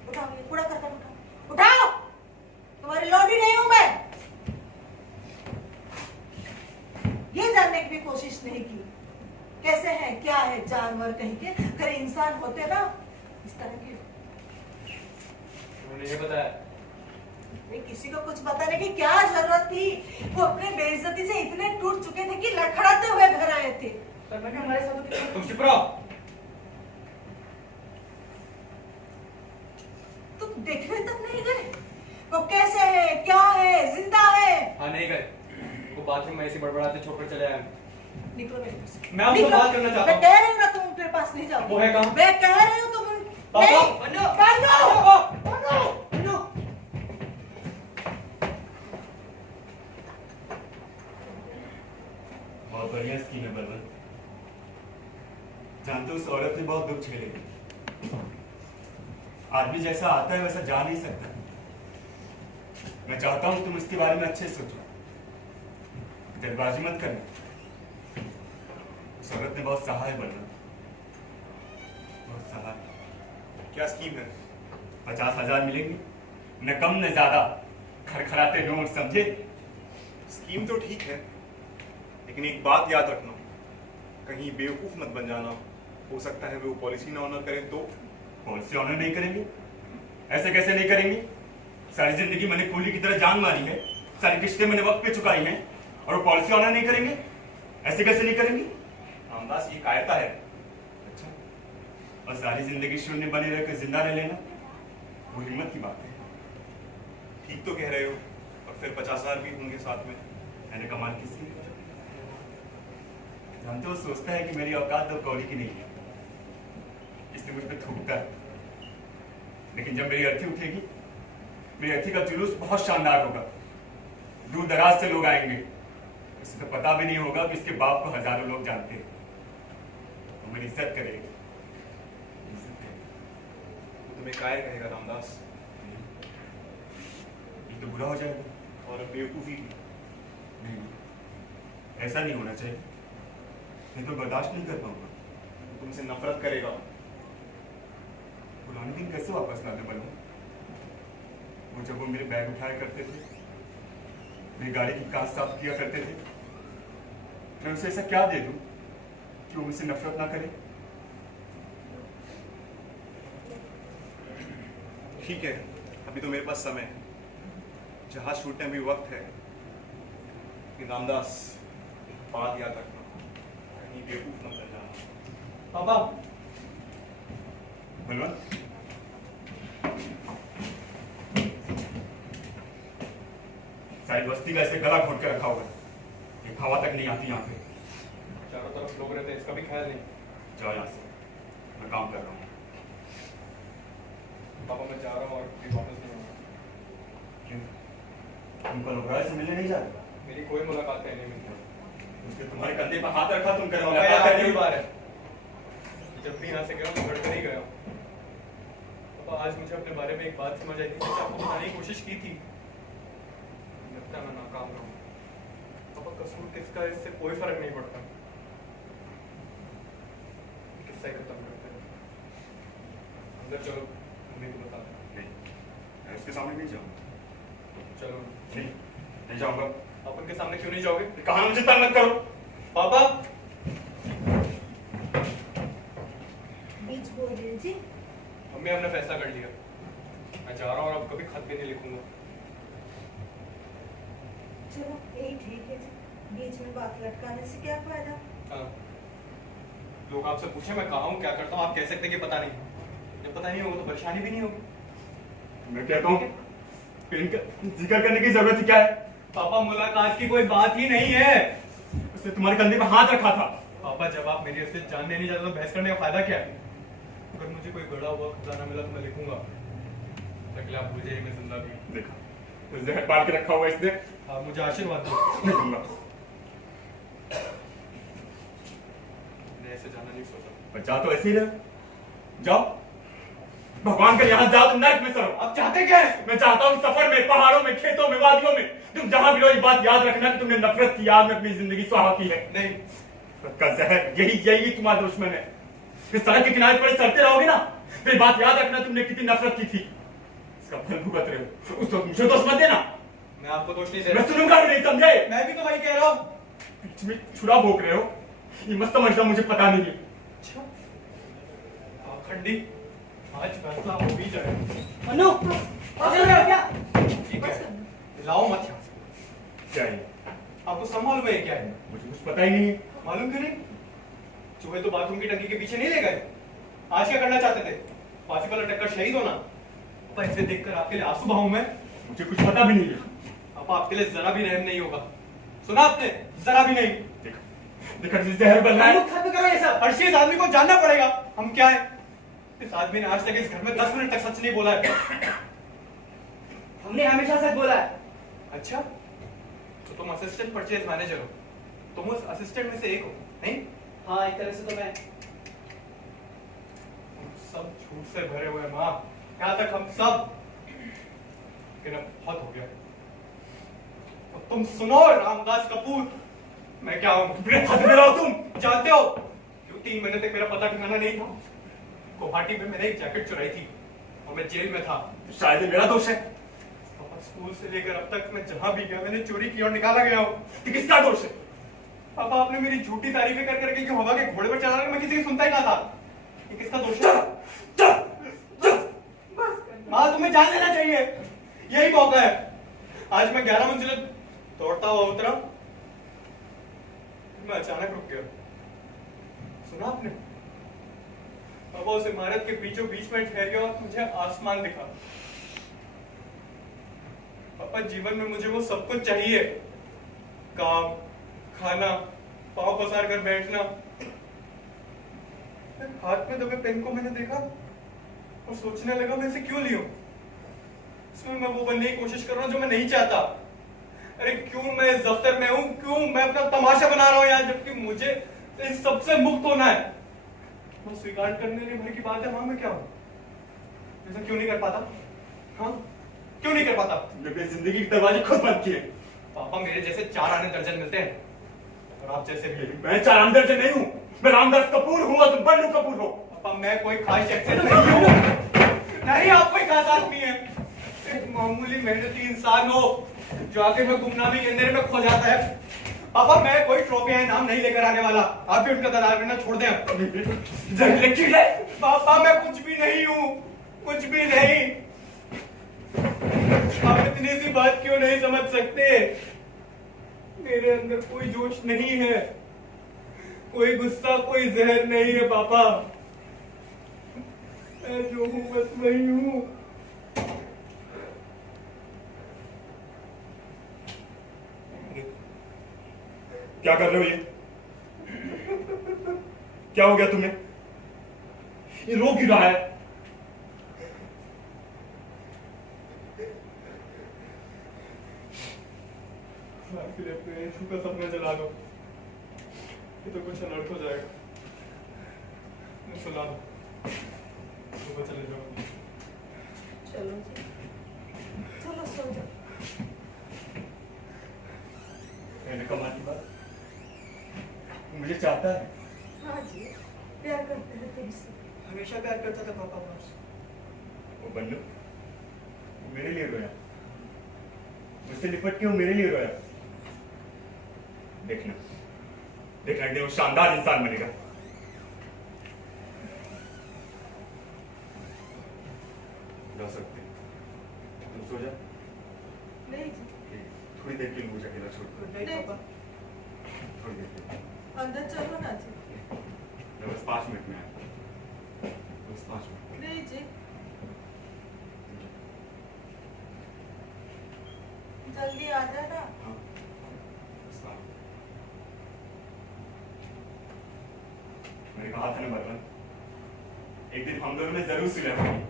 उठाओ ये कूड़ा करकर उठाओ। उठाओ, तुम्हारी लौंडी नहीं हूं मैं। ये जानने की भी कोशिश नहीं की कैसे है क्या है जानवर कहीं के। अगर इंसान होते ना इस तरह के। उन्होंने ये बताया। किसी को कुछ बताने की क्या जरूरत थी? वो अपने बेइज्जती से इतने टूट चुके थे कि लड़खड़ाते हुए घर आए थे। पर मैं भी हमारे साथ तो कितने तुम चुप रहो। तुम देखने तक नहीं गए वो कैसे है क्या है जिंदा है? हाँ नहीं गए। वो बाथरूम में ऐसे बड़बड़ाते छोड़कर चले आए। निकलो मेरे पास से। मैं आपसे निकलो। बात करना चाहता मैं हूँ। कह रही हूँ ना तुम मेरे पास नहीं जाओ। वो है कहाँ? मैं कह रही हूँ तुम पापा, नहीं। बन्नू, बन्नू, बन्नू। बहुत बढ़िया स्कीम है बलवंत। जानते हो उस औरत ने बहुत दुख झेले। आदमी जैसा आता है वैसा जा नहीं सकता। मैं चाहता हूं तुम इसके बारे में अच्छे से सोचो, जल्दबाजी मत करना। उस औरत ने बहुत सहा है बलवंत, बहुत सहा। क्या स्कीम है? 50,000 मिलेंगे, न कम न ज्यादा, खरखराते नोट, समझे? स्कीम तो ठीक है, लेकिन एक बात याद रखना, कहीं बेवकूफ मत बन जाना। हो सकता है वो पॉलिसी ना ऑनर करें तो। पॉलिसी ऑनर नहीं करेंगे? ऐसे कैसे नहीं करेंगे? सारी जिंदगी मैंने कूली की तरह जान मारी है, सारी किस्तें मैंने वक्त पे चुकाई हैं, और वो पॉलिसी ऑनर नहीं करेंगे? ऐसे कैसे नहीं करेंगे? रामदास ये कायरता है। अच्छा, और सारी जिंदगी शून्य बने रहकर जिंदा रह लेना, वो हिम्मत की बात है। ठीक तो कह रहे हो, और फिर 50,000 भी होंगे साथ में। मैंने कमाल किसकी? जानते हो सोचता है कि मेरी औकात तो कौड़ी की नहीं है, इसलिए मुझ पर थूकता है। लेकिन जब मेरी अर्थी उठेगी, मेरी अर्थी का जुलूस बहुत शानदार होगा। दूर दराज से लोग आएंगे, उसे तो पता भी नहीं होगा कि इसके बाप को हजारों लोग जानते हैं। तो मेरी इज्जत करेगी, वो तुम्हें कायर कहेगा रामदास। ये तो बुरा हो जाएगा और बेवकूफी भी। नहीं, ऐसा नहीं होना चाहिए, नहीं तो बर्दाश्त नहीं कर पाऊंगा। वो तुमसे नफरत करेगा। पुराने दिन कैसे वापस लाते बनूं? वो जब वो मेरे बैग उठाया करते थे, मेरी गाड़ी की कांच साफ किया करते थे, मैं उसे ऐसा क्या दे दूं कि वो मुझसे नफरत ना करे? ठीक है, अभी तो मेरे पास समय है, जहाज छूटने में भी वक्त है। कि रामदास बात याद रखना, कहीं बेवकूफ मत बन जाना। पापा बलवंत, सारी बस्ती का ऐसे गला घोट के रखा हुआ है, एक हवा तक नहीं आती यहाँ पे। चारों तरफ लोग रहते हैं, इसका भी ख्याल नहीं। जाओ यहाँ से, मैं काम कर रहा हूँ। पापा मैं जा रहा हूँ और फिर वापस नहीं आऊंगा। क्यों? तुम कल ओबराय से मिलने नहीं जा रहे? मेरी कोई मुलाकात नहीं मिलती। उसने तुम्हारे कंधे पर हाथ रखा, तुम कर पापा, ये आखिरी बार है। जब भी यहाँ से गया तो लड़कर ही गया। पापा आज मुझे अपने बारे में एक बात समझ आई थी, जिसे आपको बताने की कोशिश की थी। लगता है मैं नाकाम रहा हूँ। पापा कसूर किसका, इससे कोई फर्क नहीं पड़ता। किस्सा ही खत्म करते हैं। अंदर चलो, मम्मी को बता दो। नहीं, मैं उसके सामने नहीं जाऊंगा। चलो। नहीं जाऊंगा। आप उनके सामने क्यों नहीं जाओगे? कहा मुझे तंग मत करो। पापा बीच बोल साहिल जी? मम्मी हमने फैसला कर लिया, मैं जा रहा हूँ और अब कभी खत भी नहीं लिखूंगा। चलो यही ठीक है जी, बीच में बात लटकाने से क्या फायदा। हाँ, लोग आपसे पूछे मैं कहाँ हूँ, क्या करता हूँ, आप कह सकते हैं कि पता नहीं। जब पता नहीं होगा तो परेशानी भी नहीं होगी। मैं कहता हूँ इनका जिक्र करने की जरूरत ही क्या है? पापा मुलाकात की कोई बात ही नहीं है। उसने तुम्हारे कंधे पर हाथ रखा था। पापा जब आप मेरी असलियत जानने नहीं जाते तो बहस करने का फायदा क्या है? अगर मुझे कोई गड़ा हुआ खजाना मिला तो मैं लिखूंगा, ताकि आप मुझे मैं जिंदा भी। देखा जहर पाल के रखा हुआ इसने। आप मुझे आशीर्वाद दो। मैं दूंगा। मैं ऐसे जाना नहीं सोचा। पर जा तो ऐसे ही रहे, जाओ भगवान का यहाँ जाओ, तुम नर्क में सरो। आप चाहते क्या है? मैं चाहता हूँ सफर में, पहाड़ों में, खेतों में, वादियों में, तुम जहां भी रहो ये बात याद रखना कि तुमने नफरत की आग में अपनी जिंदगी सुहा की है। नहीं, नफरत का जहर यही तुम्हारा दुश्मन है। इस सड़क के किनारे पर चलते रहोगे ना, फिर बात याद रखना तुमने कितनी नफरत की थी, इसका फल भुगत रहे हो। उस वक्त मुझे दोष मत देना। मैं आपको दोष नहीं दे मैं रहा। सुनूंगा भी नहीं, समझे? मैं भी तो वही कह रहा हूँ। बीच में छुरा भोंक रहे हो, ये मत समझना मुझे पता नहीं है। अच्छा, आप खंडी, आज फैसला हो भी जाए। मनु, क्या? ठीक है, लाओ मत यहाँ से। क्या है? आपको सब मालूम है क्या है? मुझे कुछ पता ही नहीं है। मालूम क्यों नहीं? चूहे तो बाथरूम की टंकी के पीछे नहीं ले गए। आज क्या करना चाहते थे? फांसी वाला टक्कर शहीद होना? पापा इसे देखकर आपके लिए आंसू बहाऊं मैं? मुझे कुछ पता भी नहीं है। पापा आपके लिए जरा भी रहम नहीं होगा, सुना आपने? जरा भी नहीं। देखा जहर बन रहा है। खत्म करो ये सब। अर्शी, इस आदमी को जानना पड़ेगा हम क्या है। इस आदमी ने आज तक इस घर में 10 मिनट तक सच नहीं बोला है। हमने हमेशा सच बोला है। अच्छा, तो तुम असिस्टेंट परचेज मैनेजर हो, तुम उस असिस्टेंट में से एक हो, नहीं? हाँ, एक तरह से तो मैं। सब झूठ से भरे हुए माँ, यहाँ तक हम सब। लेकिन अब बहुत हो गया। तो तुम सुनो रामदास कपूर, मैं क्या हूँ? हद में रहो तुम। जानते हो क्यों 3 महीने तक मेरा पता ठिकाना नहीं था? गुवाहाटी में मैंने एक जैकेट चुराई थी और मैं जेल में था। शायद ये मेरा दोष है। स्कूल से लेकर अब तक मैं जहां भी गया मैंने चोरी की और निकाला गया हूँ। किसका दोष है? पापा आपने मेरी झूठी तारीफें कर करके क्यों हवा के घोड़े पर चला, मैं किसी की सुनता ही ना था। ये किसका दोष है? माँ, तुम्हें जान लेना चाहिए, यही मौका है। आज मैं 11 मंजिलें दौड़ता हुआ उतरा, मैं अचानक रुक गया। सुना आपने? पापा उस इमारत के बीचों बीच में ठहर गया और मुझे आसमान दिखा। पापा जीवन में मुझे वो सब कुछ चाहिए, काम, खाना, पाँव पसार कर बैठना। हाथ में दबे पेन को मैंने देखा और सोचने लगा मैं इसे क्यों लियूं? इसमें मैं वो बनने की कोशिश कर रहा हूँ जो मैं नहीं चाहता। अरे क्यों मैं इस दफ्तर में हूँ, क्यों मैं अपना तमाशा बना रहा हूँ यहाँ, जबकि मुझे इस सबसे मुक्त होना है। वो स्वीकार करने के भर की बात है, माँ मैं क्या हूँ? ऐसा क्यों नहीं कर पाता? हाँ, क्यों नहीं कर पाता? मेरी जिंदगी के दरवाजे खुद बंद किए। पापा मेरे जैसे 4 आने दर्जन मिलते हैं और आप जैसे भी। मैं 4 आने दर्जन नहीं हूँ, मैं रामदास कपूर हूँ और तुम बन्नू कपूर हो। पापा मैं कोई खास एक्सेस नहीं हूँ। नहीं, आप कोई खास आदमी है, एक मामूली मेहनती इंसान हो जो आखिर में गुमनामी के अंधेरे में खो जाता है। पापा मैं कोई ट्रॉफी या इनाम नहीं लेकर आने वाला, आप भी उनका दलाल करना छोड़ दें। पापा मैं कुछ भी नहीं हूँ, कुछ भी नहीं। आप इतनी सी बात क्यों नहीं समझ सकते? मेरे अंदर कोई जोश नहीं है, कोई गुस्सा, कोई जहर नहीं है पापा। मैं जो हूँ बस वही हूँ। क्या कर रहे हो ये? क्या हो गया तुम्हें? ये रो क्यों रहा है? अपने यीशु का सपना जला दो, ये तो कुछ अनर्थ हो जाएगा। सुना दो, सुबह चले जाओ। चलो जी, चलो सो जाओ। मैंने कमाल की बात, मुझे चाहता है। हाँ जी, प्यार करते हैं तुमसे। हमेशा प्यार करता था पापा आपसे। वो बन्नू मेरे लिए रोया, मुझसे निपट के वो मेरे लिए रोया। देखना देखना एक दिन वो शानदार इंसान बनेगा। रह सकते हैं। तुम सो जा। नहीं थोड़ी देर के लिए मुझे अकेला छोड़ दो। नहीं थोड़ी देर के लिए। अंदर चलो ना जी। मैं बस 5 मिनट में आया। बस 5 मिनट। नहीं जी जल्दी आ जाना। हाँ बस 5 मिनट। मैंने कहा था ना बलवंत, एक दिन हम दोनों में जरूर सुलह होगी,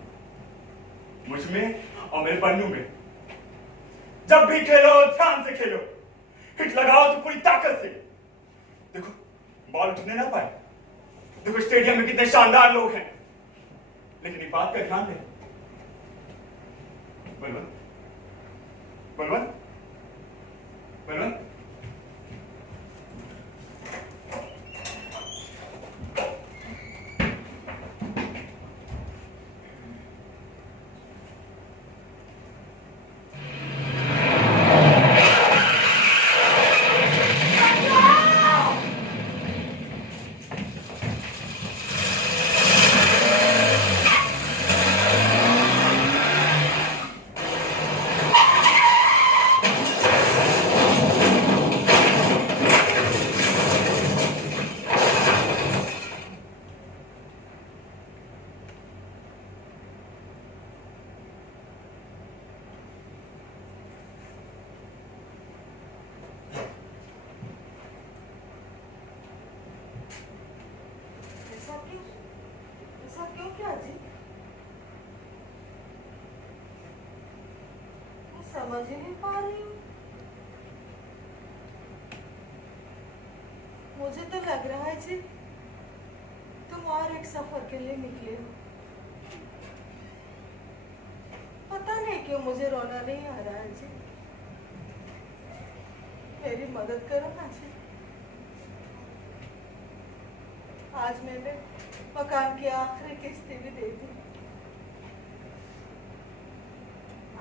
मुझ में और मेरे पन्नू में। जब भी खेलो ध्यान से खेलो, हिट लगाओ तो पूरी ताकत से। देखो बॉल उठने ना पाए, देखो स्टेडियम में कितने शानदार लोग हैं, लेकिन एक बात का ध्यान दें बलवंत, बलवंत, बलवंत, ऐसा क्यों क्या जी? मैं समझ ही नहीं पा रही हूँ। मुझे तो लग रहा है जी तुम और एक सफर के लिए निकले हो। पता नहीं क्यों मुझे रोना नहीं आ रहा है जी। मेरी मदद करो ना जी। आज मैंने मकान की आखिरी किस्त भी दे दी।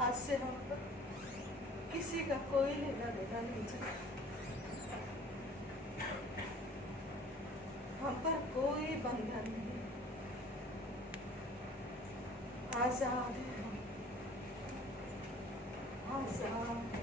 आज से हम पर किसी का कोई लेना देना नहीं चाहिए। हम पर कोई बंधन नहीं। आजाद है हम, आजाद।